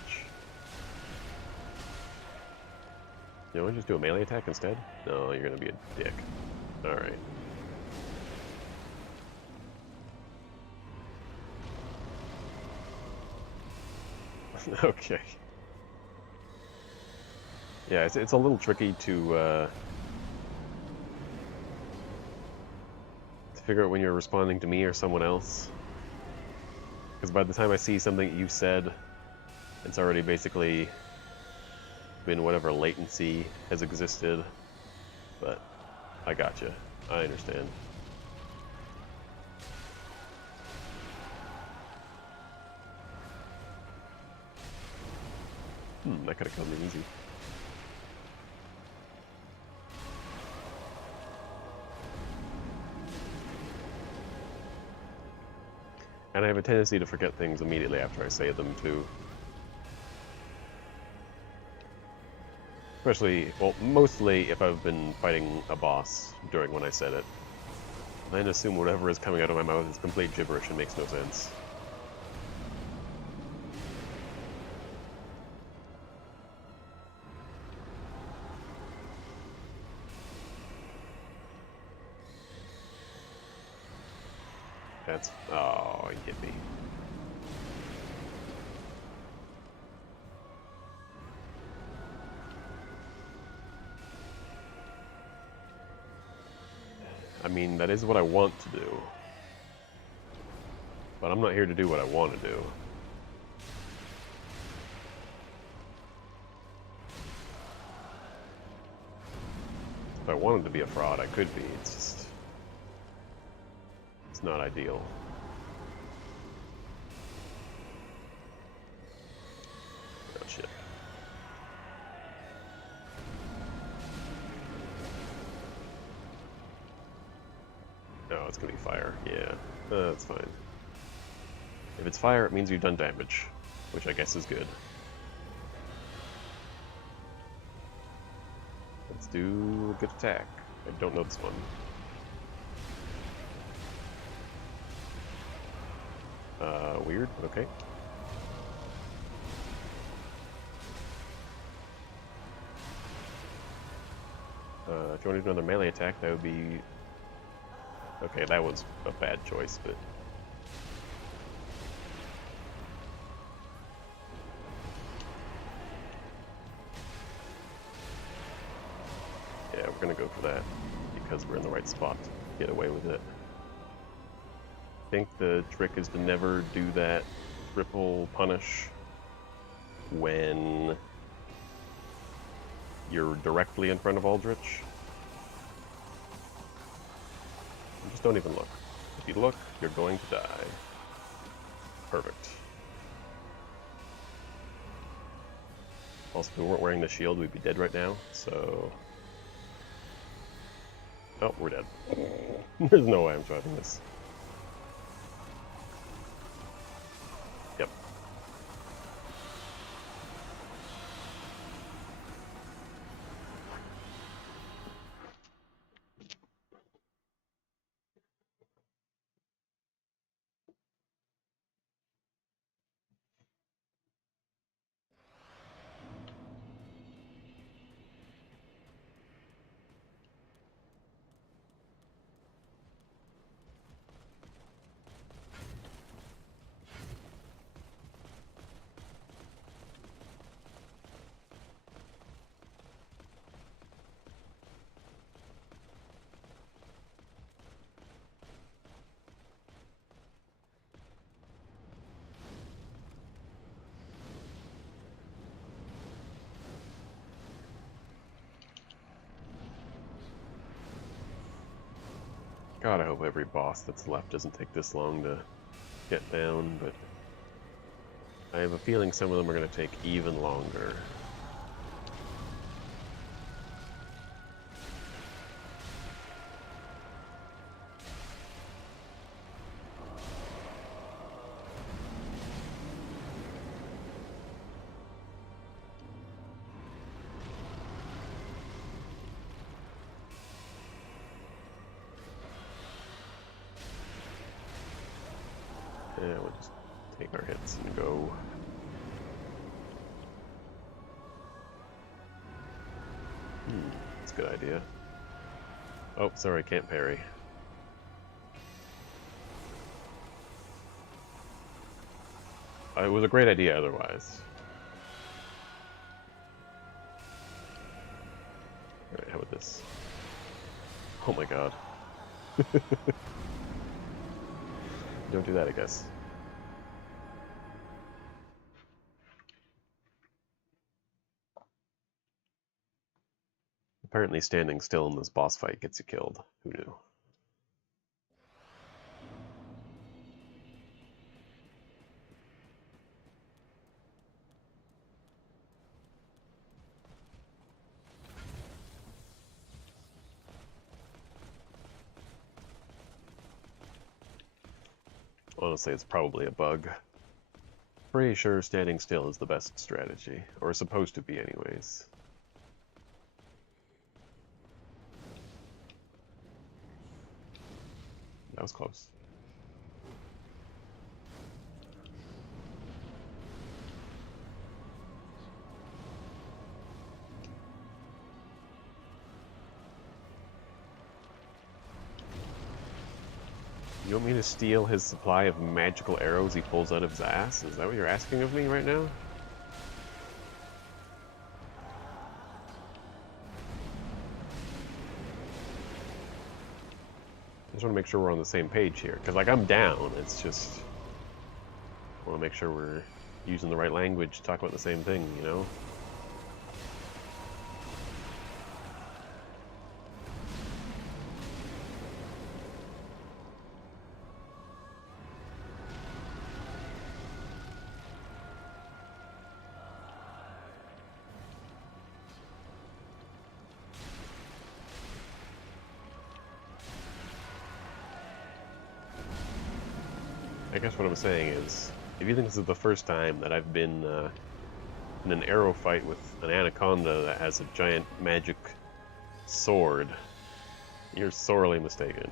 You know, just do a melee attack instead? No, you're gonna be a dick. Alright. Okay. Yeah, it's a little tricky to figure out when you're responding to me or someone else. Because by the time I see something you said, it's already basically been whatever latency has existed. But I gotcha. I understand. That could have come in easy. And I have a tendency to forget things immediately after I say them, too. Especially, well, mostly if I've been fighting a boss during when I said it. Then assume whatever is coming out of my mouth is complete gibberish and makes no sense. That's... oh, you hit me. I mean, that is what I want to do. But I'm not here to do what I want to do. If I wanted to be a fraud, I could be. It's just... it's not ideal. Oh, shit. Oh, it's gonna be fire. Yeah, that's fine. If it's fire, it means you've done damage, which I guess is good. Let's do a good attack. I don't know this one. Weird, but okay. If you want to do another melee attack, that would be... Okay, that was a bad choice, but... Yeah, we're gonna go for that, because we're in the right spot to get away with it. I think the trick is to never do that triple punish when you're directly in front of Aldrich. Just don't even look. If you look, you're going to die. Perfect. Also, if we weren't wearing the shield, we'd be dead right now, so... Oh, we're dead. There's no way I'm driving this. Yep. God, I hope every boss that's left doesn't take this long to get down, but I have a feeling some of them are going to take even longer. Yeah, we'll just take our hits and go. That's a good idea. Oh, sorry, can't parry. It was a great idea otherwise. Alright, how about this? Oh my god. Don't do that, I guess. Apparently standing still in this boss fight gets you killed. Who knew? Honestly, it's probably a bug. Pretty sure standing still is the best strategy, or supposed to be anyways. That was close. You want me to steal his supply of magical arrows he pulls out of his ass? Is that what you're asking of me right now? I just want to make sure we're on the same page here, because like I'm down, it's just I want to make sure we're using the right language to talk about the same thing, you know? I guess what I'm saying is, if you think this is the first time that I've been in an arrow fight with an anaconda that has a giant magic sword, you're sorely mistaken.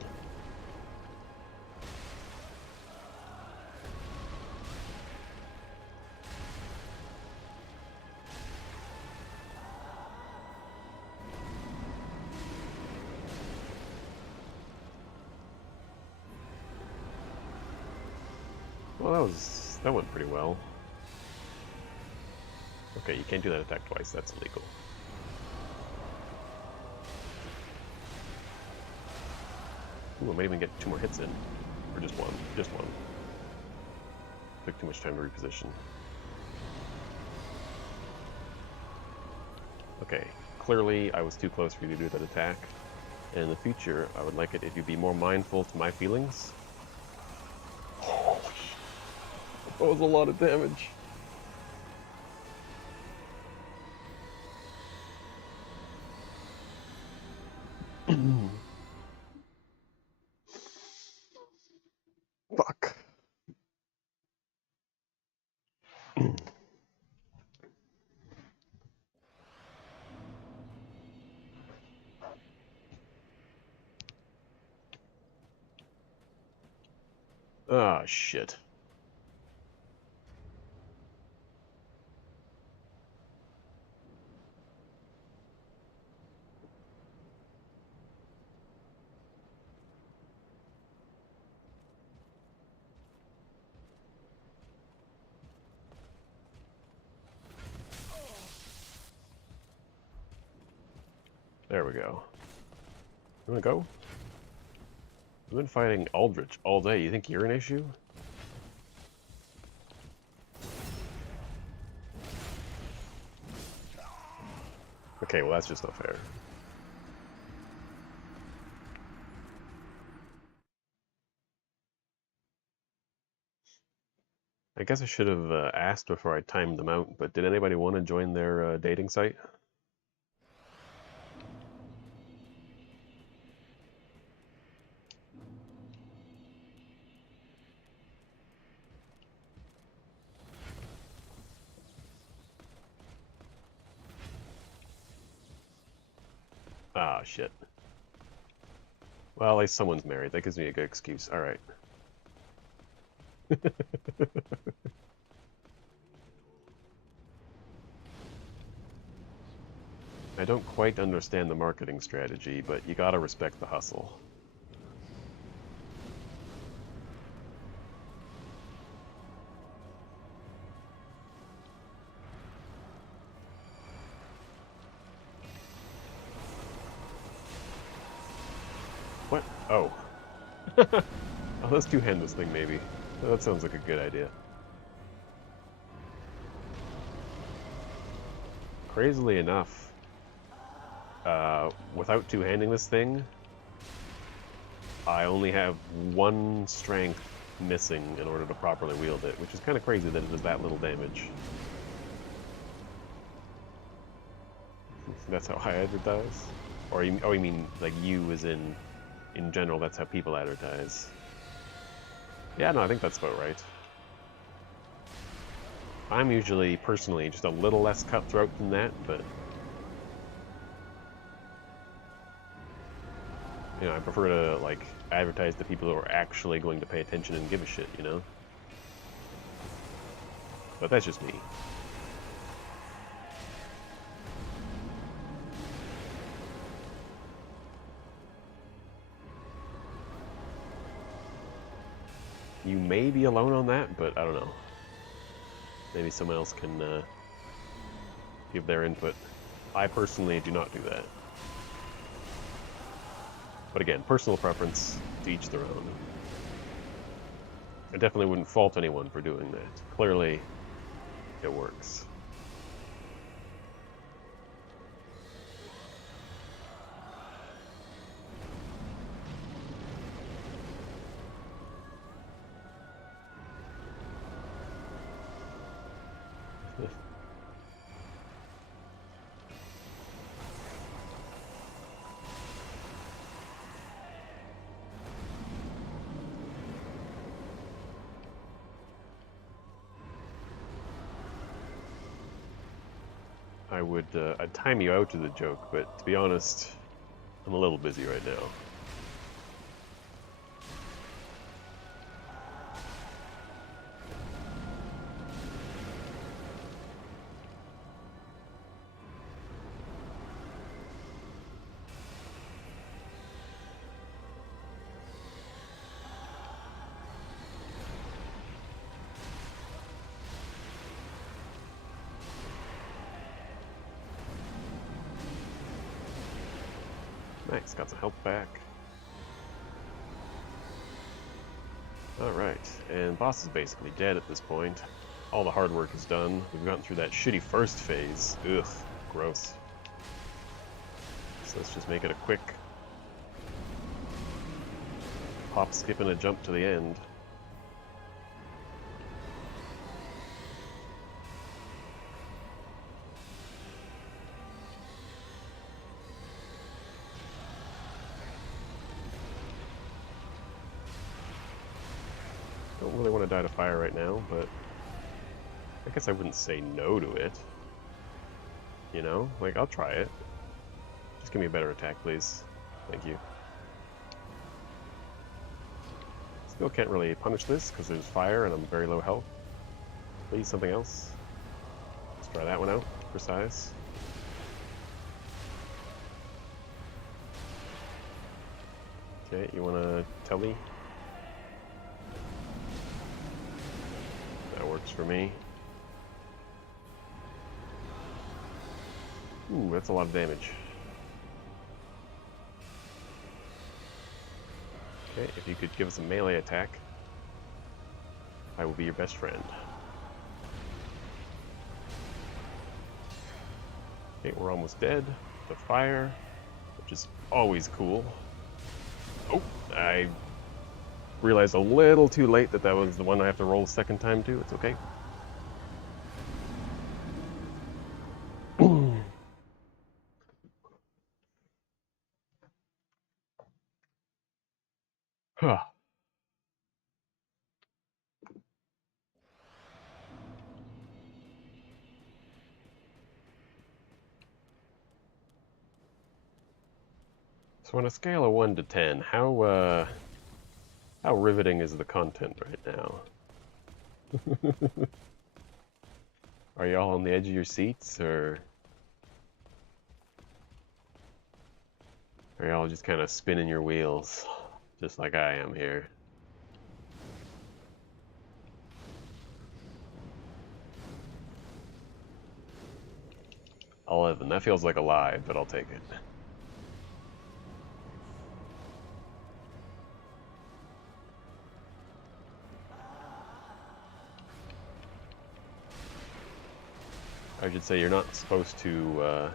Well, that went pretty well. Okay, you can't do that attack twice, that's illegal. Ooh, I might even get 2 more hits in. Or just one. Just one. Took too much time to reposition. Okay, clearly I was too close for you to do that attack. And in the future, I would like it if you'd be more mindful to my feelings. That was a lot of damage. Fuck. Ah, shit. There we go. You wanna go? We've been fighting Aldrich all day. You think you're an issue? Okay, well that's just not fair. I guess I should have asked before I timed them out, but did anybody want to join their dating site? Ah, shit. Well, at least someone's married. That gives me a good excuse. Alright. I don't quite understand the marketing strategy, but you gotta respect the hustle. What? Oh. Oh, let's two-hand this thing, maybe. That sounds like a good idea. Crazily enough, without two-handing this thing, I only have 1 strength missing in order to properly wield it, which is kind of crazy that it does that little damage. That's how I advertise? Or you mean like you as in general, that's how people advertise? Yeah, no, I think that's about right. I'm usually, personally, just a little less cutthroat than that, but... You know, I prefer to, like, advertise to people who are actually going to pay attention and give a shit, you know? But that's just me. You may be alone on that, but I don't know. Maybe someone else can give their input. I personally do not do that. But again, personal preference, to each their own. I definitely wouldn't fault anyone for doing that. Clearly, it works. I'd time you out to the joke, but to be honest, I'm a little busy right now. Nice, got some health back. Alright, and boss is basically dead at this point. All the hard work is done. We've gotten through that shitty first phase. Ugh, gross. So let's just make it a quick hop, skip, and a jump to the end. Don't really want to die to fire right now, but I guess I wouldn't say no to it. You know? Like, I'll try it. Just give me a better attack, please. Thank you. Still can't really punish this because there's fire and I'm very low health. Please, something else. Let's try that one out for size. Okay, you want to tell me? That works for me. Ooh, that's a lot of damage. Okay, if you could give us a melee attack, I will be your best friend. Okay, we're almost dead. The fire, which is always cool. Oh, I realized a little too late that that was the one I have to roll a second time too. It's okay. Huh. So on a scale of 1 to 10, how riveting is the content right now? Are y'all on the edge of your seats, or are y'all just kind of spinning your wheels, just like I am here? 11. That feels like a lie, but I'll take it. I should say you're not supposed to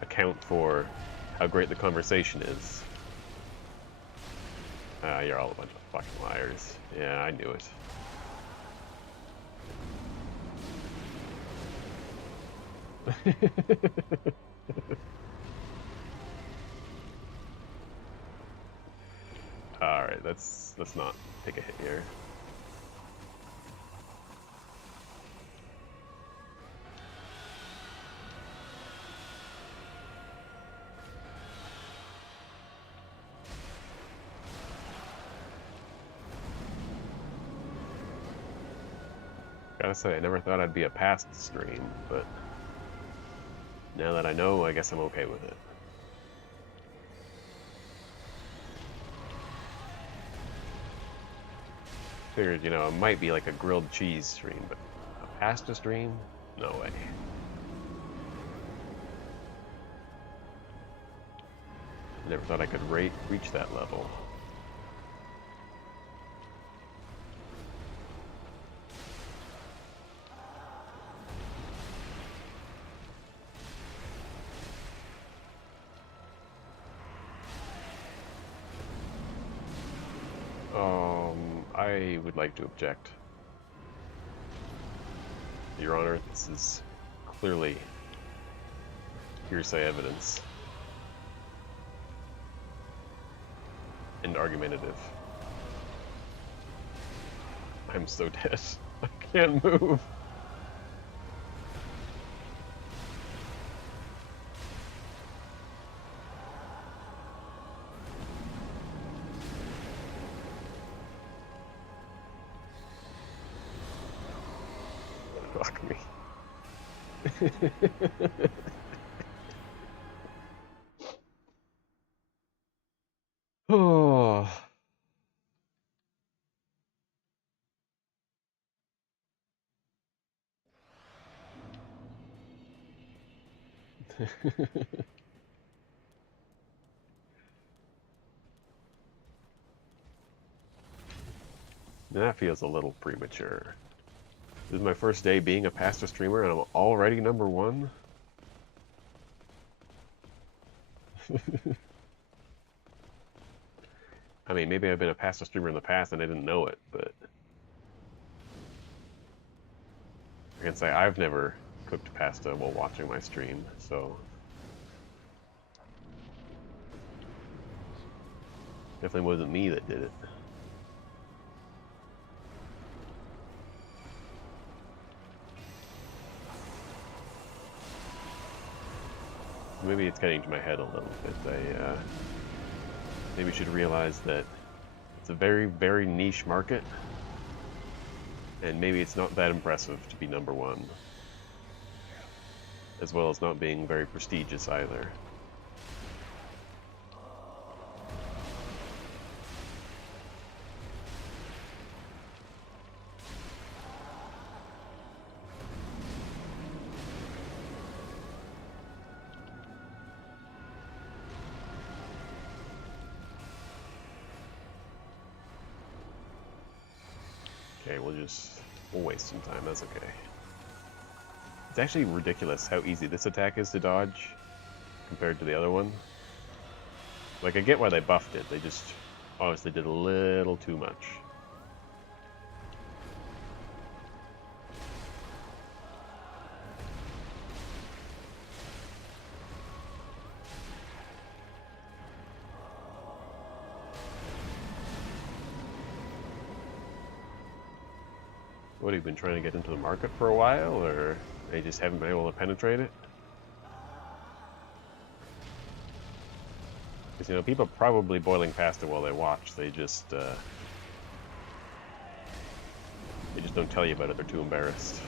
account for how great the conversation is. You're all a bunch of fucking liars. Yeah, I knew it. Alright, let's not take a hit here. Gotta say, I never thought I'd be a past stream, but now that I know, I guess I'm okay with it. Figured, you know, it might be like a grilled cheese stream, but a pasta stream? No way. Never thought I could reach that level. I would like to object. Your Honor, this is clearly hearsay evidence. And argumentative. I'm so dead. I can't move. Fuck me. Oh. That feels a little premature. This is my first day being a pasta streamer and I'm already #1? I mean, maybe I've been a pasta streamer in the past and I didn't know it, but... I can say I've never cooked pasta while watching my stream, so... Definitely wasn't me that did it. Maybe it's getting to my head a little bit. I maybe should realize that it's a very, very niche market, and maybe it's not that impressive to be #1, as well as not being very prestigious either. Okay, we'll waste some time, that's okay. It's actually ridiculous how easy this attack is to dodge compared to the other one. Like, I get why they buffed it, they just obviously did a little too much. What, have you been trying to get into the market for a while, or they just haven't been able to penetrate it? Because, you know, people are probably boiling pasta while they watch, they just don't tell you about it, they're too embarrassed.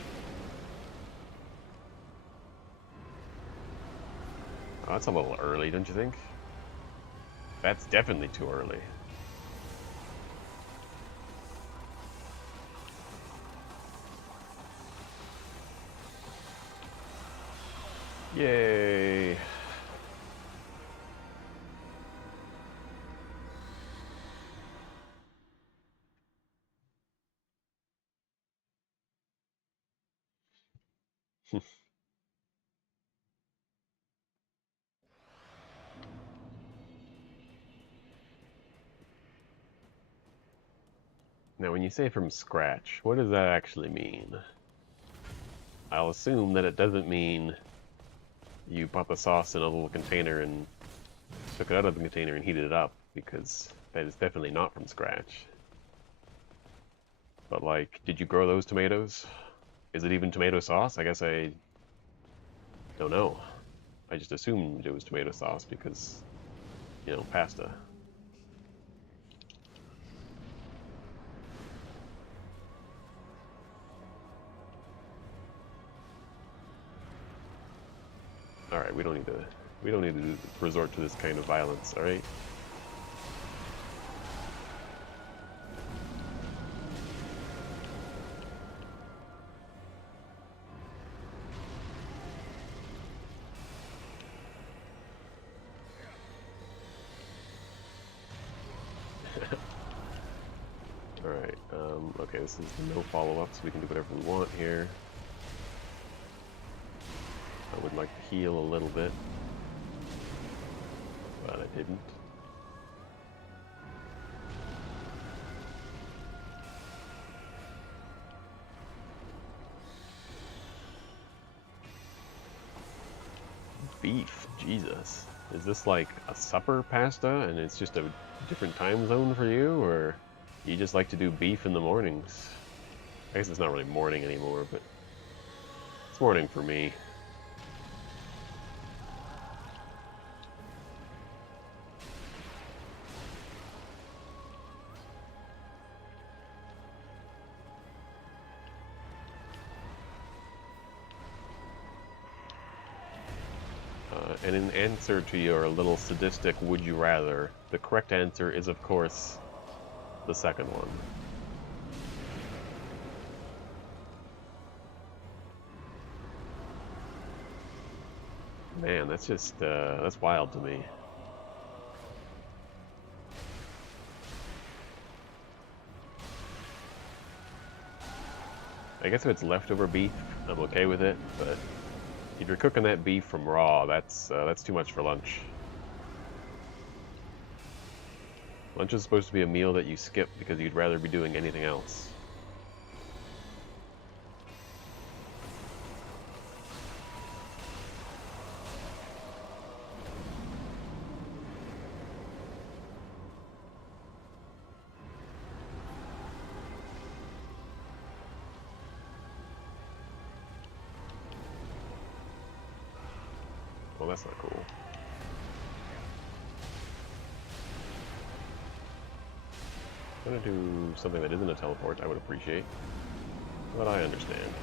Oh, that's a little early, don't you think? That's definitely too early. Yay! Now, when you say from scratch, what does that actually mean? I'll assume that it doesn't mean you put the sauce in a little container and took it out of the container and heated it up, because that is definitely not from scratch. But, like, did you grow those tomatoes? Is it even tomato sauce? I guess I don't know. I just assumed it was tomato sauce because, you know, pasta. Alright, we don't need to resort to this kind of violence, alright? Alright, okay, this is no follow-up, so we can do whatever we want here. I would like to heal a little bit, but I didn't. Beef, Jesus. Is this like a supper pasta and it's just a different time zone for you, or you just like to do beef in the mornings? I guess it's not really morning anymore, but it's morning for me. and in answer to your little sadistic would you rather, the correct answer is, of course, the second one. Man, that's just, that's wild to me. I guess if it's leftover beef, I'm okay with it, but if you're cooking that beef from raw, that's too much for lunch. Lunch is supposed to be a meal that you skip because you'd rather be doing anything else. Well, that's not cool. I'm gonna do something that isn't a teleport, I would appreciate. But I understand.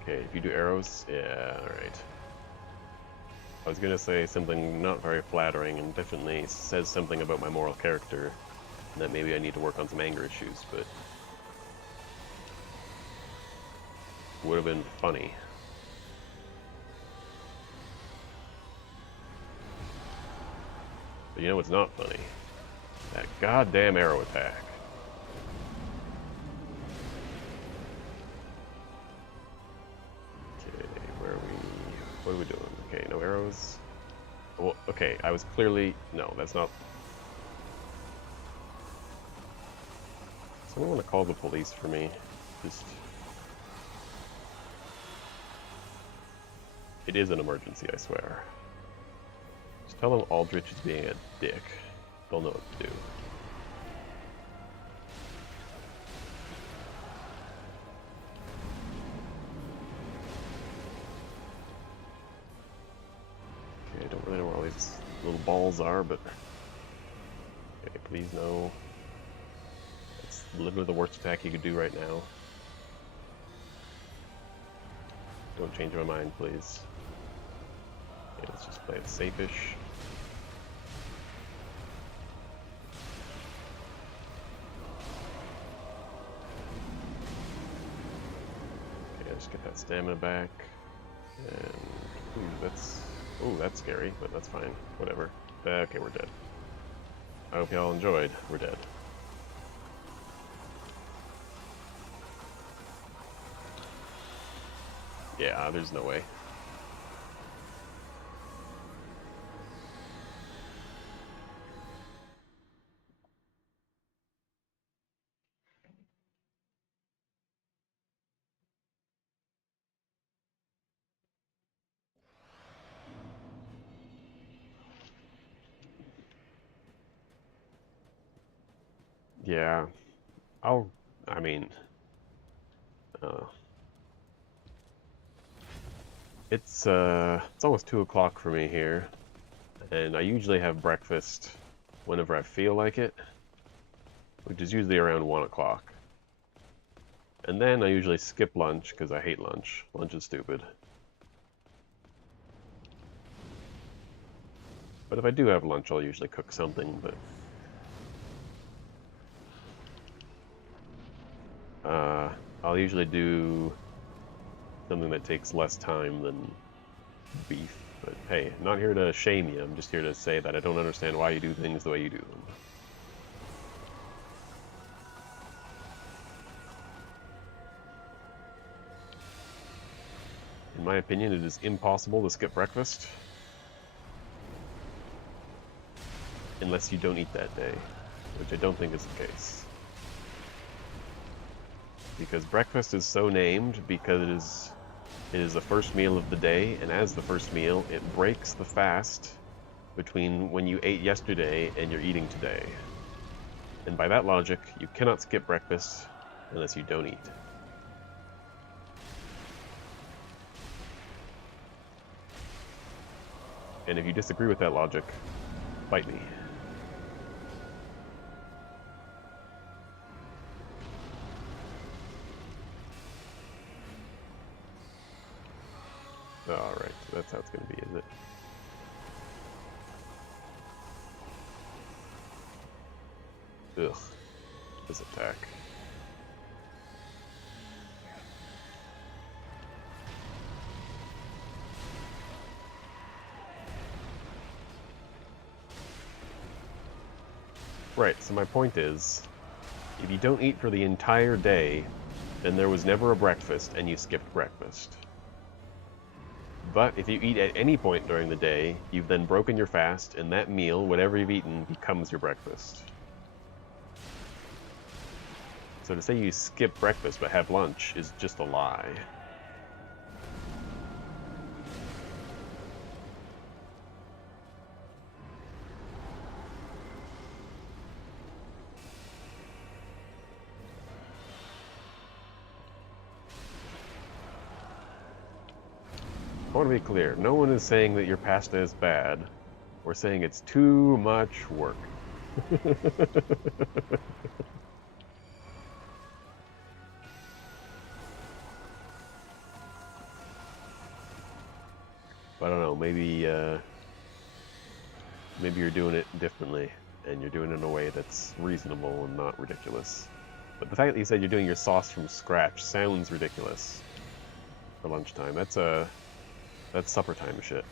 Okay, if you do arrows, yeah, alright. I was gonna say something not very flattering and definitely says something about my moral character, and that maybe I need to work on some anger issues, but would have been funny. But you know what's not funny? That goddamn arrow attack. Okay, where are we? What are we doing? Okay, no arrows. Well, okay, I was clearly... No, that's not... Someone want to call the police for me? Just... It is an emergency, I swear. Just tell them Aldrich is being a dick. They'll know what to do. Okay, I don't really know where all these little balls are, but... Okay, please no. That's literally the worst attack you could do right now. Don't change my mind, please. Okay, let's just play it safe-ish. Okay, let's get that stamina back. And that's scary, but that's fine. Whatever. Okay, we're dead. I hope y'all enjoyed. We're dead. Yeah, there's no way. Yeah, I mean, uh, it's almost 2 o'clock for me here, and I usually have breakfast whenever I feel like it, which is usually around 1 o'clock. And then I usually skip lunch because I hate lunch. Lunch is stupid. But if I do have lunch, I'll usually cook something, but... I'll usually do something that takes less time than beef. But hey, I'm not here to shame you, I'm just here to say that I don't understand why you do things the way you do them. In my opinion, it is impossible to skip breakfast. Unless you don't eat that day, which I don't think is the case. Because breakfast is so named because it is the first meal of the day, and as the first meal, it breaks the fast between when you ate yesterday and you're eating today. And by that logic, you cannot skip breakfast unless you don't eat. And if you disagree with that logic, fight me. Alright, so that's how it's gonna be, is it? Ugh. This attack. Right, so my point is, if you don't eat for the entire day, then there was never a breakfast and you skipped breakfast. But if you eat at any point during the day, you've then broken your fast, and that meal, whatever you've eaten, becomes your breakfast. So to say you skip breakfast but have lunch is just a lie. I want to be clear, no one is saying that your pasta is bad. We're saying it's too much work. I don't know, maybe maybe you're doing it differently, and you're doing it in a way that's reasonable and not ridiculous. But the fact that you said you're doing your sauce from scratch sounds ridiculous for lunchtime. That's supper time shit.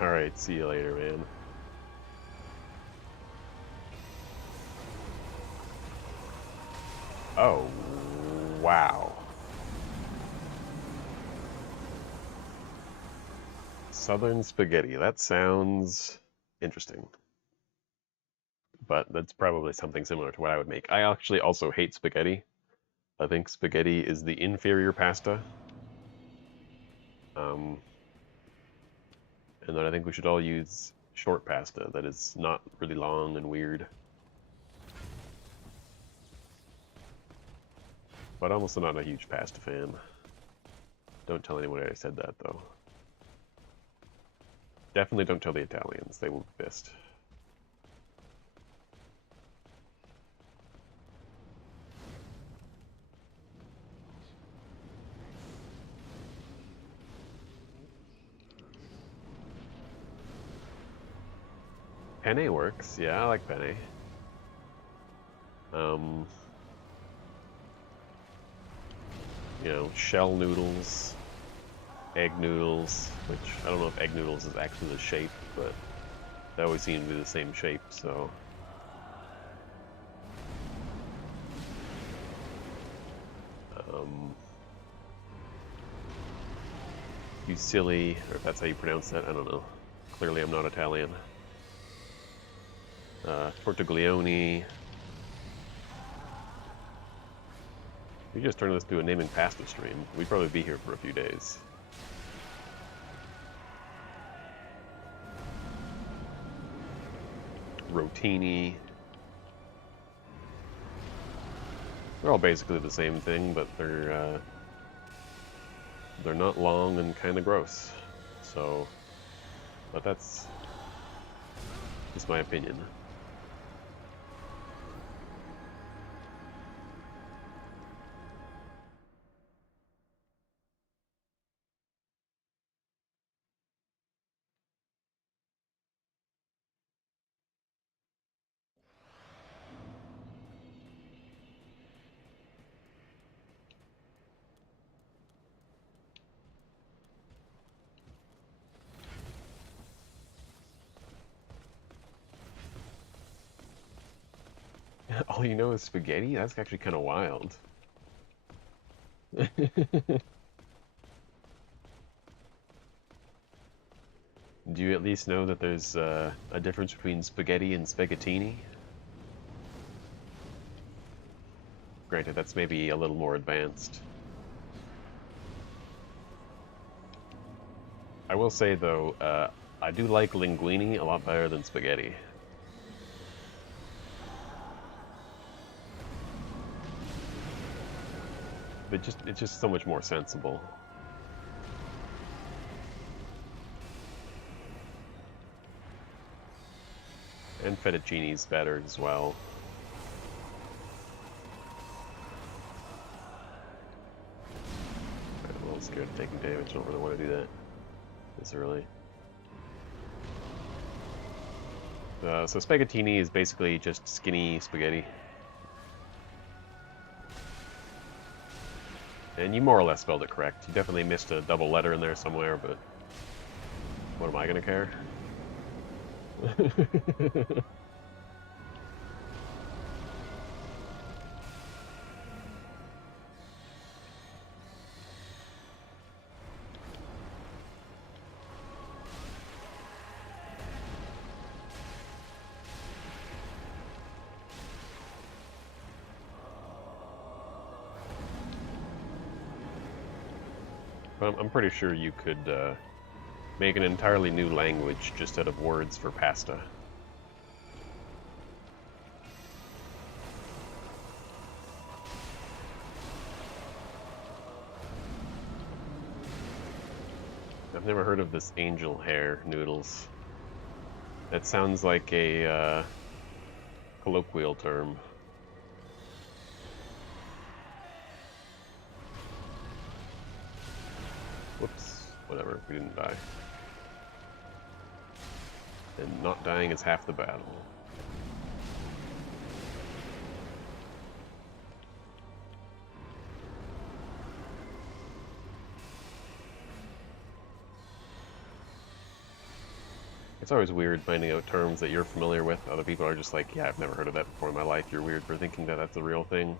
Alright, see you later, man. Oh, wow. Southern spaghetti. That sounds interesting. But that's probably something similar to what I would make. I actually also hate spaghetti. I think spaghetti is the inferior pasta. And then I think we should all use short pasta that is not really long and weird. But I'm also not a huge pasta fan. Don't tell anyone I said that, though. Definitely don't tell the Italians. They will be pissed. Penne works. Yeah, I like penne. You know, shell noodles, egg noodles, which I don't know if egg noodles is actually the shape, but they always seem to be the same shape, so. Fusilli, or if that's how you pronounce that, I don't know. Clearly I'm not Italian. Tortiglione. We just turned this to a naming pasta stream. We'd probably be here for a few days. Rotini. They're all basically the same thing, but they're not long and kind of gross. So, but that's just my opinion. All you know is spaghetti? That's actually kind of wild. Do you at least know that there's a difference between spaghetti and spaghettini? Granted, that's maybe a little more advanced. I will say, though, I do like linguine a lot better than spaghetti. It's just so much more sensible. And fettuccine's better as well. I'm a little scared of taking damage. Don't really want to do that this early. So spaghettini is basically just skinny spaghetti. And you more or less spelled it correct. You definitely missed a double letter in there somewhere, but what am I gonna care? I'm pretty sure you could make an entirely new language just out of words for pasta. I've never heard of this angel hair noodles. That sounds like a colloquial term. Whoops, whatever, we didn't die. And not dying is half the battle. It's always weird finding out terms that you're familiar with. Other people are just like, yeah, I've never heard of that before in my life. You're weird for thinking that that's a real thing.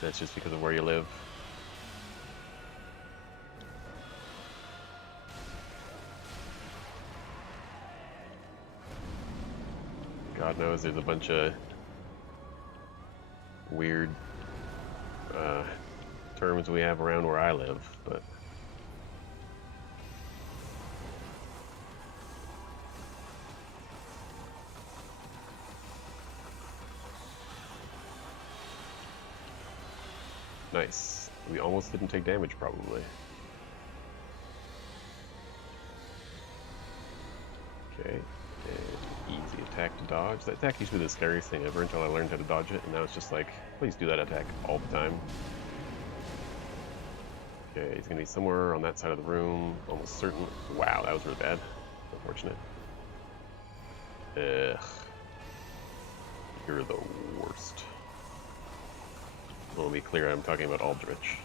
And it's just because of where you live. God knows there's a bunch of weird terms we have around where I live, but nice. We almost didn't take damage, probably. Okay. And easy attack to dodge. That attack used to be the scariest thing ever until I learned how to dodge it, and now it's just like, please do that attack all the time. Okay, he's gonna be somewhere on that side of the room, almost certain. Wow, that was really bad. Unfortunate. Ugh. You're the worst. I want to be clear, I'm talking about Aldrich.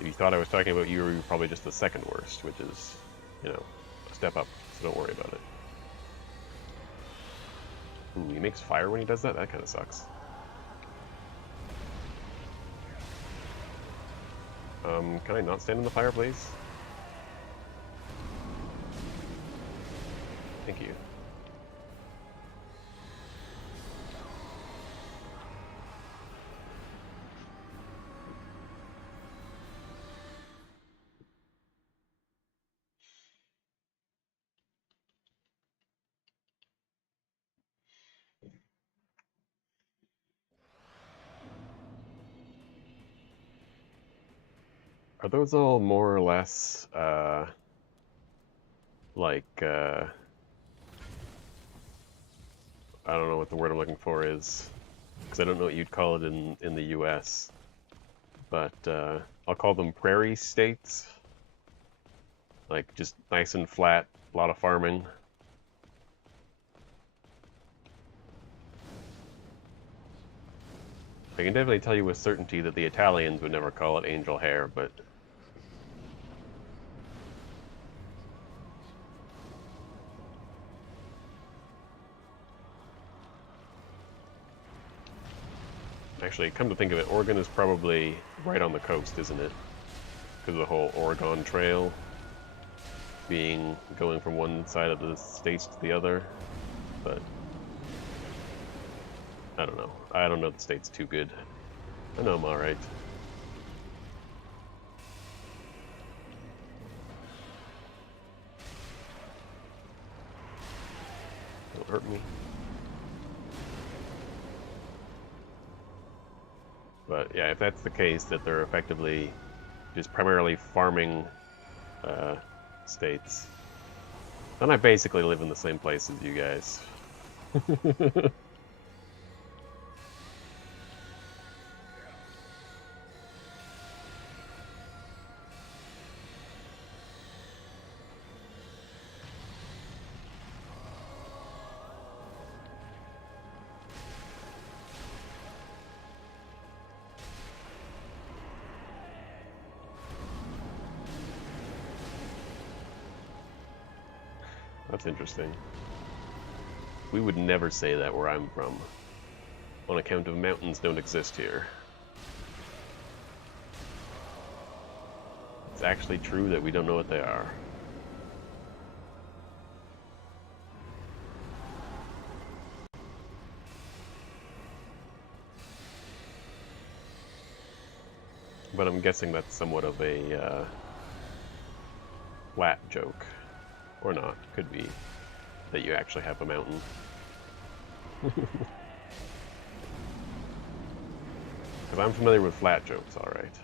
If you thought I was talking about you, you're probably just the second worst, which is, you know, a step up, so don't worry about it. Ooh, he makes fire when he does that? That kind of sucks. Can I not stand in the fire, please? Thank you. Are those all more or less, like, I don't know what the word I'm looking for is, because I don't know what you'd call it in the US, but I'll call them prairie states. Like, just nice and flat, a lot of farming. I can definitely tell you with certainty that the Italians would never call it angel hair, but actually, come to think of it, Oregon is probably right on the coast, isn't it? Because of the whole Oregon Trail being going from one side of the states to the other, but I don't know. I don't know the states too good. I know I'm alright. Don't hurt me. But yeah, if that's the case, that they're effectively just primarily farming states, Then I basically live in the same place as you guys. That's interesting. We would never say that where I'm from, on account of mountains don't exist here. It's actually true that we don't know what they are. But I'm guessing that's somewhat of a flat joke. Or not. Could be that you actually have a mountain. Because I'm familiar with flat jokes, alright.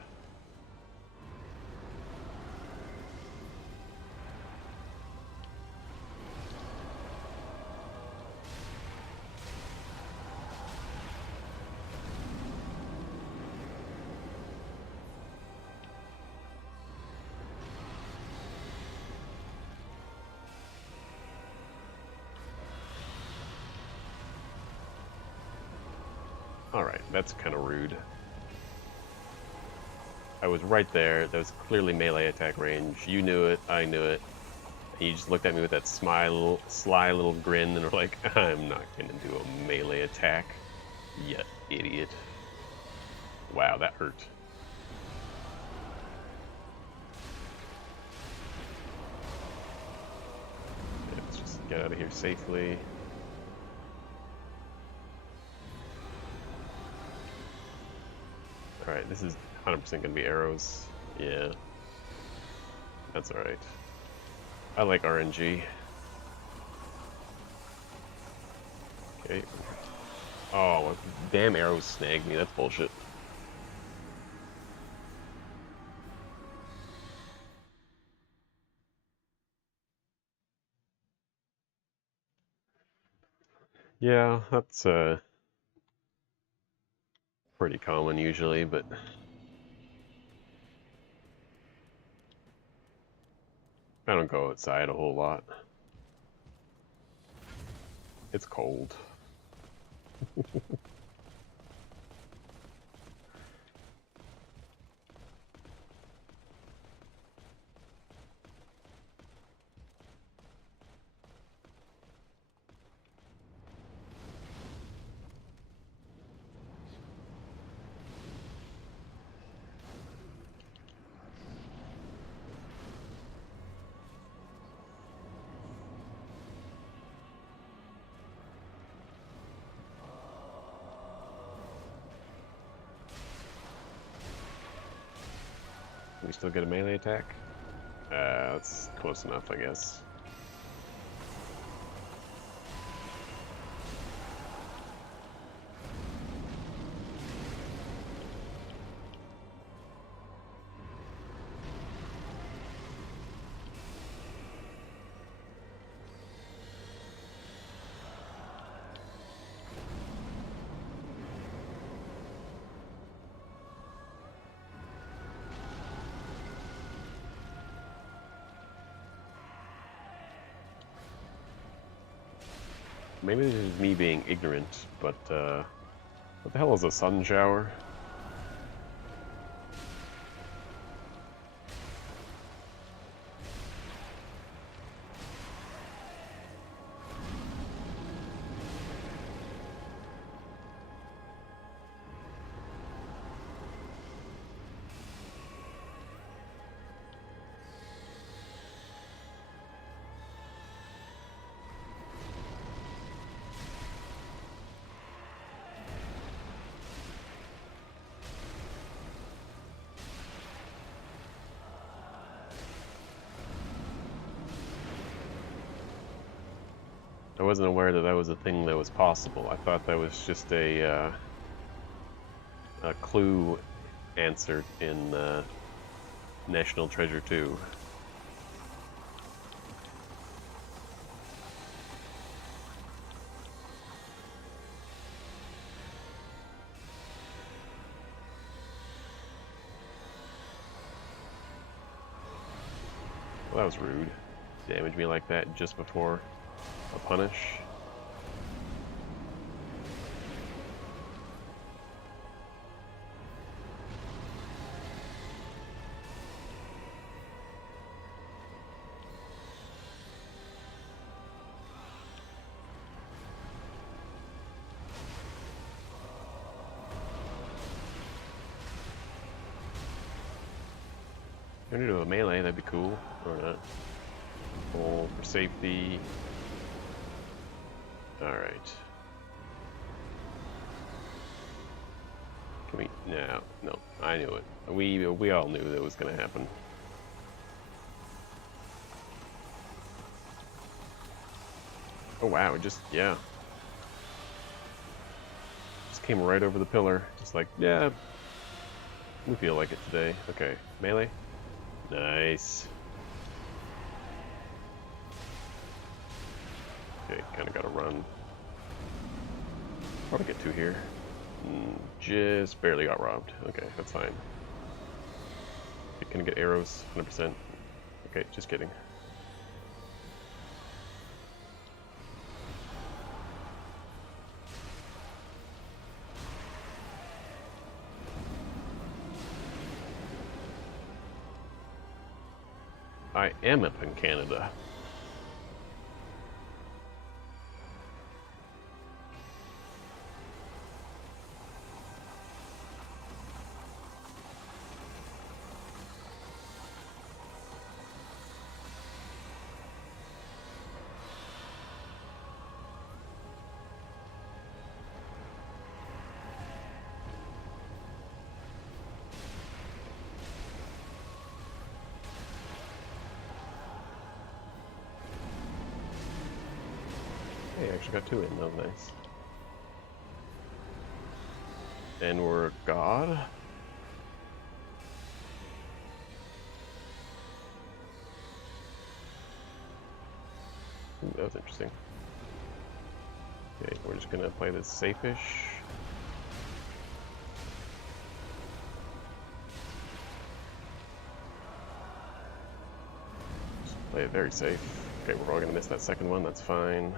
Alright, that's kind of rude. I was right there. That was clearly melee attack range. You knew it. I knew it. And you just looked at me with that sly little grin and were like, I'm not going to do a melee attack. You idiot. Wow, that hurt. Okay, let's just get out of here safely. Alright, this is 100% gonna be arrows. Yeah. That's alright. I like RNG. Okay. Oh, damn arrows snagged me. That's bullshit. Yeah, that's pretty common usually, but I don't go outside a whole lot. It's cold. We still get a melee attack? That's close enough, I guess. Maybe this is me being ignorant, but what the hell is a sun shower? I wasn't aware that that was a thing that was possible. I thought that was just a clue answered in National Treasure 2. Well, that was rude. Damage me like that just before a punish. If you're gonna do a melee, that'd be cool. Or not. Pull for safety. Alright. Can we... No. I knew it. We all knew that was gonna happen. Oh wow, it just... yeah. Just came right over the pillar. Just like, yeah, we feel like it today. Okay, melee. Nice. Okay, kind of gotta run. Probably get two here. Just barely got robbed. Okay, that's fine. Can I get arrows? 100%. Okay, just kidding. I am up in Canada. Hey, I actually got two in. That was nice. And we're a god? Ooh, that was interesting. Okay, we're just gonna play this safe-ish. Just play it very safe. Okay, we're all gonna miss that second one, that's fine.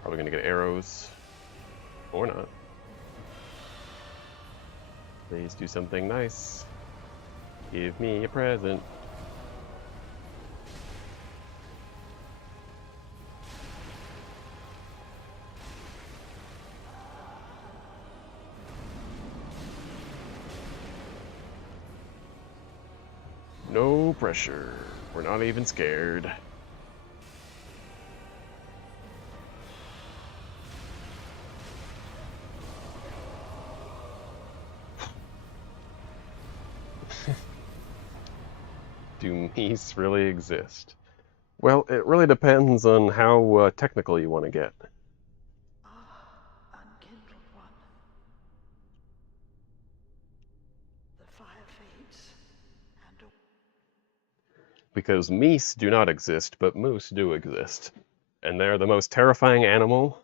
Probably gonna get arrows. Or not. Please do something nice. Give me a present. No pressure. We're not even scared. Do Mies really exist? Well, it really depends on how technical you want to get. Unkindled one. The fire fades, and Because Mies do not exist, but moose do exist. And they're the most terrifying animal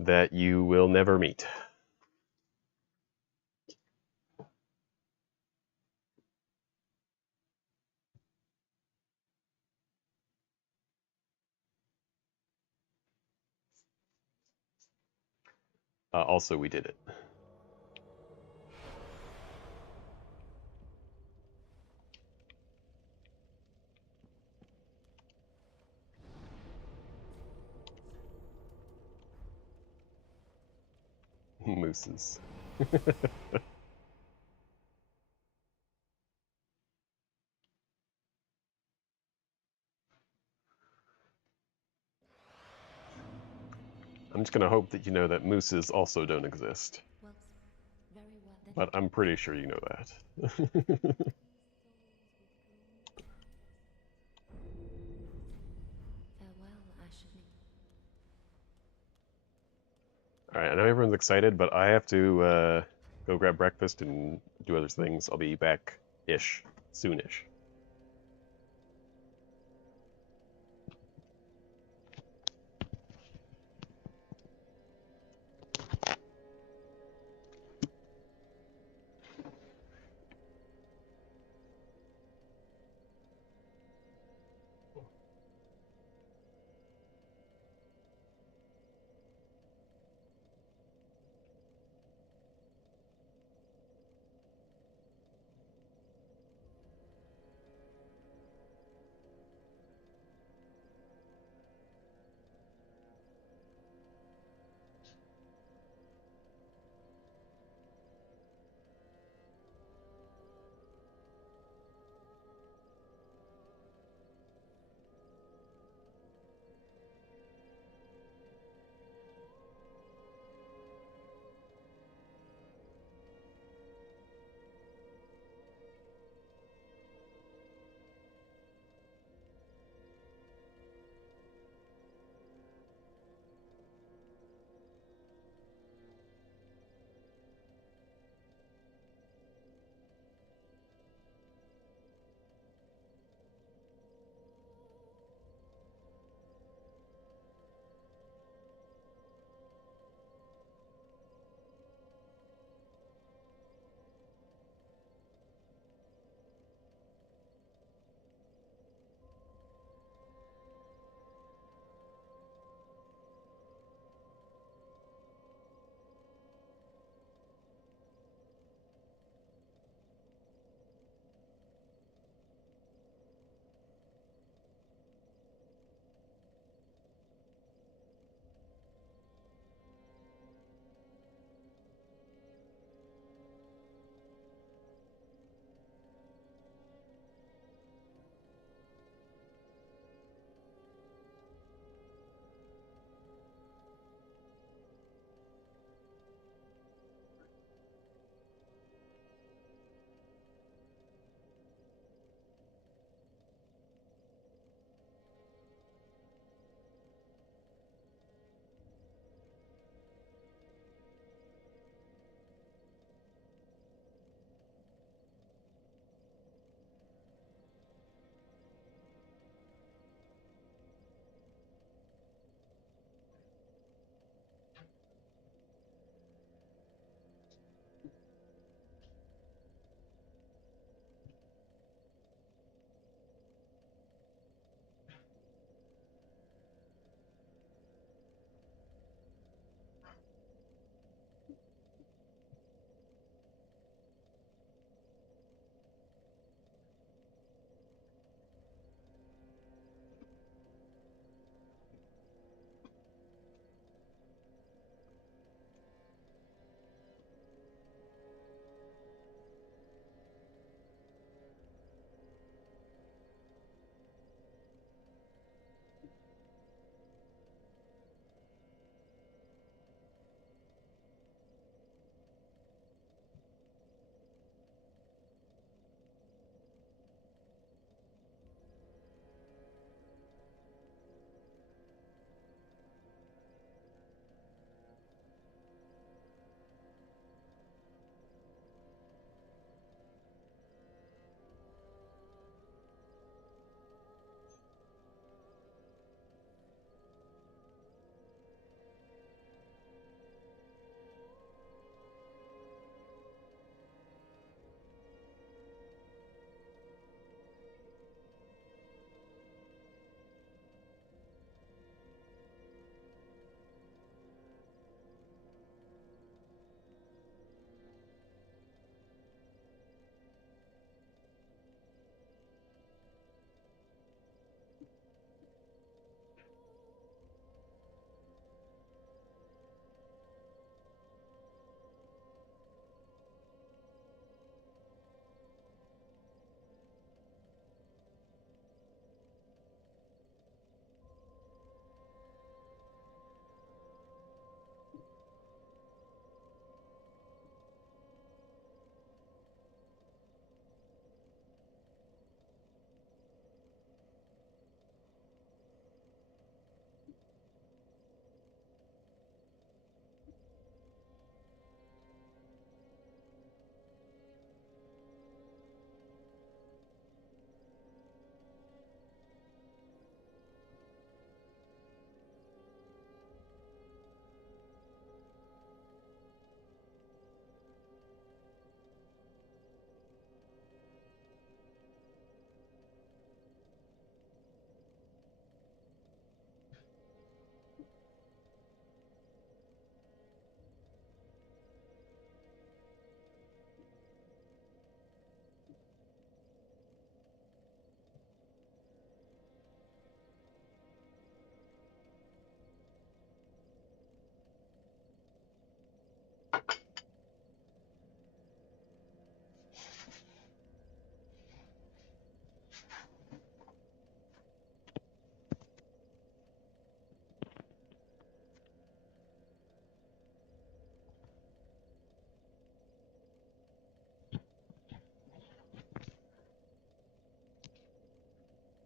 that you will never meet. Also, we did it. Mooses. I'm just gonna hope that you know that mooses also don't exist. Well, very well. Then But I'm pretty sure you know that. farewell, Ashni. Alright, I know everyone's excited, but I have to go grab breakfast and do other things. I'll be back-ish, soon-ish.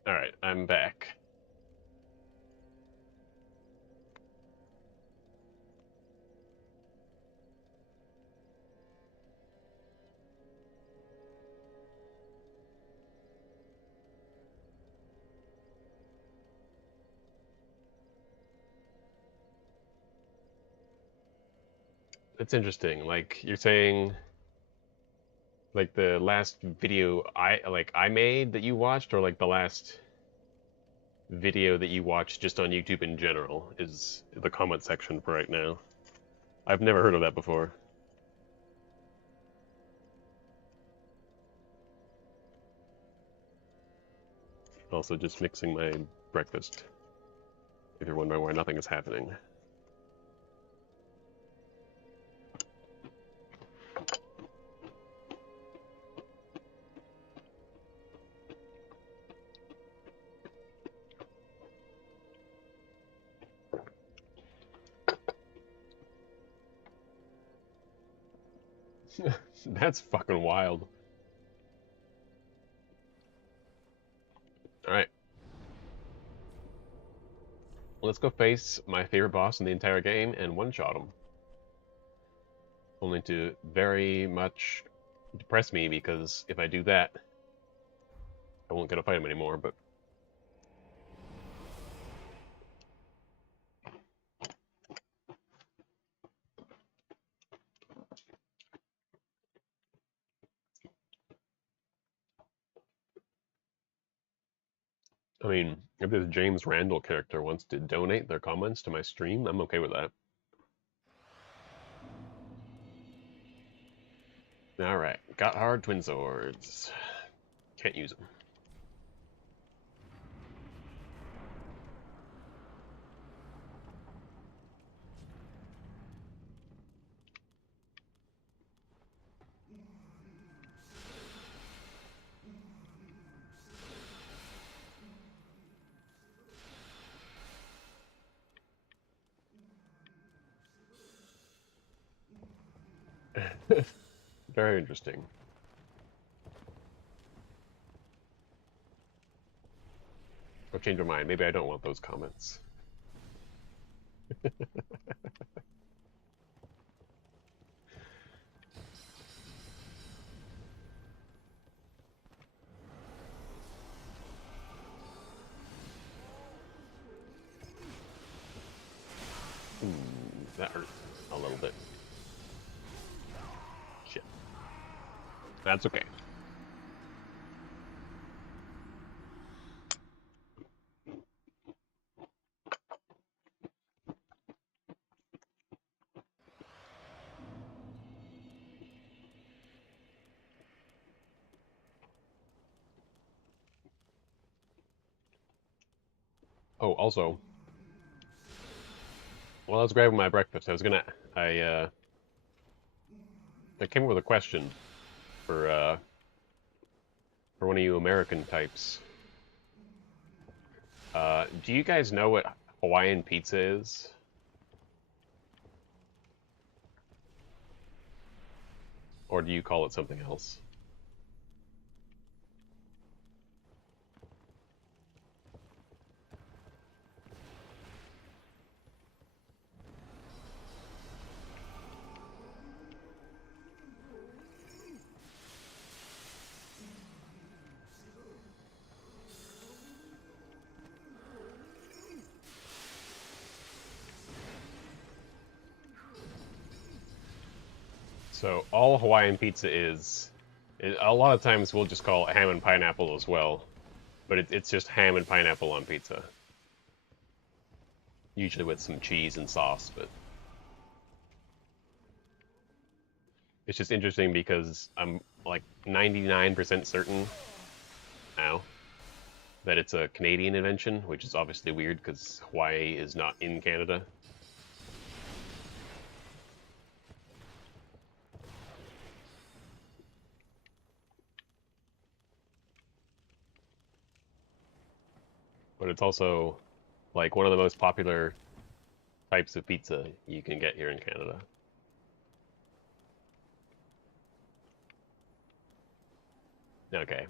Alright, I'm back. It's interesting. Like, you're saying, like, the last video I made that you watched, or like the last video that you watched just on YouTube in general is the comment section for right now. I've never heard of that before. Also just mixing my breakfast, if you're wondering why nothing is happening. That's fucking wild. Alright. Let's go face my favorite boss in the entire game and one-shot him. Only to very much depress me, because if I do that, I won't get to fight him anymore, but... I mean, if this James Randall character wants to donate their comments to my stream, I'm okay with that. Alright, got hard twin swords. Can't use them. Very interesting. I'll change my mind. Maybe I don't want those comments. That hurt a little bit. Shit. That's okay. Oh, also, while I was grabbing my breakfast, I came up with a question for one of you American types. Do you guys know what Hawaiian pizza is? Or do you call it something else? So all Hawaiian pizza is a lot of times we'll just call it ham and pineapple as well, but it's just ham and pineapple on pizza. Usually with some cheese and sauce, but it's just interesting because I'm like 99% certain now that it's a Canadian invention, which is obviously weird because Hawaii is not in Canada. but it's also like one of the most popular types of pizza you can get here in Canada. Okay.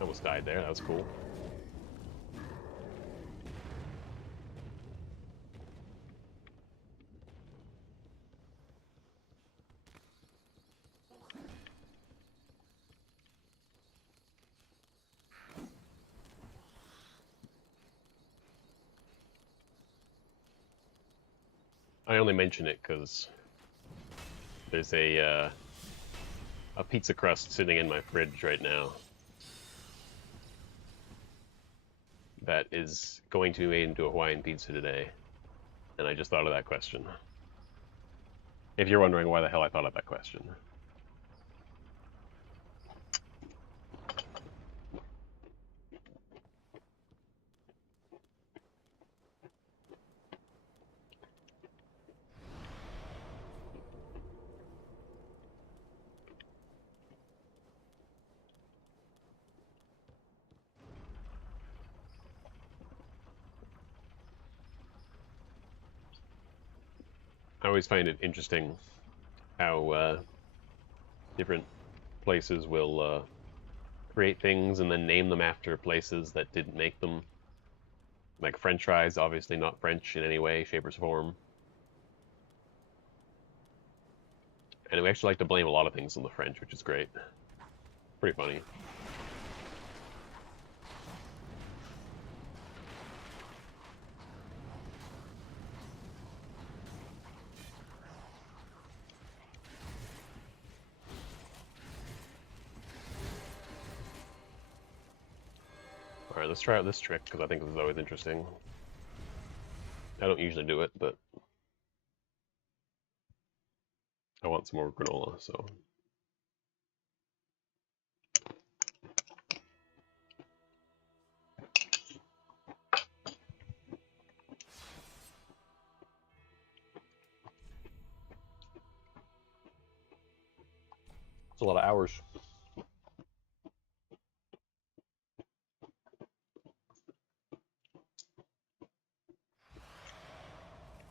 Almost died there, that was cool. I only mention it because there's a pizza crust sitting in my fridge right now that is going to be made into a Hawaiian pizza today, and I just thought of that question. If you're wondering why the hell I thought of that question. I always find it interesting how different places will create things and then name them after places that didn't make them. Like French fries, obviously not French in any way, shape, or form. And we actually like to blame a lot of things on the French, which is great. Pretty funny. Alright, let's try out this trick, because I think this is always interesting. I don't usually do it, but I want some more granola, so... It's a lot of hours.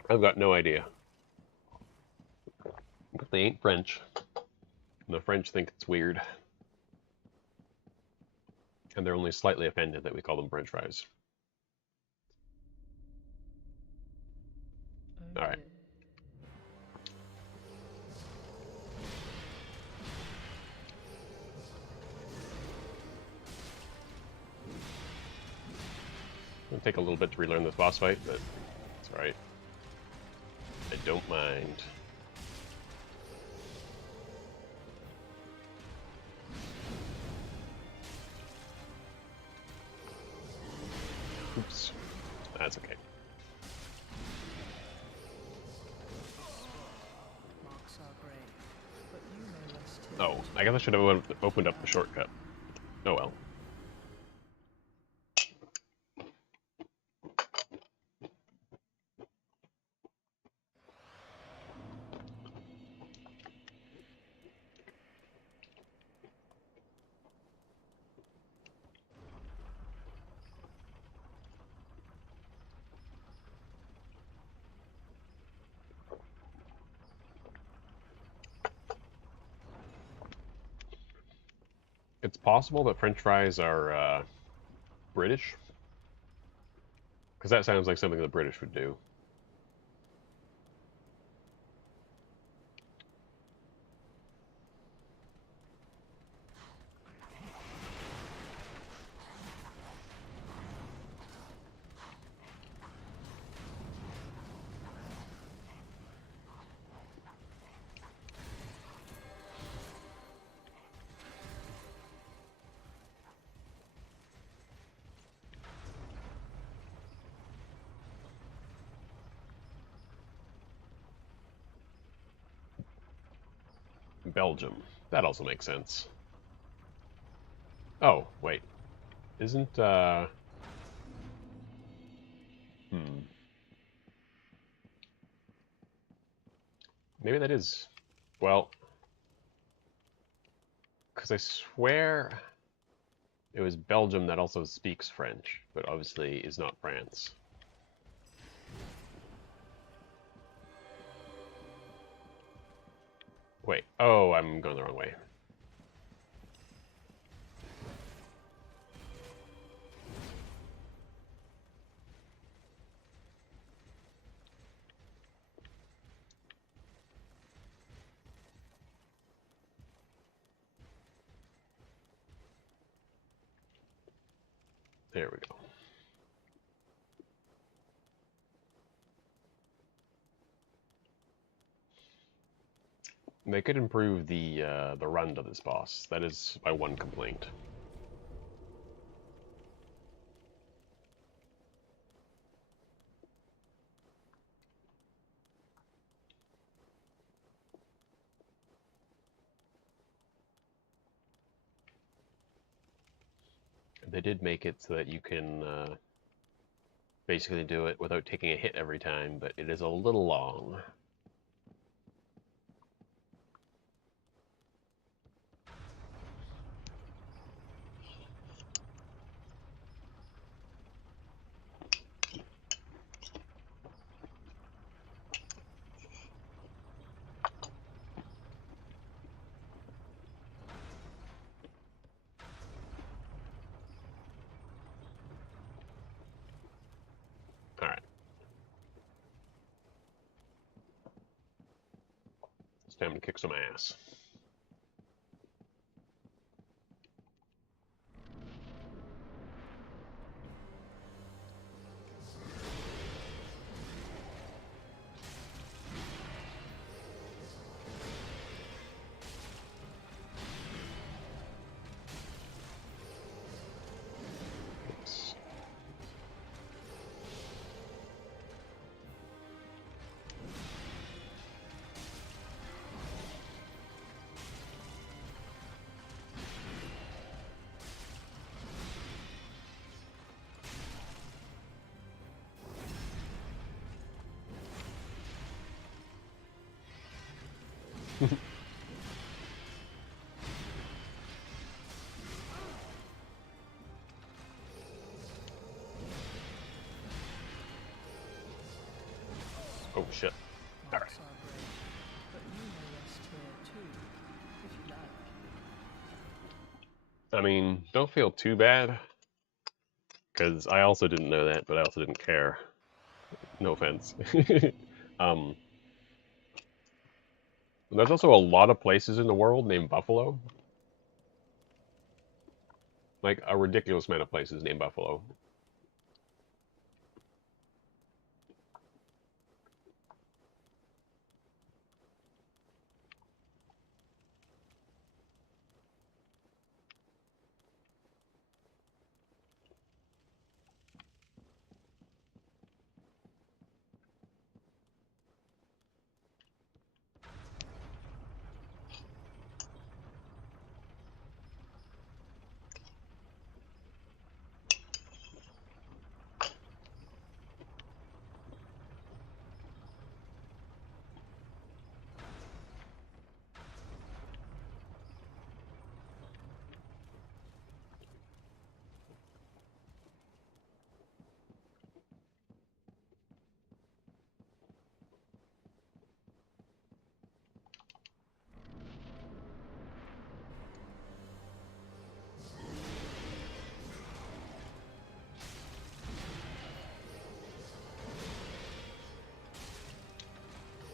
I've got no idea. But they ain't French. And the French think it's weird. And they're only slightly offended that we call them French fries. Alright. It'll take a little bit to relearn this boss fight, but it's alright. I don't mind. Oops. That's okay. Oh, I guess I should have opened up the shortcut. Oh well. It's possible that French fries are British, because that sounds like something the British would do. Belgium. That also makes sense. Oh, wait. Isn't, Maybe that is Well, because I swear it was Belgium that also speaks French, but obviously is not France. Wait, oh, I'm going the wrong way. There we go. They could improve the run to this boss. That is my one complaint. They did make it so that you can basically do it without taking a hit every time, but it is a little long. Alright. It's time to kick some ass. Oops. Oh shit. Alright. I mean, don't feel too bad, because I also didn't know that, but I also didn't care. No offense. There's also a lot of places in the world named Buffalo. Like, a ridiculous amount of places named Buffalo.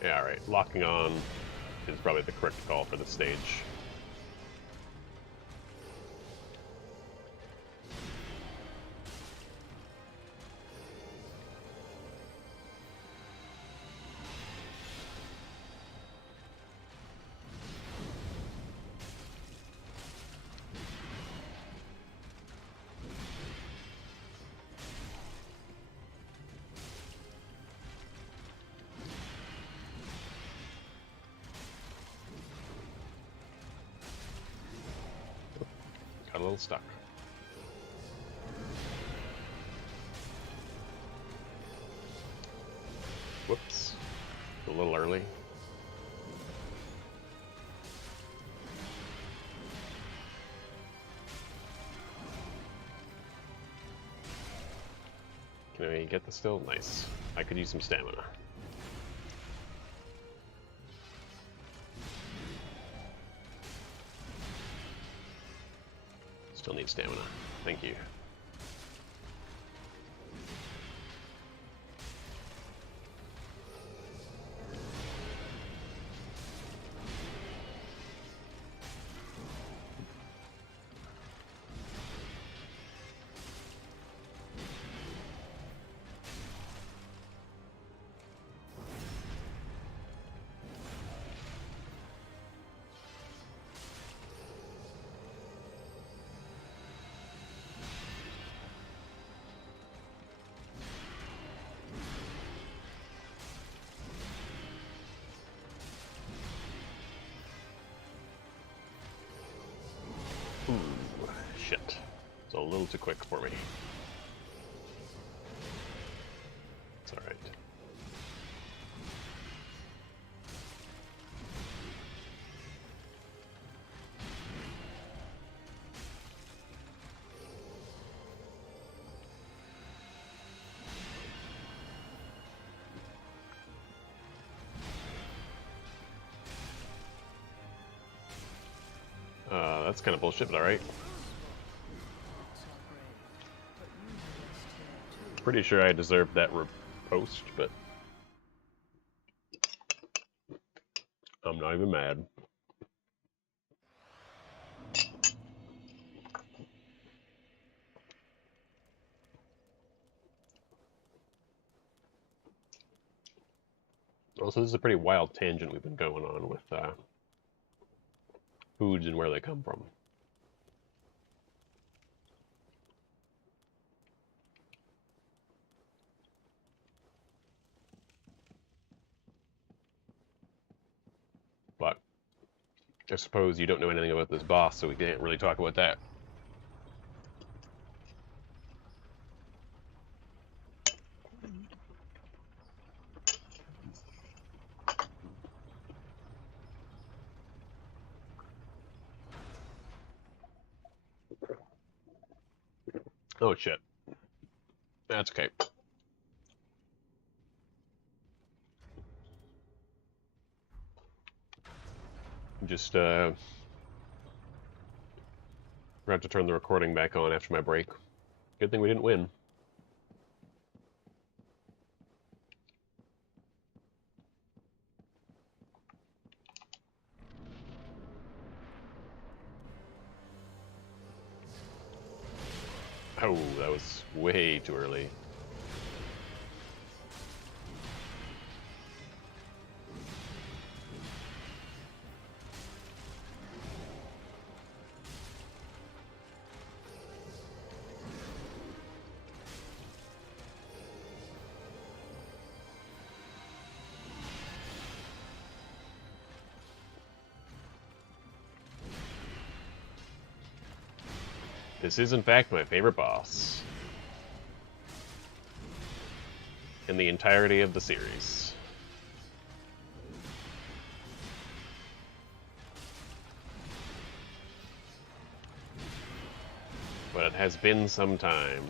Yeah, alright. Locking on is probably the correct call for the stage. Got a little stuck. Whoops. A little early. Anyway, you get the still? Nice. I could use some stamina. Still need stamina. Thank you. Ooh, shit. It's a little too quick for me. It's alright. That's kind of bullshit, but alright. Pretty sure I deserved that riposte, but I'm not even mad. Also, this is a pretty wild tangent we've been going on with foods and where they come from. But I suppose you don't know anything about this boss, so we can't really talk about that. Oh shit. That's okay. Just forgot to turn the recording back on after my break. Good thing we didn't win. Oh, that was way too early. This is, in fact, my favorite boss in the entirety of the series. But it has been some time.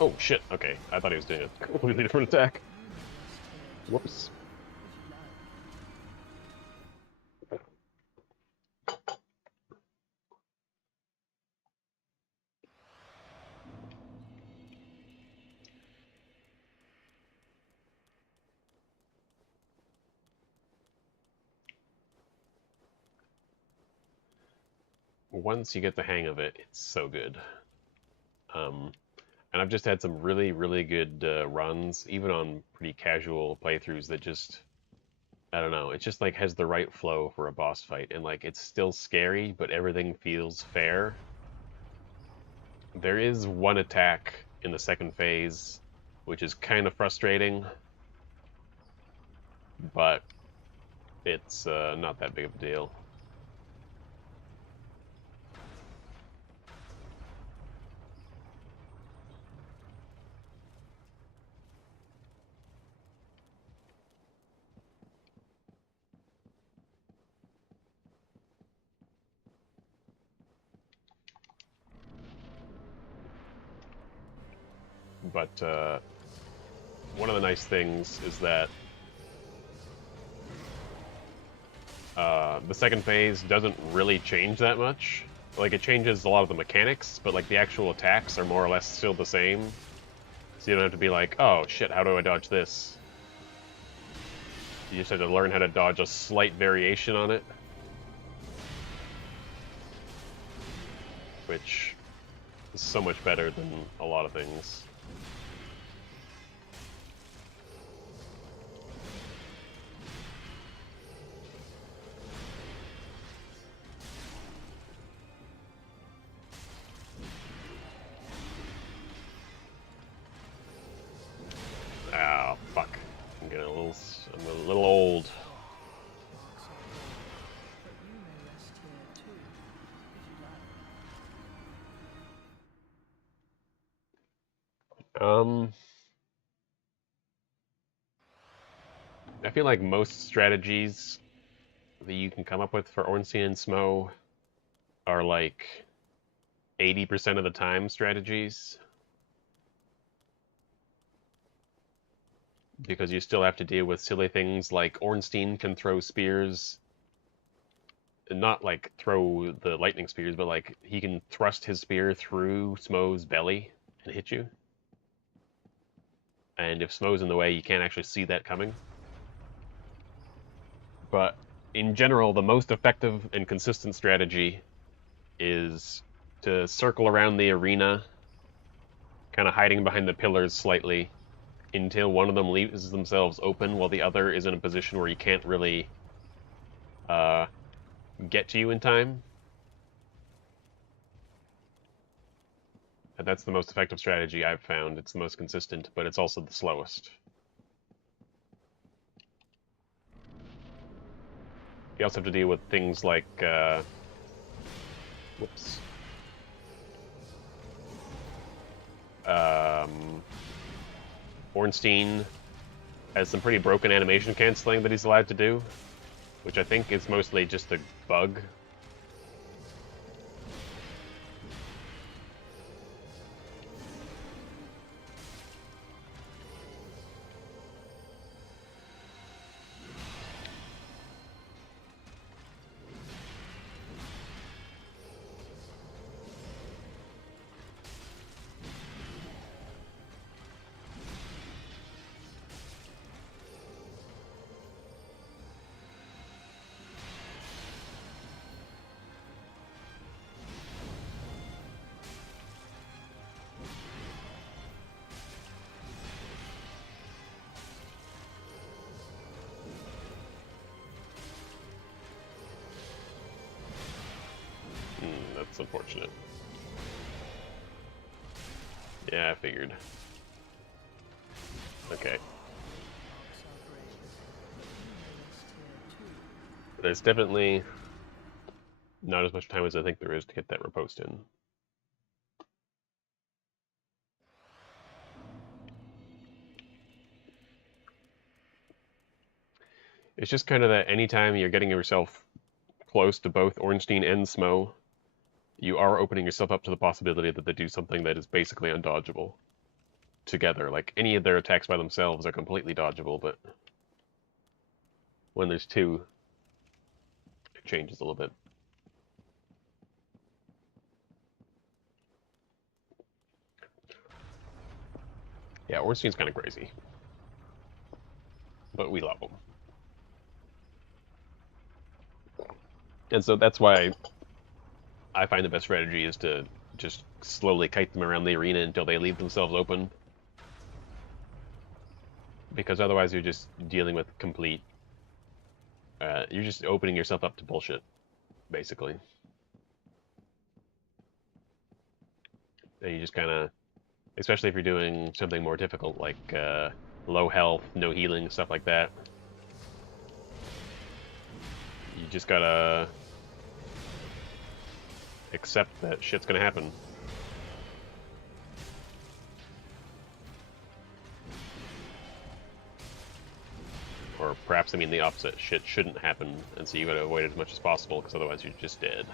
Oh, shit. Okay, I thought he was doing a completely different attack. Whoops. Once you get the hang of it, it's so good. And I've just had some really, really good runs, even on pretty casual playthroughs that just, I don't know, it just like has the right flow for a boss fight, and like it's still scary, but everything feels fair. There is one attack in the second phase, which is kind of frustrating, but it's not that big of a deal. but one of the nice things is that the second phase doesn't really change that much. Like, it changes a lot of the mechanics, but like the actual attacks are more or less still the same. So you don't have to be like, oh shit, how do I dodge this? You just have to learn how to dodge a slight variation on it. Which is so much better than a lot of things. Ah, fuck. I'm getting I'm a little old. I feel like most strategies that you can come up with for Ornstein and Smough are like 80% of the time strategies. Because you still have to deal with silly things like Ornstein can throw spears. And not like throw the lightning spears, but like he can thrust his spear through Smough's belly and hit you. And if Smough's in the way, you can't actually see that coming. But in general, the most effective and consistent strategy is to circle around the arena, kind of hiding behind the pillars slightly, until one of them leaves themselves open while the other is in a position where you can't really get to you in time. And that's the most effective strategy I've found. It's the most consistent, but it's also the slowest. You also have to deal with things like, whoops. Ornstein has some pretty broken animation canceling that he's allowed to do, which I think is mostly just a bug. That's unfortunate. Yeah, I figured. Okay. There's definitely not as much time as I think there is to get that riposte in. It's just kind of that anytime you're getting yourself close to both Ornstein and Smough, you are opening yourself up to the possibility that they do something that is basically undodgeable together. Like, any of their attacks by themselves are completely dodgeable, but when there's two, it changes a little bit. Yeah, Ornstein's kind of crazy. But we love him. And so that's why I find the best strategy is to just slowly kite them around the arena until they leave themselves open. Because otherwise you're just dealing with complete... you're just opening yourself up to bullshit, basically. And you just kind of... Especially if you're doing something more difficult, like low health, no healing, stuff like that. You just gotta accept that shit's gonna happen. Or perhaps, I mean, the opposite. Shit shouldn't happen, and so you gotta avoid it as much as possible, because otherwise you're just dead.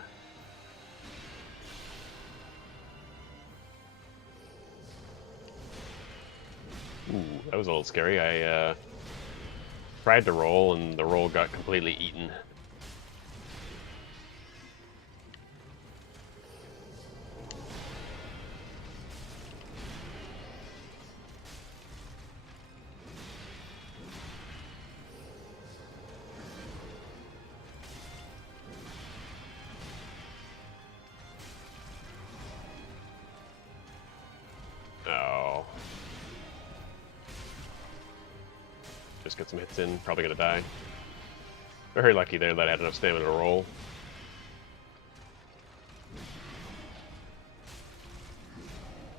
Ooh, that was a little scary. I tried to roll, and the roll got completely eaten. Oh. Just get some hits in. Probably gonna die. Very lucky there that I had enough stamina to roll.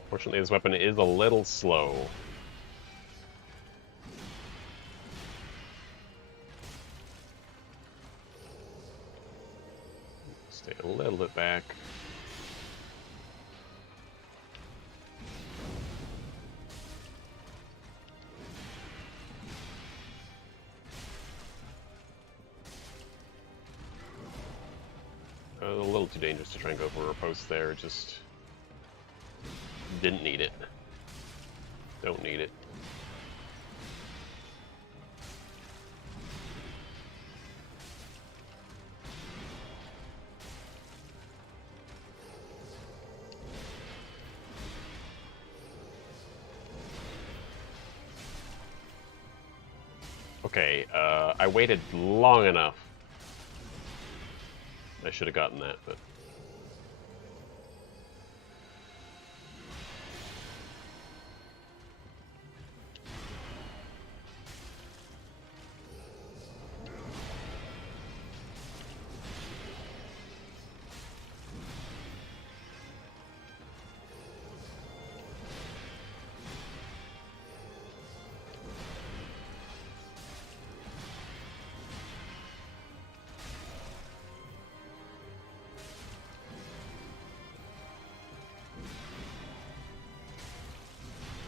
Fortunately, this weapon is a little slow. Stay a little bit back. A little too dangerous to try and go for a post there. Just didn't need it. Don't need it. Okay, I waited long enough. I should have gotten that, but...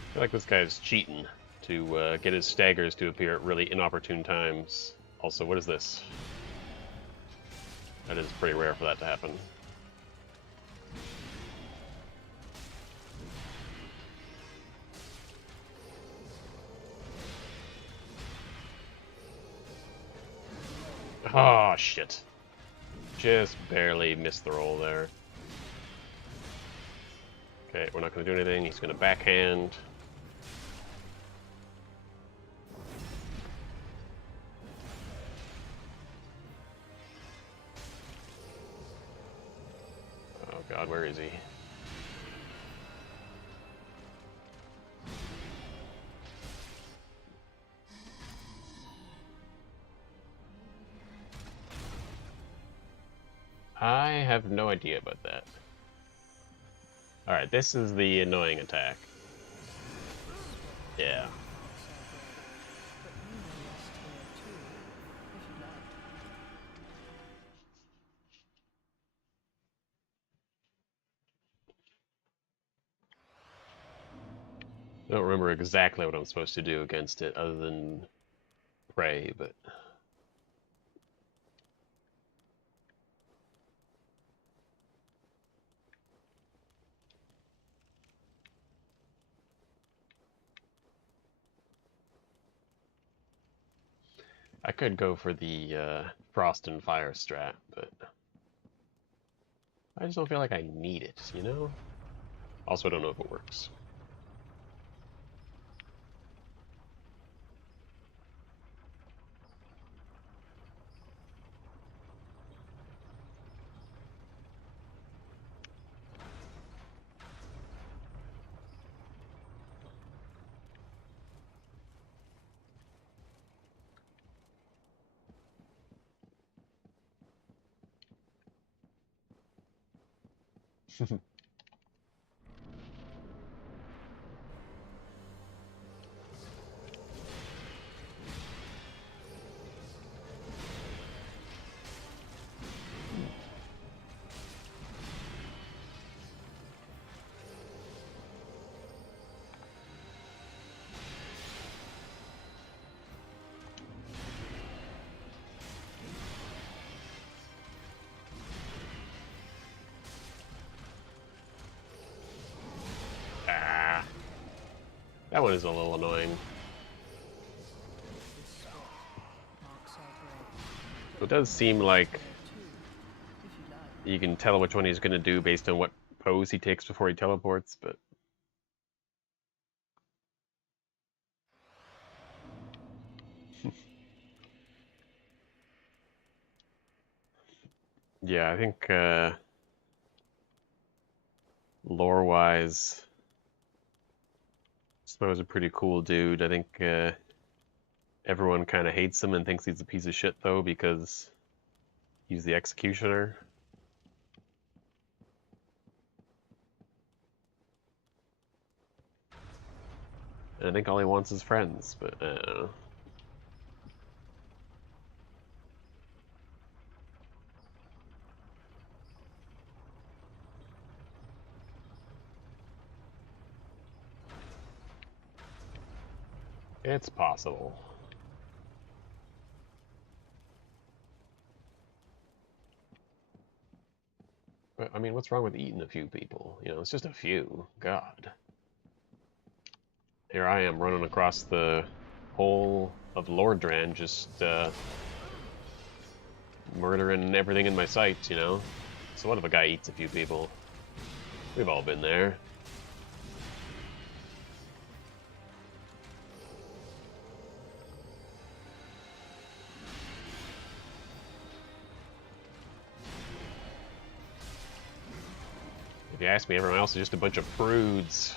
I feel like this guy's cheating to get his staggers to appear at really inopportune times. Also, what is this? That is pretty rare for that to happen. Oh, shit. Just barely missed the roll there. Okay, we're not going to do anything. He's going to backhand. Oh god, where is he? I have no idea about that. Alright, this is the annoying attack. Yeah. I don't remember exactly what I'm supposed to do against it other than pray, but... I could go for the Frost and Fire strat, but... I just don't feel like I need it, you know? Also, I don't know if it works. That one is a little annoying. It does seem like you can tell which one he's going to do based on what pose he takes before he teleports, but... Yeah, I think lore-wise, Smo's a pretty cool dude. I think everyone kind of hates him and thinks he's a piece of shit, though, because he's the executioner. And I think all he wants is friends, but I don't know. It's possible. But, I mean, what's wrong with eating a few people? You know, it's just a few. God. Here I am running across the whole of Lordran, just murdering everything in my sight, you know? So what if a guy eats a few people? We've all been there. If you ask me, everyone else is just a bunch of prudes.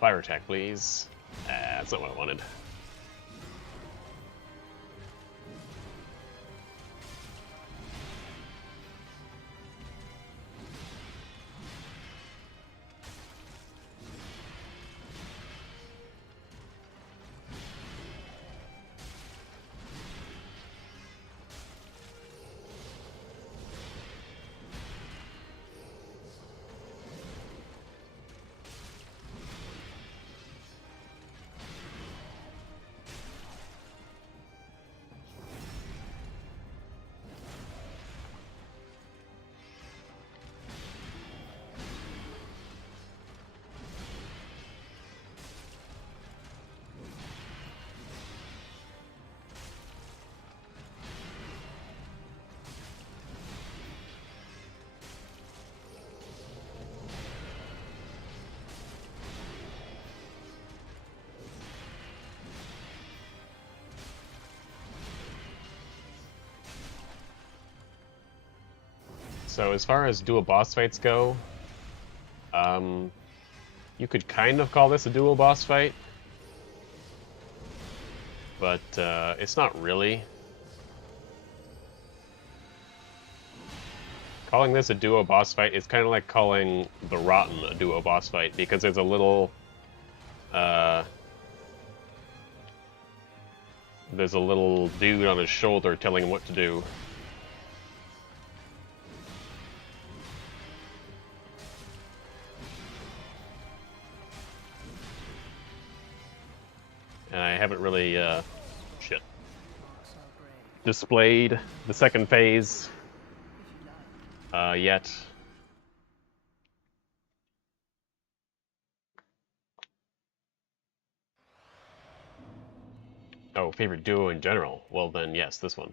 Fire attack, please. That's not what I wanted. So as far as dual boss fights go, you could kind of call this a dual boss fight, but it's not really. Calling this a duo boss fight is kind of like calling the Rotten a duo boss fight, because there's a little dude on his shoulder telling him what to do. And I haven't really displayed the second phase yet. Oh, favorite duo in general? Well then, yes, this one.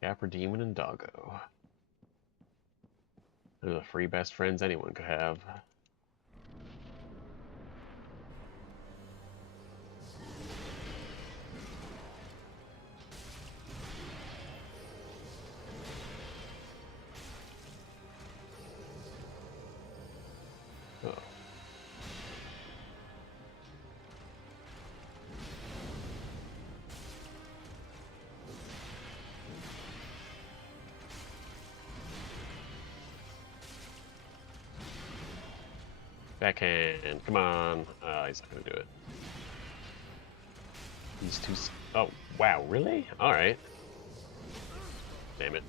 Capra Demon and Doggo. They're the free best friends anyone could have. Oh. Backhand, come on. He's not gonna do it. He's too. Oh, wow, really? Alright. Damn it.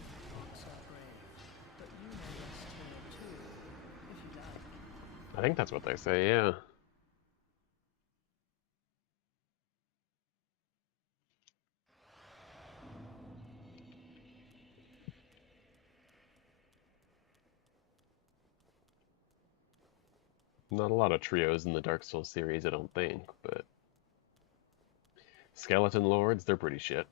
I think that's what they say, yeah. Not a lot of trios in the Dark Souls series, I don't think, but Skeleton Lords, they're pretty shit.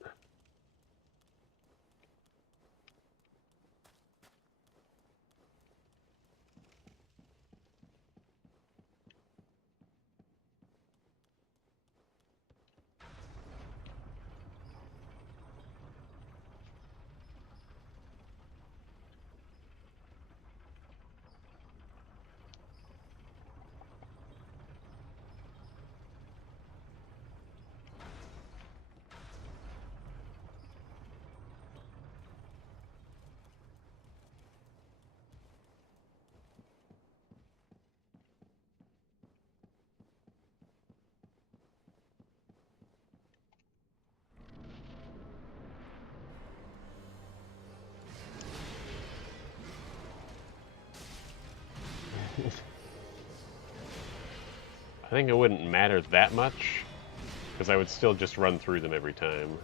I think it wouldn't matter that much, because I would still just run through them every time.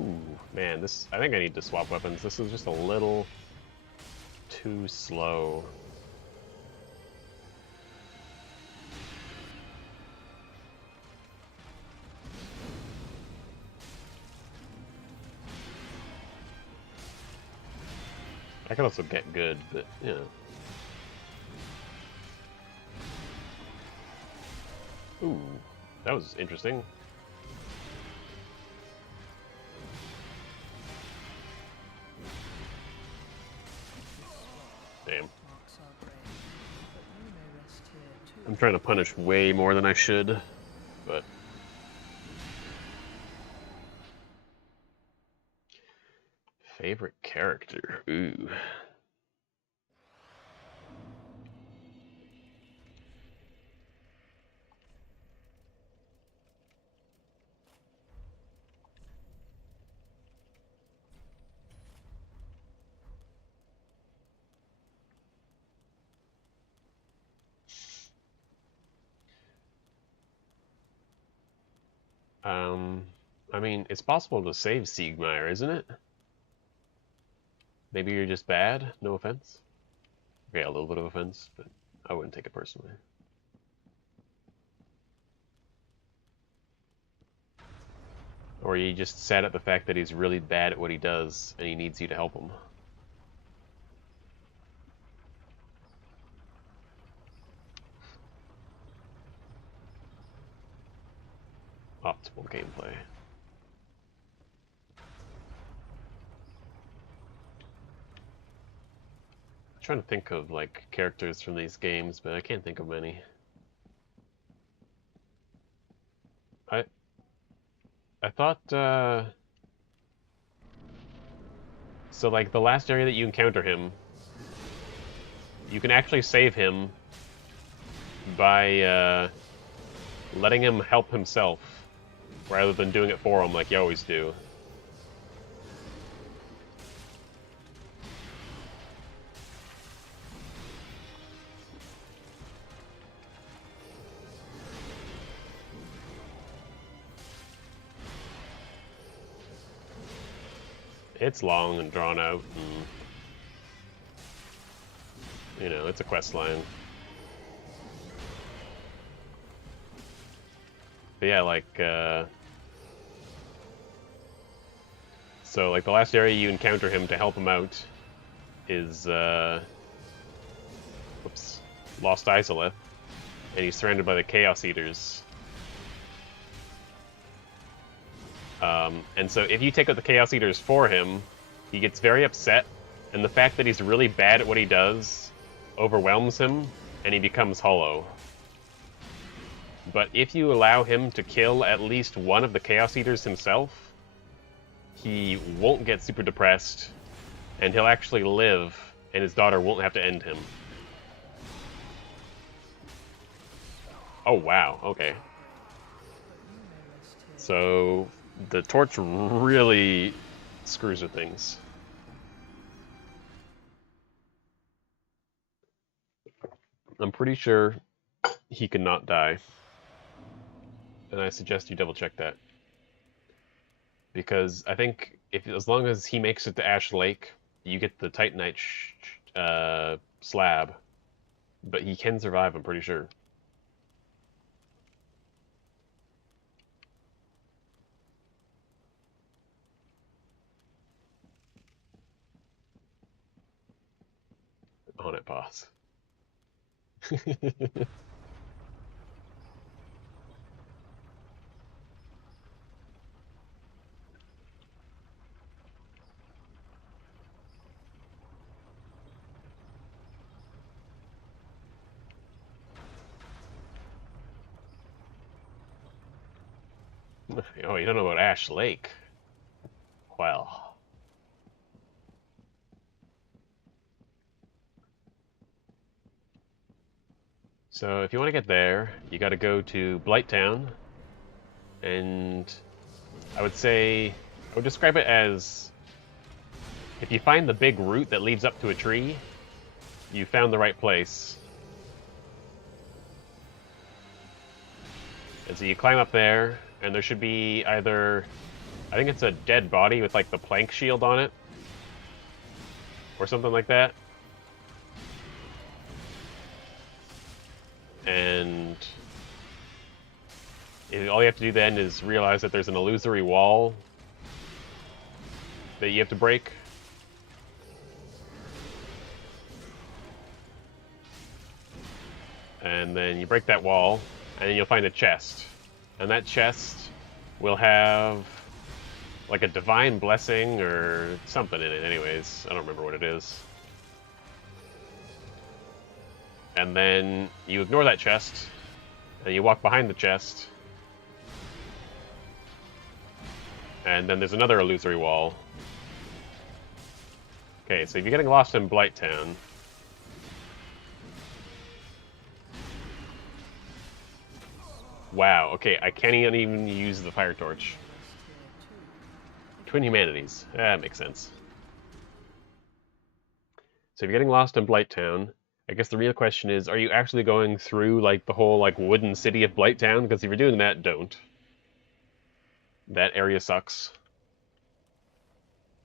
Ooh, man, this... I think I need to swap weapons. This is just a little too slow. I could also get good, but, you know. Ooh, that was interesting. Damn. I'm trying to punish way more than I should, but... Favorite character? Ooh. I mean, it's possible to save Siegmeyer, isn't it? Maybe you're just bad? No offense? Okay, a little bit of offense, but I wouldn't take it personally. Or you just sad at the fact that he's really bad at what he does, and he needs you to help him. Optimal gameplay. I'm trying to think of, like, characters from these games, but I can't think of many. I thought, so, like, the last area that you encounter him, you can actually save him by, letting him help himself, rather than doing it for him like you always do. It's long and drawn out, and you know, it's a quest line. But yeah, like, so like the last area you encounter him to help him out is, whoops, Lost Izalith, and he's surrounded by the Chaos Eaters. And so if you take out the Chaos Eaters for him, he gets very upset, and the fact that he's really bad at what he does overwhelms him, and he becomes hollow. But if you allow him to kill at least one of the Chaos Eaters himself, he won't get super depressed, and he'll actually live, and his daughter won't have to end him. Oh wow, okay. So the torch really screws with things. I'm pretty sure he cannot die. And I suggest you double check that. Because I think as long as he makes it to Ash Lake, you get the Titanite slab. But he can survive, I'm pretty sure. On it, boss. Oh, you don't know about Ash Lake? Well. So if you want to get there, you got to go to Blighttown, and I would describe it as, if you find the big root that leads up to a tree, you found the right place. And so you climb up there, and there should be either, I think it's a dead body with like the plank shield on it, or something like that. And all you have to do then is realize that there's an illusory wall that you have to break. And then you break that wall, and then you'll find a chest. And that chest will have like a divine blessing or something in it anyways. I don't remember what it is. And then you ignore that chest, and you walk behind the chest. And then there's another illusory wall. Okay, so if you're getting lost in Blighttown, wow, okay, I can't even use the fire torch. Twin Humanities. That makes sense. So if you're getting lost in Blighttown, I guess the real question is, are you actually going through like the whole like wooden city of Blighttown? Because if you're doing that, don't. That area sucks.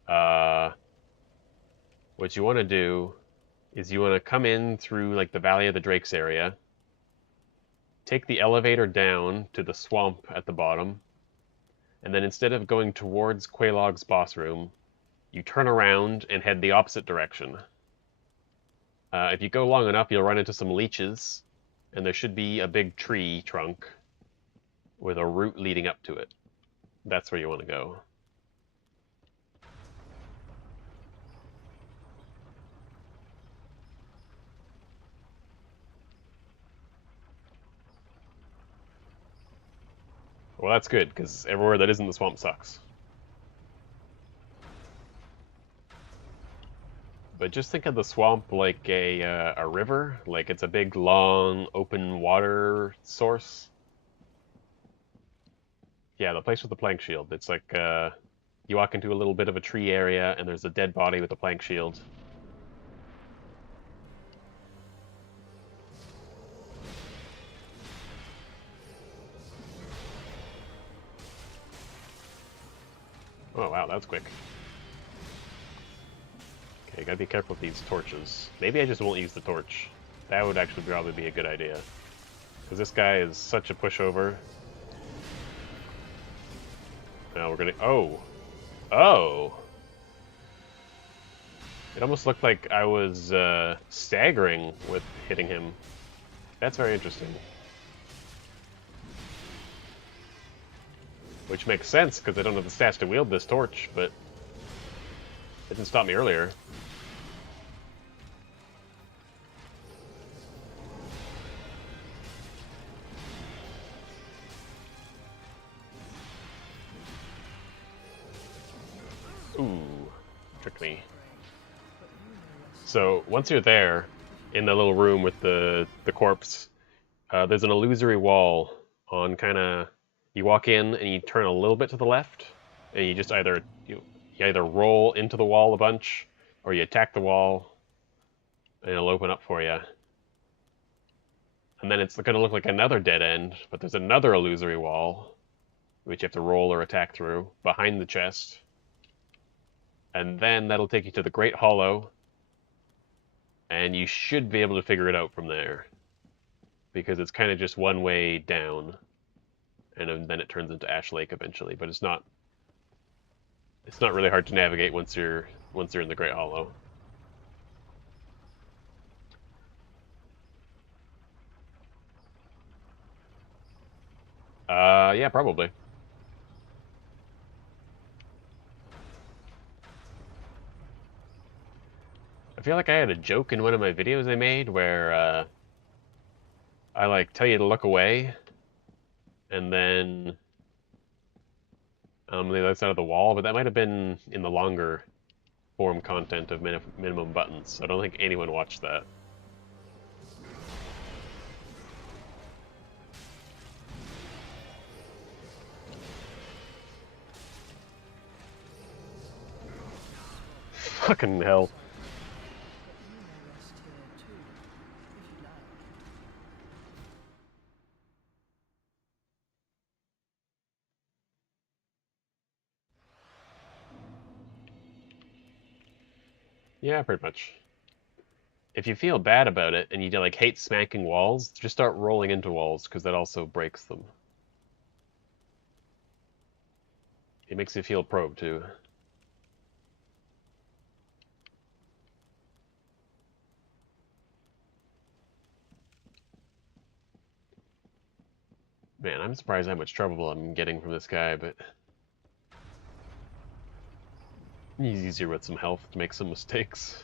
What you want to do is you want to come in through like the Valley of the Drakes area, take the elevator down to the swamp at the bottom, and then instead of going towards Quelaag's boss room, you turn around and head the opposite direction. If you go long enough, you'll run into some leeches, and there should be a big tree trunk with a root leading up to it. That's where you want to go. Well, that's good, because everywhere that isn't the swamp sucks. But just think of the swamp like a river, like it's a big, long, open water source. Yeah, the place with the plank shield. It's like, you walk into a little bit of a tree area, and there's a dead body with a plank shield. Oh wow, that was quick. Okay, gotta be careful with these torches. Maybe I just won't use the torch. That would actually probably be a good idea. Because this guy is such a pushover. Now we're gonna... Oh! Oh! It almost looked like I was staggering with hitting him. That's very interesting. Which makes sense, because I don't have the stats to wield this torch, but... it didn't stop me earlier. Ooh, tricked me. So once you're there, in the little room with the corpse, there's an illusory wall on kind of. You walk in and you turn a little bit to the left, and you just you either roll into the wall a bunch, or you attack the wall, and it'll open up for you. And then it's going to look like another dead end, but there's another illusory wall, which you have to roll or attack through behind the chest. And then that'll take you to the Great Hollow, and you should be able to figure it out from there, because it's kind of just one way down, and then it turns into Ash Lake eventually. But it's not really hard to navigate once you're in the Great Hollow. Yeah, probably. I feel like I had a joke in one of my videos I made where I like tell you to look away, and then on the other side of the wall, but that might have been in the longer form content of minimum buttons, so I don't think anyone watched that. Fucking hell. Yeah, pretty much. If you feel bad about it and you like hate smacking walls, just start rolling into walls, because that also breaks them. It makes you feel probed too. Man, I'm surprised how much trouble I'm getting from this guy, but he's easier with some health to make some mistakes.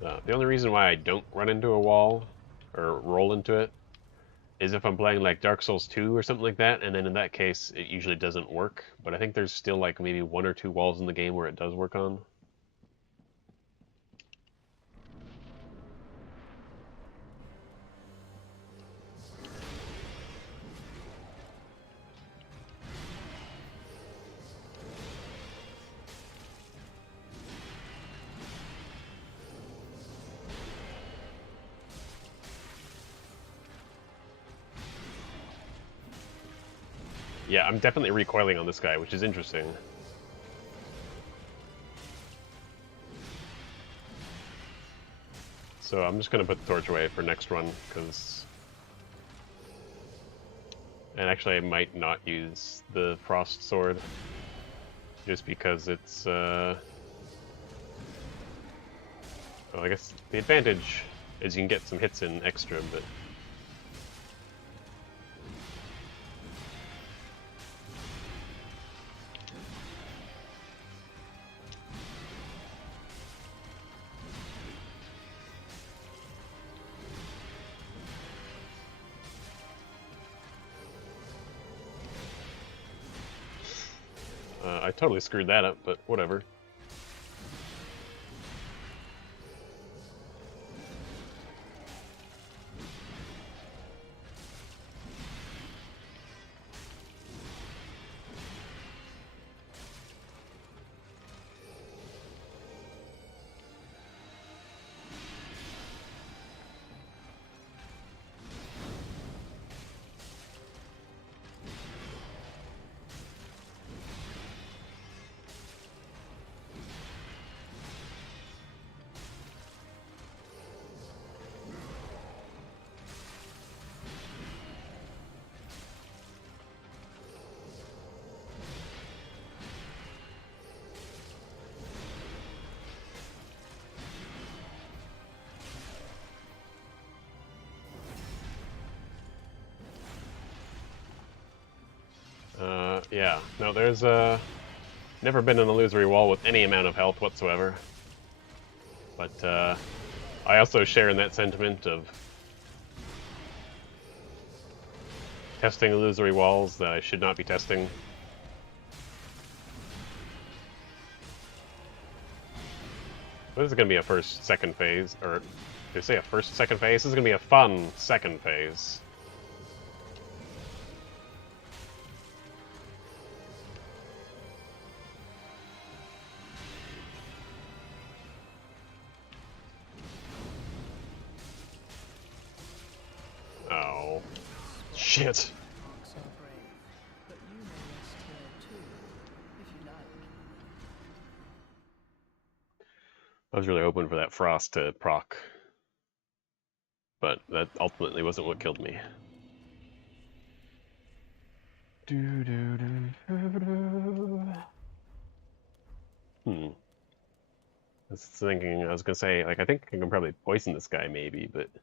The only reason why I don't run into a wall or roll into it is if I'm playing like Dark Souls 2 or something like that, and then in that case it usually doesn't work, but I think there's still like maybe 1 or 2 walls in the game where it does work on. Yeah, I'm definitely recoiling on this guy, which is interesting. So I'm just going to put the torch away for next run, because... And actually I might not use the Frost Sword, just because it's... Well, I guess the advantage is you can get some hits in extra, but... I totally screwed that up, but whatever. Yeah. No, there's never been an illusory wall with any amount of health whatsoever. But I also share in that sentiment of testing illusory walls that I should not be testing. This is going to be a first, second phase, or did I say a first, second phase? This is going to be a fun second phase. Oh. Shit. So brave, but you may rest here too, if you like. I was really hoping for that frost to proc, but that ultimately wasn't what killed me. I was thinking, I was gonna say, like, I think I can probably poison this guy maybe, but it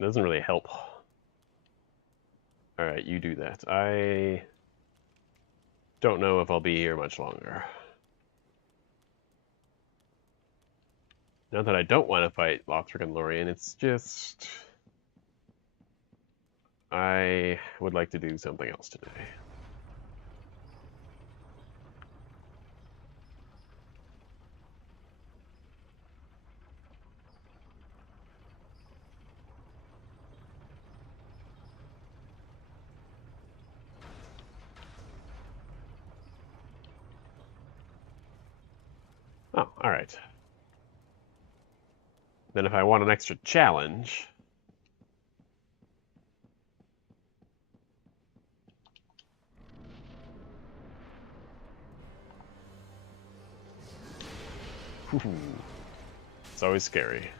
doesn't really help. Alright, you do that. I don't know if I'll be here much longer. Not that I don't want to fight Lothric and Lorien, it's just I would like to do something else today. Oh, alright. Then if I want an extra challenge, it's always scary.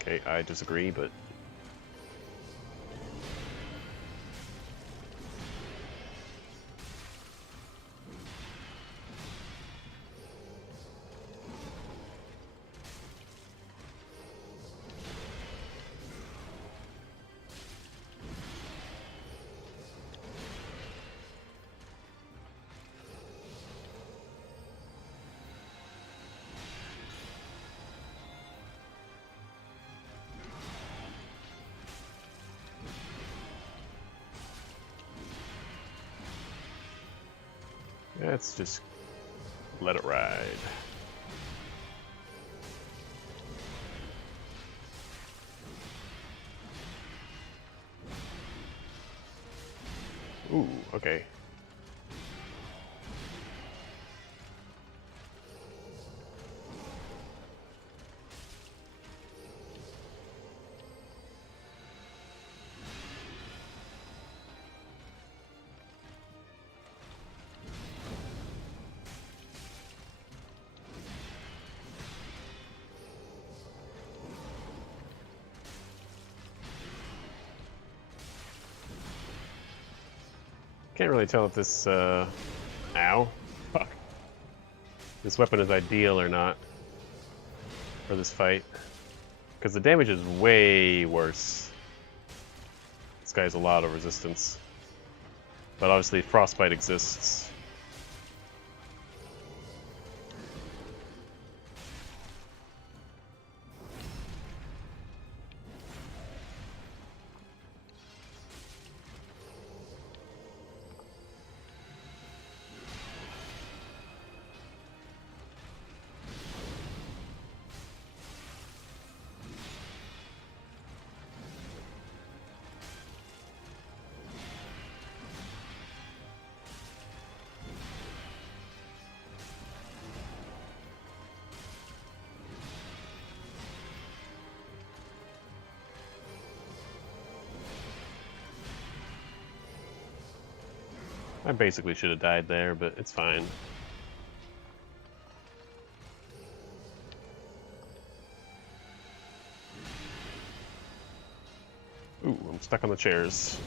Okay, I disagree, but let's just let it ride. Ooh, okay. Can't really tell if this, ow. Fuck. This weapon is ideal or not for this fight. Because the damage is way worse. This guy has a lot of resistance. But obviously frostbite exists. I basically should have died there, but it's fine. Ooh, I'm stuck on the chairs.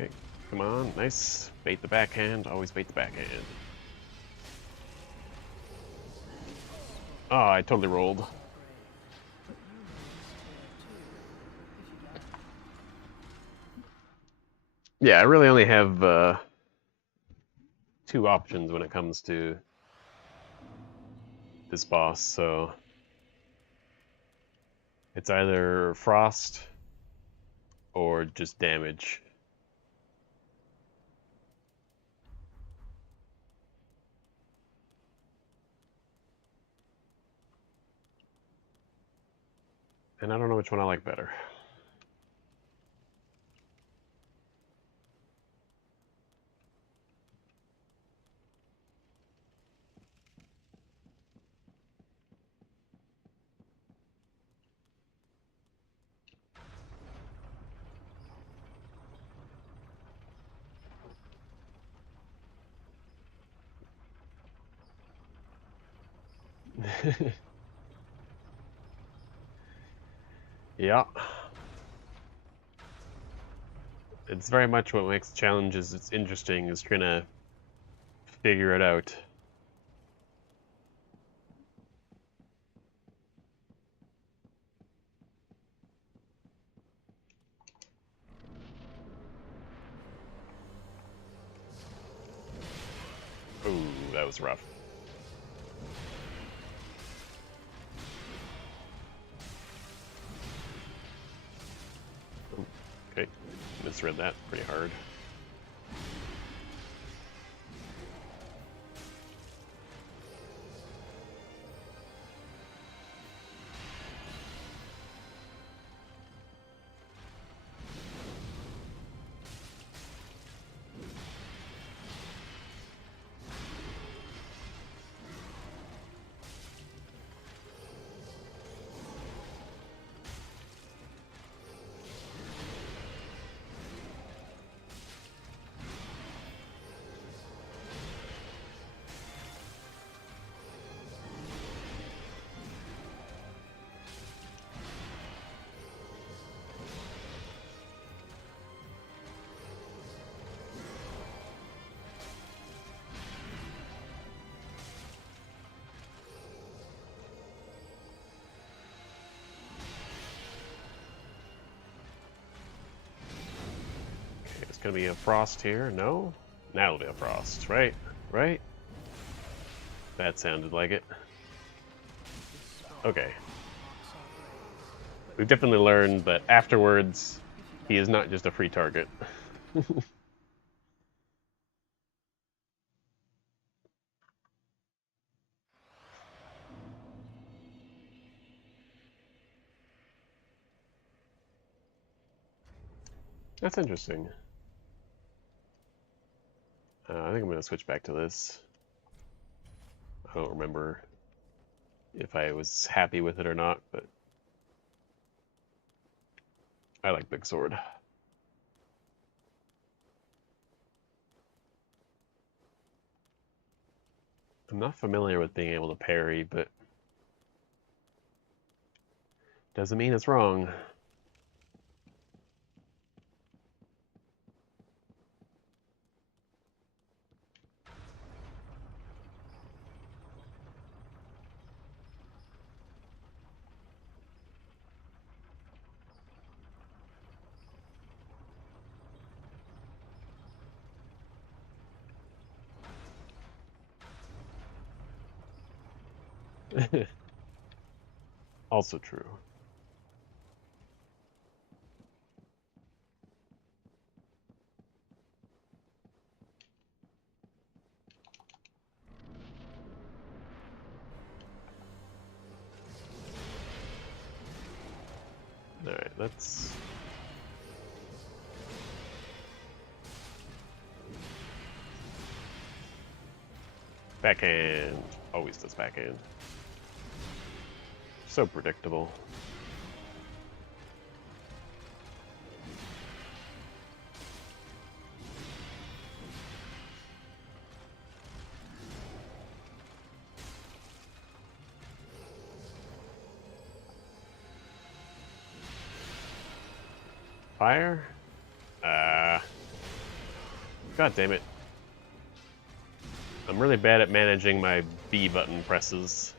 Okay, come on, nice. Bait the backhand, always bait the backhand. Oh, I totally rolled. Yeah, I really only have two options when it comes to this boss, so it's either frost or just damage. And I don't know which one I like better. Yeah. It's very much what makes challenges it's interesting is trying to figure it out. Ooh, that was rough. Ooh, okay, misread that pretty hard. It's gonna be a frost here. No? Now it'll be a frost, right? Right? That sounded like it. Okay. We've definitely learned that afterwards, he is not just a free target. That's interesting. I think I'm gonna switch back to this. I don't remember if I was happy with it or not, but I like Big Sword. I'm not familiar with being able to parry, but doesn't mean it's wrong. Also true. Alright, let's... Backhand. Always does backhand. So predictable. Fire? God damn it. I'm really bad at managing my B button presses.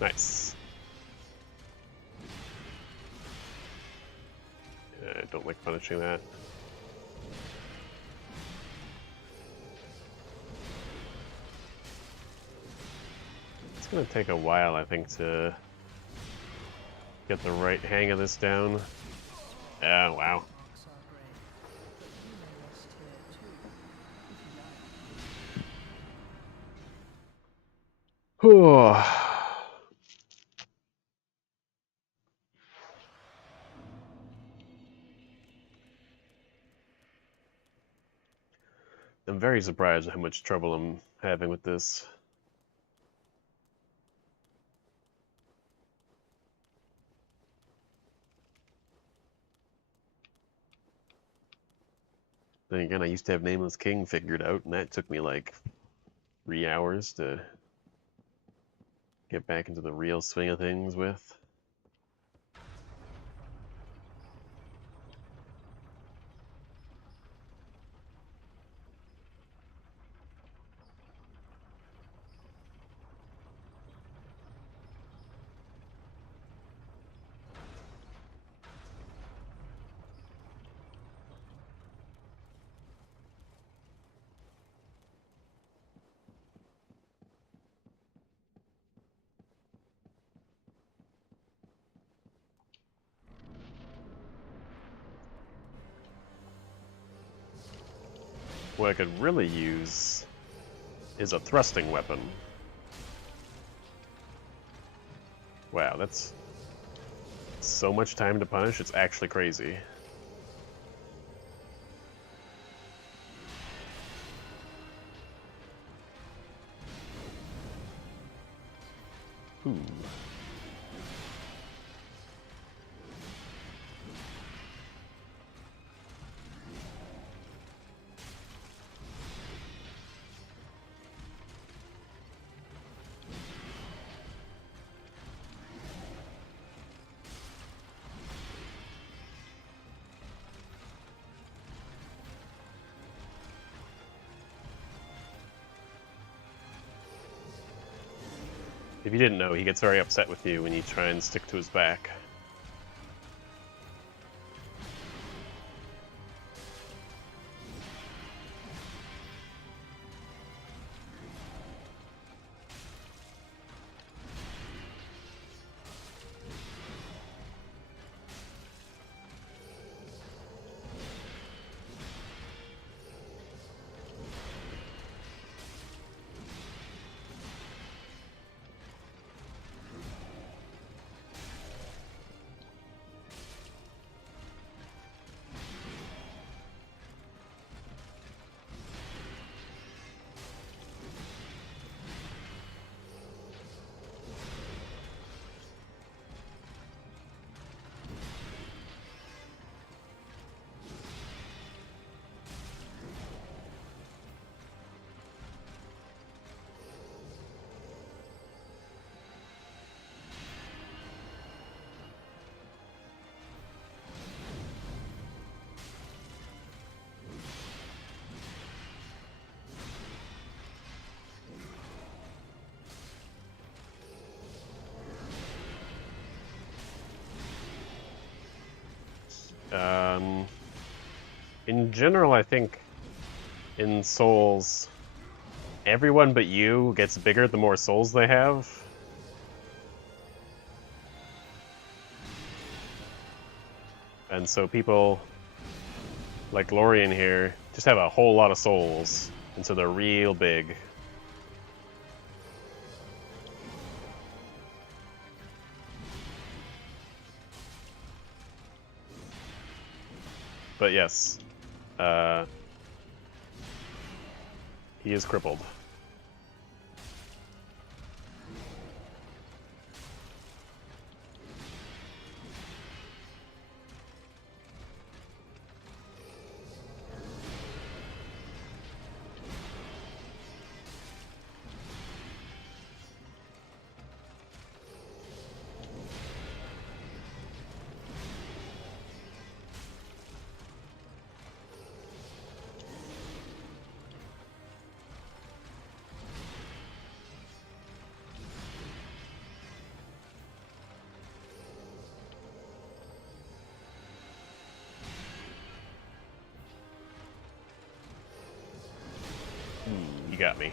Nice. I don't like punishing that. It's gonna take a while, I think, to get the right hang of this down. Oh, wow. Marks are grave, but you may rest here too, if you like. Whew. I'm very surprised at how much trouble I'm having with this. Then again, I used to have Nameless King figured out, and that took me like 3 hours to get back into the real swing of things with. What I could really use is a thrusting weapon. Wow, that's so much time to punish, it's actually crazy. Ooh. If you didn't know, he gets very upset with you when you try and stick to his back. In general, I think in Souls, everyone but you gets bigger the more souls they have. And so people like Lorien here just have a whole lot of souls, and so they're real big. But yes, he is crippled. You got me.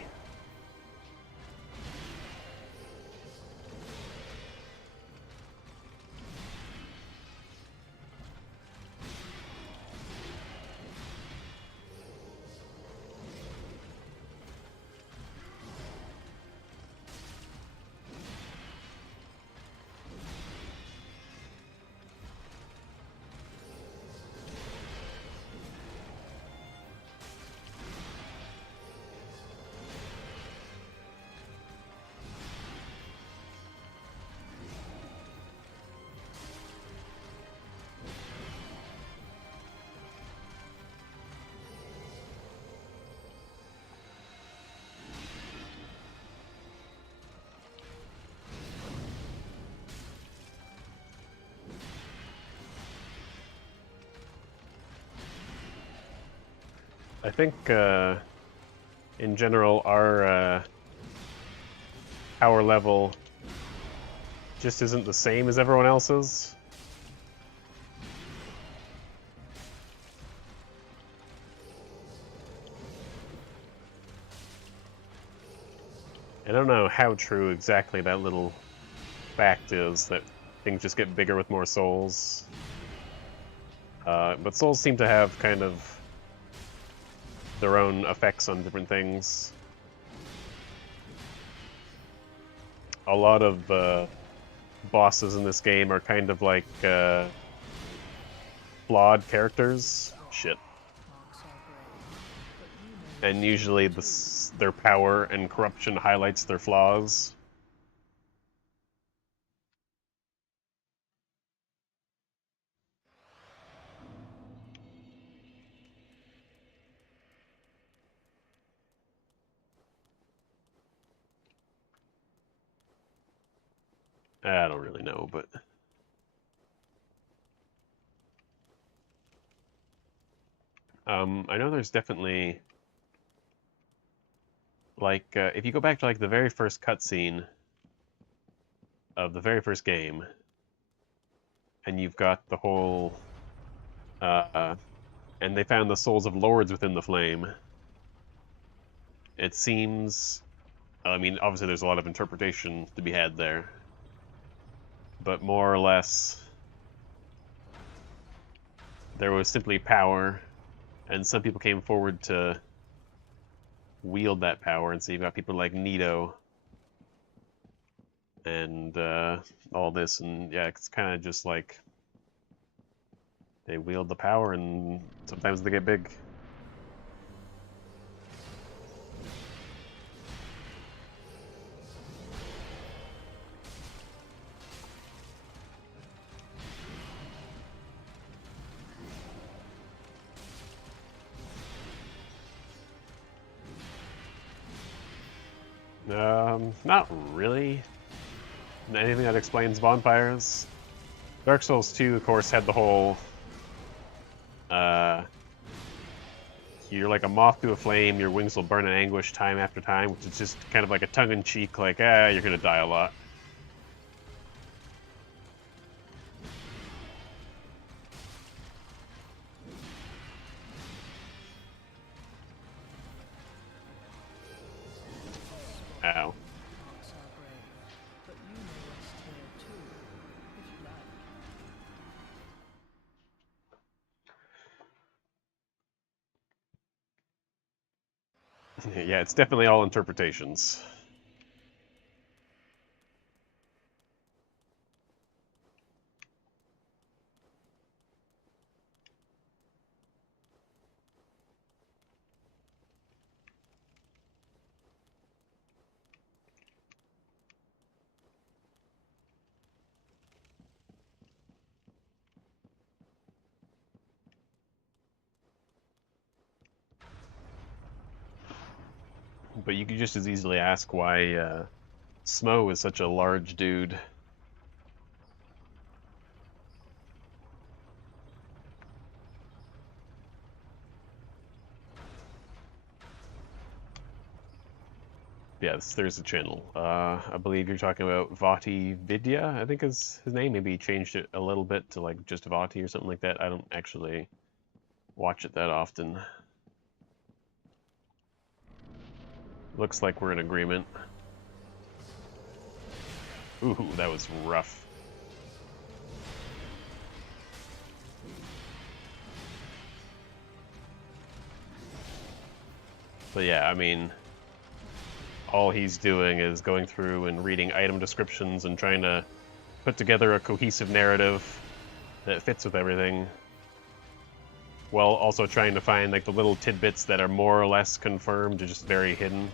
I think, in general, our power level just isn't the same as everyone else's. I don't know how true exactly that little fact is, that things just get bigger with more souls. But souls seem to have kind of their own effects on different things. A lot of bosses in this game are kind of like flawed characters. Shit. And usually their power and corruption highlights their flaws. I don't really know, but I know there's definitely, like, if you go back to like the very first cutscene of the very first game, and you've got the whole, and they found the souls of lords within the flame. It seems, I mean, obviously there's a lot of interpretation to be had there, but more or less, there was simply power, and some people came forward to wield that power, and so you've got people like Nito and all this, and yeah, it's kind of just like they wield the power, and sometimes they get big. Not really. Anything that explains bonfires. Dark Souls 2, of course, had the whole, you're like a moth to a flame, your wings will burn in anguish time after time, which is just kind of like a tongue-in-cheek, like, you're gonna die a lot. Ow. Yeah, it's definitely all interpretations. but you could just as easily ask why Smo is such a large dude. Yes, there's a channel. I believe you're talking about Vati Vidya, I think is his name. Maybe he changed it a little bit to like just Vati or something like that. I don't actually watch it that often. Looks like we're in agreement. Ooh, that was rough. But yeah, I mean, all he's doing is going through and reading item descriptions and trying to put together a cohesive narrative that fits with everything, while also trying to find like the little tidbits that are more or less confirmed or just very hidden.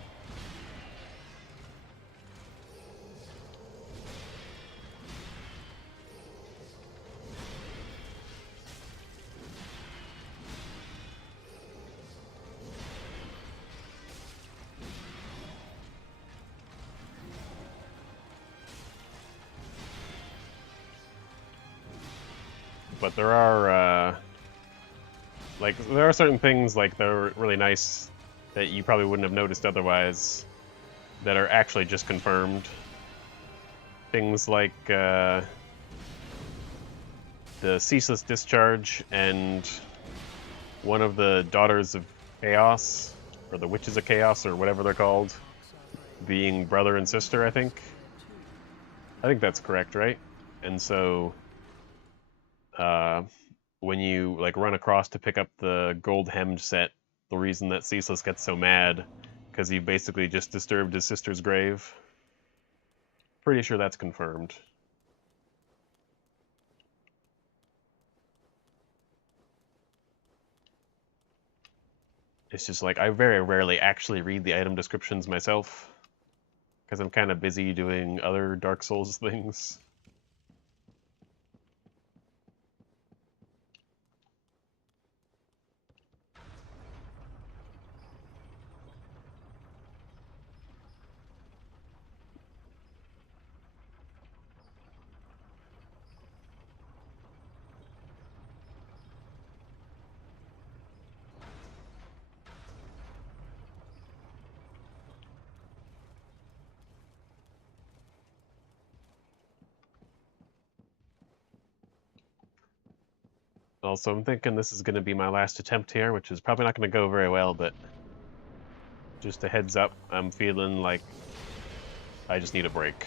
But there are there are certain things like that are really nice that you probably wouldn't have noticed otherwise that are actually just confirmed. Things like the ceaseless discharge and one of the daughters of chaos, or the witches of chaos, or whatever they're called, being brother and sister. I think that's correct, right? And so when you like run across to pick up the gold hemmed set, the reason that Ceaseless gets so mad because he basically just disturbed his sister's grave. Pretty sure that's confirmed. It's just like I very rarely actually read the item descriptions myself because I'm kind of busy doing other Dark Souls things. Also, I'm thinking this is going to be my last attempt here, which is probably not going to go very well, but just a heads up, I'm feeling like I just need a break.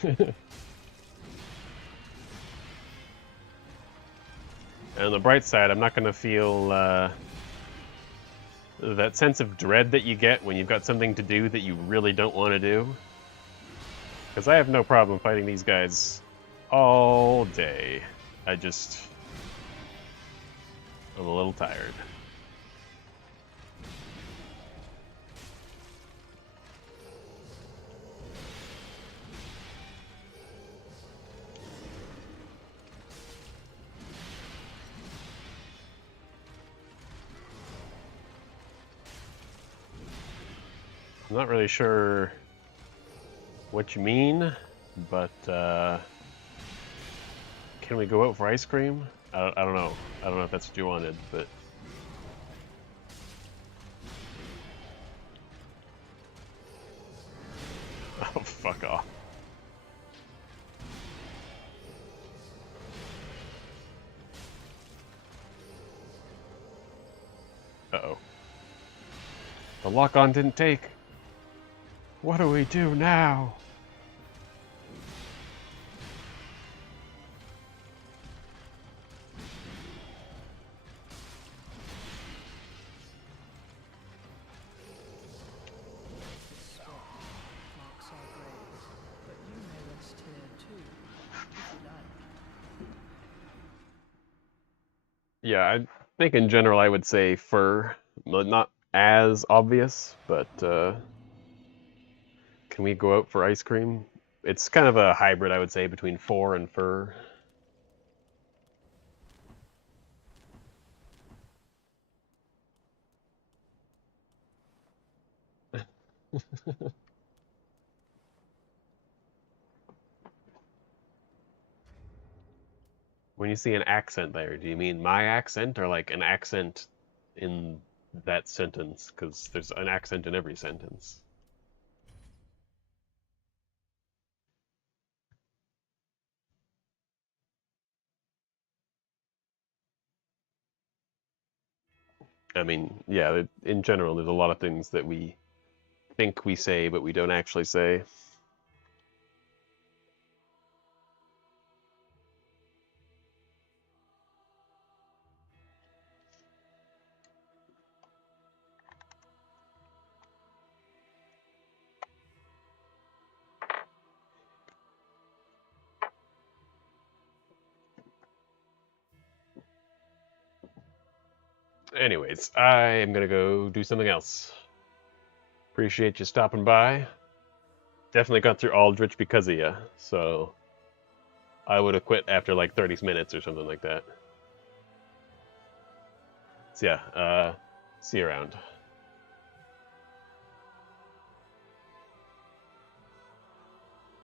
And on the bright side, I'm not going to feel that sense of dread that you get when you've got something to do that you really don't want to do. Because I have no problem fighting these guys all day. I'm a little tired. I'm not really sure what you mean, but can we go out for ice cream? I don't know. I don't know if that's what you wanted, but... Oh, fuck off. Uh-oh. The lock-on didn't take. What do we do now? Yeah, I think in general I would say fur. Well, not as obvious, but can we go out for ice cream? It's kind of a hybrid, I would say, between four and fur. When you see an accent there, do you mean my accent or like an accent in that sentence? Because there's an accent in every sentence. I mean, yeah, in general, there's a lot of things that we think we say, but we don't actually say. Anyways, I am gonna go do something else. Appreciate you stopping by. Definitely got through Aldrich because of you, so I would have quit after like 30 minutes or something like that. So yeah, see you around.